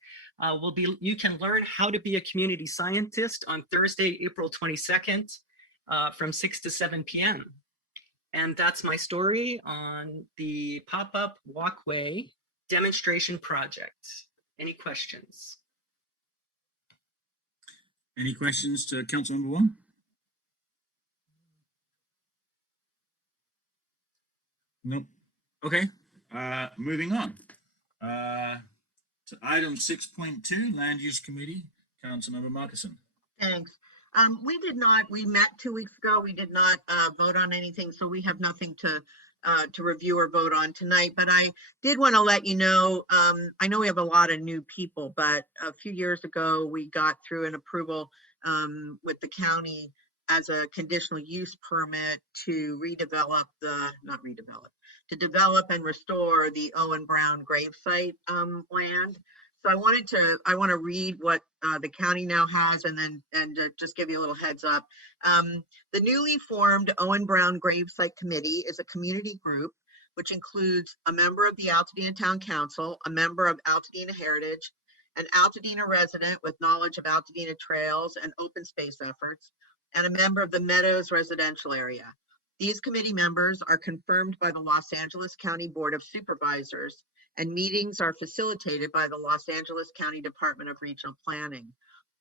you can learn how to be a community scientist on Thursday, April 22nd from 6 to 7 p.m. And that's my story on the pop-up walkway demonstration project. Any questions? Any questions to Councilmember Wong? Nope. Okay, moving on. To item 6.2, Land Use Committee, Councilmember Marcussen. Thanks. We met 2 weeks ago. We did not vote on anything, so we have nothing to review or vote on tonight. But I did want to let you know, I know we have a lot of new people, but a few years ago, we got through an approval with the county as a conditional use permit to develop and restore the Owen Brown gravesite land. So I want to read what the county now has, and just give you a little heads up. The newly formed Owen Brown Gravesite Committee is a community group which includes a member of the Altadena Town Council, a member of Altadena Heritage, an Altadena resident with knowledge of Altadena trails and open space efforts, and a member of the Meadows residential area. These committee members are confirmed by the Los Angeles County Board of Supervisors, and meetings are facilitated by the Los Angeles County Department of Regional Planning.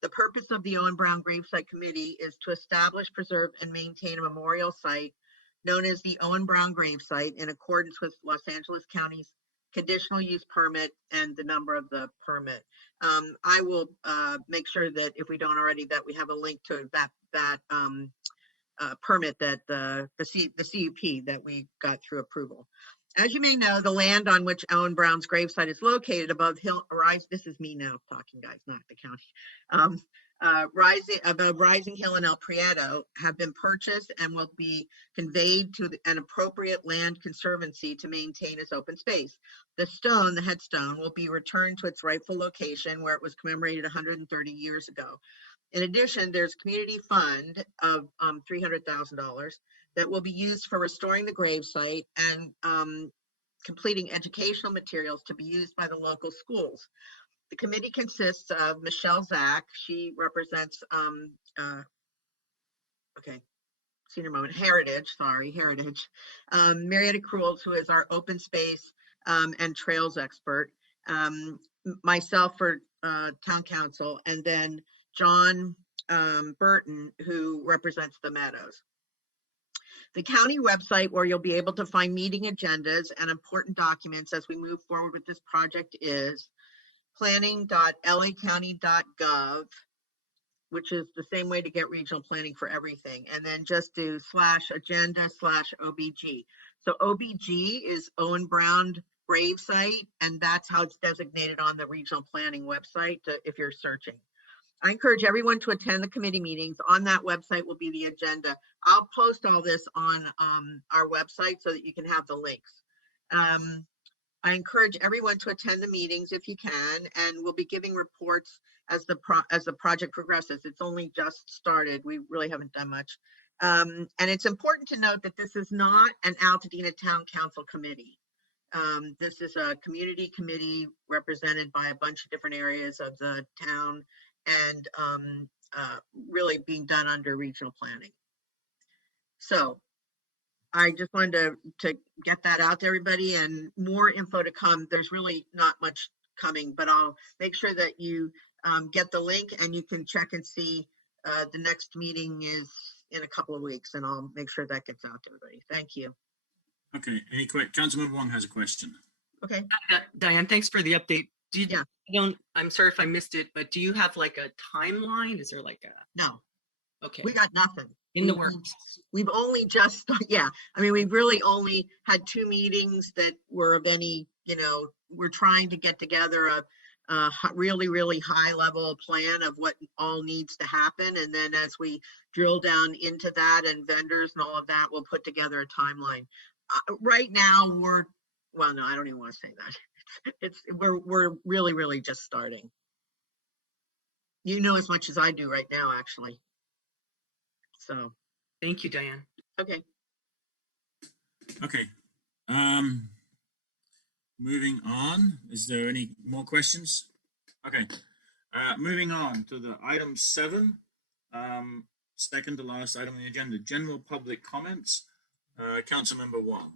The purpose of the Owen Brown Gravesite Committee is to establish, preserve, and maintain a memorial site known as the Owen Brown Gravesite in accordance with Los Angeles County's conditional use permit and the number of the permit. I will make sure that if we don't already, that we have a link to that permit that the CUP that we got through approval. As you may know, the land on which Owen Brown's gravesite is located above this is me now talking, guys, not the county. Above Rising Hill and El Prieto have been purchased and will be conveyed to an appropriate land conservancy to maintain as open space. The headstone, will be returned to its rightful location where it was commemorated 130 years ago. In addition, there's a community fund of $300,000 that will be used for restoring the gravesite and completing educational materials to be used by the local schools. The committee consists of Michelle Zach. She represents, senior moment, Heritage. Marietta Cruels, who is our open space and trails expert. Myself for town council, and then John Burton, who represents the Meadows. The county website where you'll be able to find meeting agendas and important documents as we move forward with this project is planning.lacounty.gov, which is the same way to get regional planning for everything. And then just do /agenda/OBG. So OBG is Owen Brown Gravesite, and that's how it's designated on the regional planning website if you're searching. I encourage everyone to attend the committee meetings. On that website will be the agenda. I'll post all this on our website so that you can have the links. I encourage everyone to attend the meetings if you can, and we'll be giving reports as the project progresses. It's only just started. We really haven't done much. And it's important to note that this is not an Altadena Town Council committee. This is a community committee represented by a bunch of different areas of the town, and really being done under regional planning. So I just wanted to get that out to everybody, and more info to come. There's really not much coming, but I'll make sure that you get the link, and you can check and see the next meeting is in a couple of weeks, and I'll make sure that gets out to everybody. Thank you. Okay, Councilmember Wong has a question. Okay. Diane, thanks for the update. I'm sorry if I missed it, but do you have like a timeline? Is there like a? No. Okay. We got nothing. In the works. We've only just, yeah. I mean, we've really only had 2 meetings that were of any, we're trying to get together a really, really high level plan of what all needs to happen. And then as we drill down into that and vendors and all of that, we'll put together a timeline. Right now well, no, I don't even want to say that. We're really, really just starting. You know as much as I do right now, actually. So thank you, Diane. Okay. Okay. Moving on. Is there any more questions? Okay. Moving on to the item 7, second to last item on the agenda, general public comments. Councilmember Wong.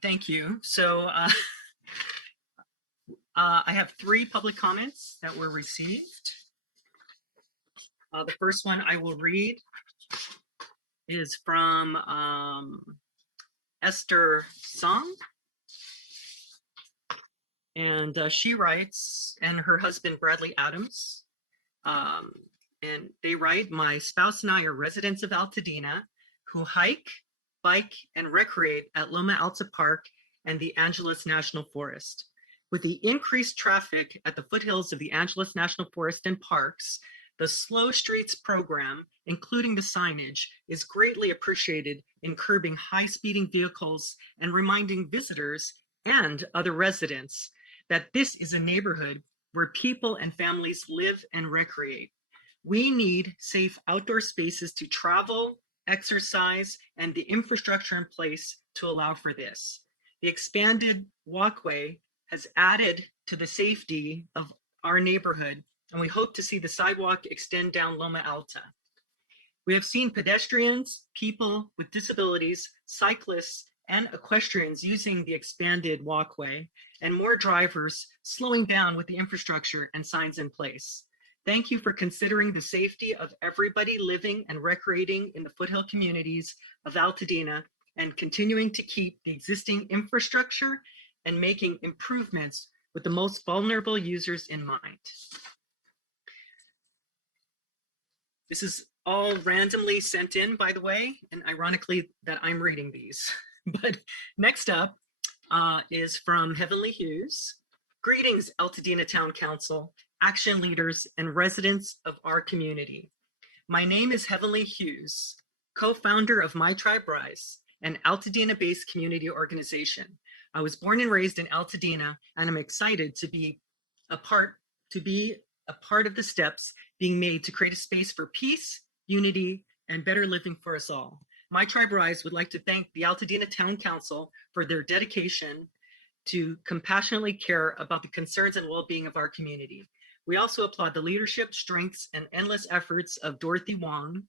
Thank you. So I have 3 public comments that were received. The first one I will read is from Esther Song. And she writes, and her husband, Bradley Adams, and they write, my spouse and I are residents of Altadena who hike, bike, and recreate at Loma Alta Park and the Angeles National Forest. With the increased traffic at the foothills of the Angeles National Forest and parks, the Slow Streets program, including the signage, is greatly appreciated in curbing high-speeding vehicles and reminding visitors and other residents that this is a neighborhood where people and families live and recreate. We need safe outdoor spaces to travel, exercise, and the infrastructure in place to allow for this. The expanded walkway has added to the safety of our neighborhood, and we hope to see the sidewalk extend down Loma Alta. We have seen pedestrians, people with disabilities, cyclists, and equestrians using the expanded walkway, and more drivers slowing down with the infrastructure and signs in place. Thank you for considering the safety of everybody living and recreating in the foothill communities of Altadena and continuing to keep the existing infrastructure and making improvements with the most vulnerable users in mind. This is all randomly sent in, by the way, and ironically that I'm reading these. But next up is from Heavenly Hughes. Greetings, Altadena Town Council, action leaders, and residents of our community. My name is Heavenly Hughes, co-founder of My Tribe Rise, an Altadena-based community organization. I was born and raised in Altadena, and I'm excited to be a part of the steps being made to create a space for peace, unity, and better living for us all. My Tribe Rise would like to thank the Altadena Town Council for their dedication to compassionately care about the concerns and well-being of our community. We also applaud the leadership, strengths, and endless efforts of Dorothy Wong.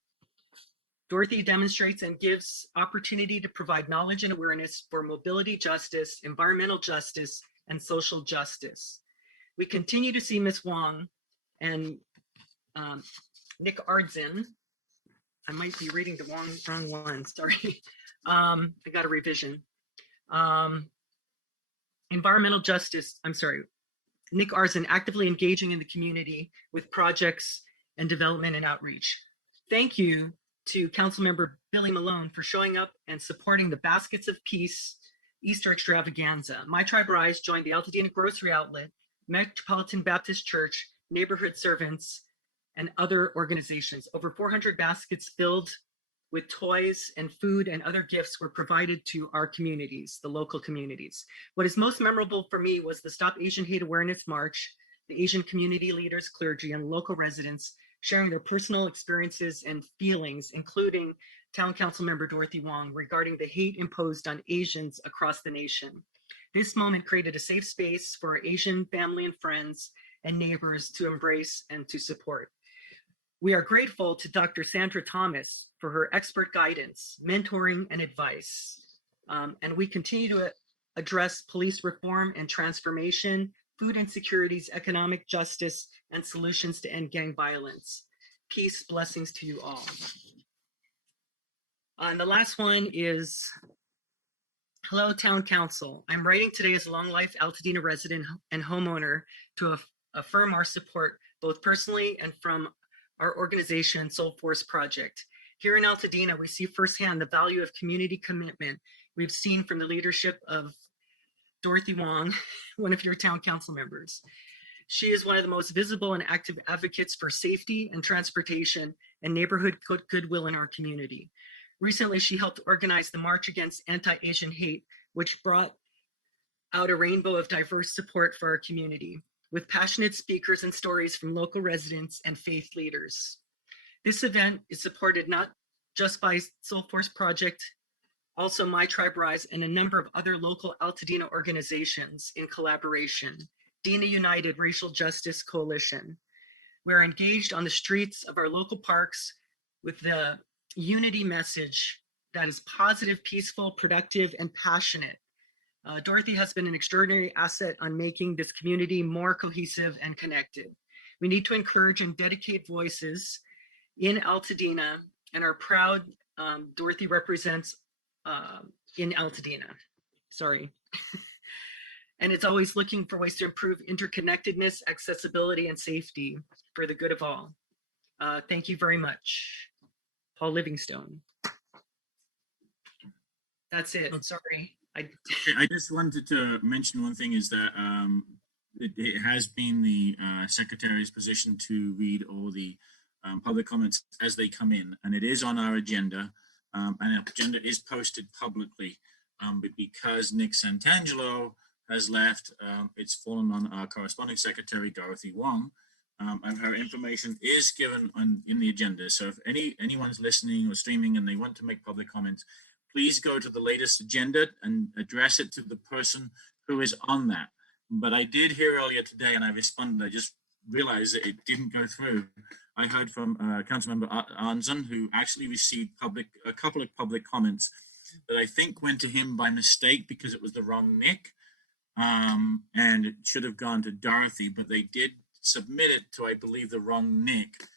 Dorothy demonstrates and gives opportunity to provide knowledge and awareness for mobility justice, environmental justice, and social justice. We continue to see Ms. Wong and Nick Ardzen. I might be reading the wrong one, sorry. I got a revision. Environmental justice, Nick Ardzen actively engaging in the community with projects and development and outreach. Thank you to Councilmember Billy Malone for showing up and supporting the Baskets of Peace Easter extravaganza. My Tribe Rise joined the Altadena Grocery Outlet, Metropolitan Baptist Church, Neighborhood Servants, and other organizations. Over 400 baskets filled with toys and food and other gifts were provided to our communities, the local communities. What is most memorable for me was the Stop Asian Hate Awareness March, the Asian community leaders, clergy, and local residents sharing their personal experiences and feelings, including Town Council member Dorothy Wong, regarding the hate imposed on Asians across the nation. This moment created a safe space for our Asian family and friends and neighbors to embrace and to support. We are grateful to Dr. Sandra Thomas for her expert guidance, mentoring, and advice. And we continue to address police reform and transformation, food insecurities, economic justice, and solutions to end gang violence. Peace, blessings to you all. And the last one is Hello, Town Council. I'm writing today as a long life Altadena resident and homeowner to affirm our support, both personally and from our organization, Soul Force Project. Here in Altadena, we see firsthand the value of community commitment we've seen from the leadership of Dorothy Wong, one of your town council members. She is one of the most visible and active advocates for safety and transportation and neighborhood goodwill in our community. Recently, she helped organize the March Against Anti-Asian Hate, which brought out a rainbow of diverse support for our community, with passionate speakers and stories from local residents and faith leaders. This event is supported not just by Soul Force Project, also My Tribe Rise, and a number of other local Altadena organizations in collaboration. Dena United Racial Justice Coalition. We're engaged on the streets of our local parks with the unity message that is positive, peaceful, productive, and passionate. Dorothy has been an extraordinary asset on making this community more cohesive and connected. We need to encourage and dedicate voices in Altadena, and are proud Dorothy represents in Altadena. Sorry. And it's always looking for ways to improve interconnectedness, accessibility, and safety for the good of all. Thank you very much. Paul Livingstone. That's it. Sorry. I just wanted to mention one thing is that it has been the secretary's position to read all the public comments as they come in, and it is on our agenda, and our agenda is posted publicly, but because Nick Santangelo has left, it's fallen on our corresponding secretary, Dorothy Wong, and her information is given in the agenda. So if anyone's listening or streaming and they want to make public comments, please go to the latest agenda and address it to the person who is on that. But I did hear earlier today, and I responded, I just realized that it didn't go through. I heard from Councilmember Arnzen, who actually received a couple of public comments that I think went to him by mistake because it was the wrong Nick. And it should have gone to Dorothy, but they did submit it to, I believe, the wrong Nick.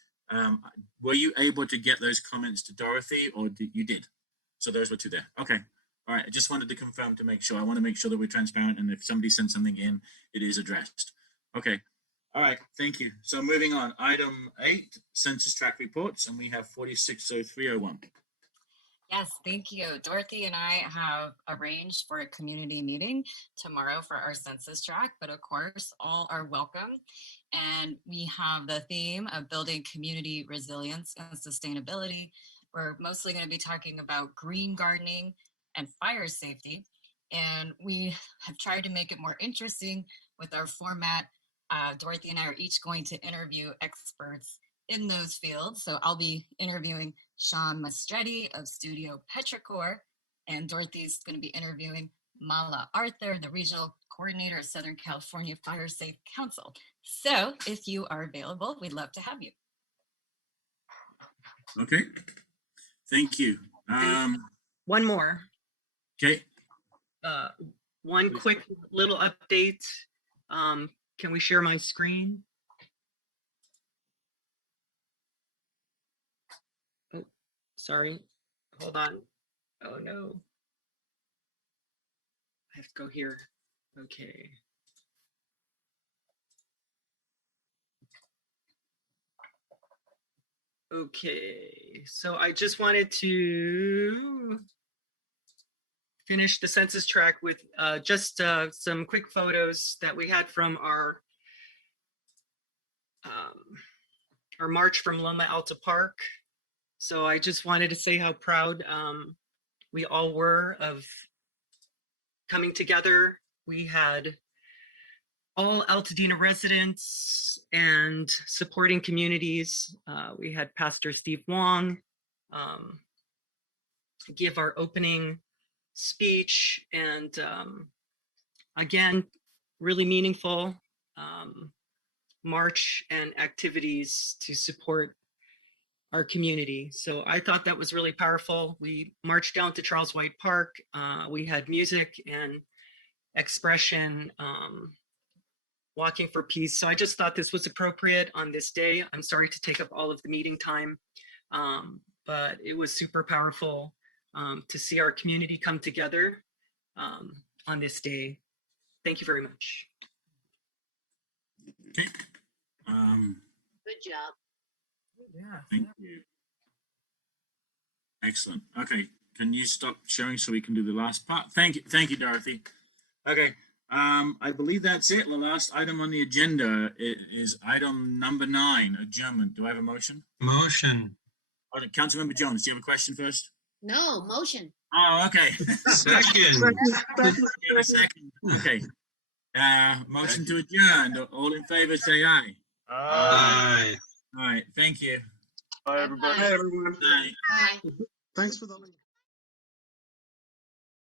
Were you able to get those comments to Dorothy, or you did? So those were two there. Okay. All right. I just wanted to confirm to make sure. I want to make sure that we're transparent, and if somebody sends something in, it is addressed. Okay. All right. Thank you. So moving on. Item 8, census tract reports, and we have 460301. Yes, thank you. Dorothy and I have arranged for a community meeting tomorrow for our census tract, but of course, all are welcome. And we have the theme of building community resilience and sustainability. We're mostly going to be talking about green gardening and fire safety. And we have tried to make it more interesting with our format. Dorothy and I are each going to interview experts in those fields. So I'll be interviewing Sean Mastretti of Studio Petrichor, and Dorothy's going to be interviewing Mala Arthur, the Regional Coordinator of Southern California Fire Safe Council. So if you are available, we'd love to have you. Okay. Thank you. One more. Okay. One quick little update. Can we share my screen? Oh, sorry. Hold on. Oh no. I have to go here. Okay. Okay, so I just wanted to finish the census tract with just some quick photos that we had from our march from Loma Alta Park. So I just wanted to say how proud we all were of coming together. We had all Altadena residents and supporting communities. We had Pastor Steve Wong give our opening speech, and again, really meaningful march and activities to support our community. So I thought that was really powerful. We marched down to Charles White Park. We had music and expression, walking for peace. So I just thought this was appropriate on this day. I'm sorry to take up all of the meeting time, but it was super powerful to see our community come together on this day. Thank you very much. Okay. Good job. Yeah. Thank you. Excellent. Okay. Can you stop sharing so we can do the last part? Thank you, Dorothy. Okay. I believe that's it. The last item on the agenda is item number 9, adjournment. Do I have a motion? Motion. Okay, Councilmember Jones, do you have a question first? No, motion. Oh, okay. Second. You have a second. Okay. Motion to adjourn. All in favor, say aye. Aye. All right. Thank you. Bye, everybody. Bye, everyone. Bye. Bye. Thanks for the link.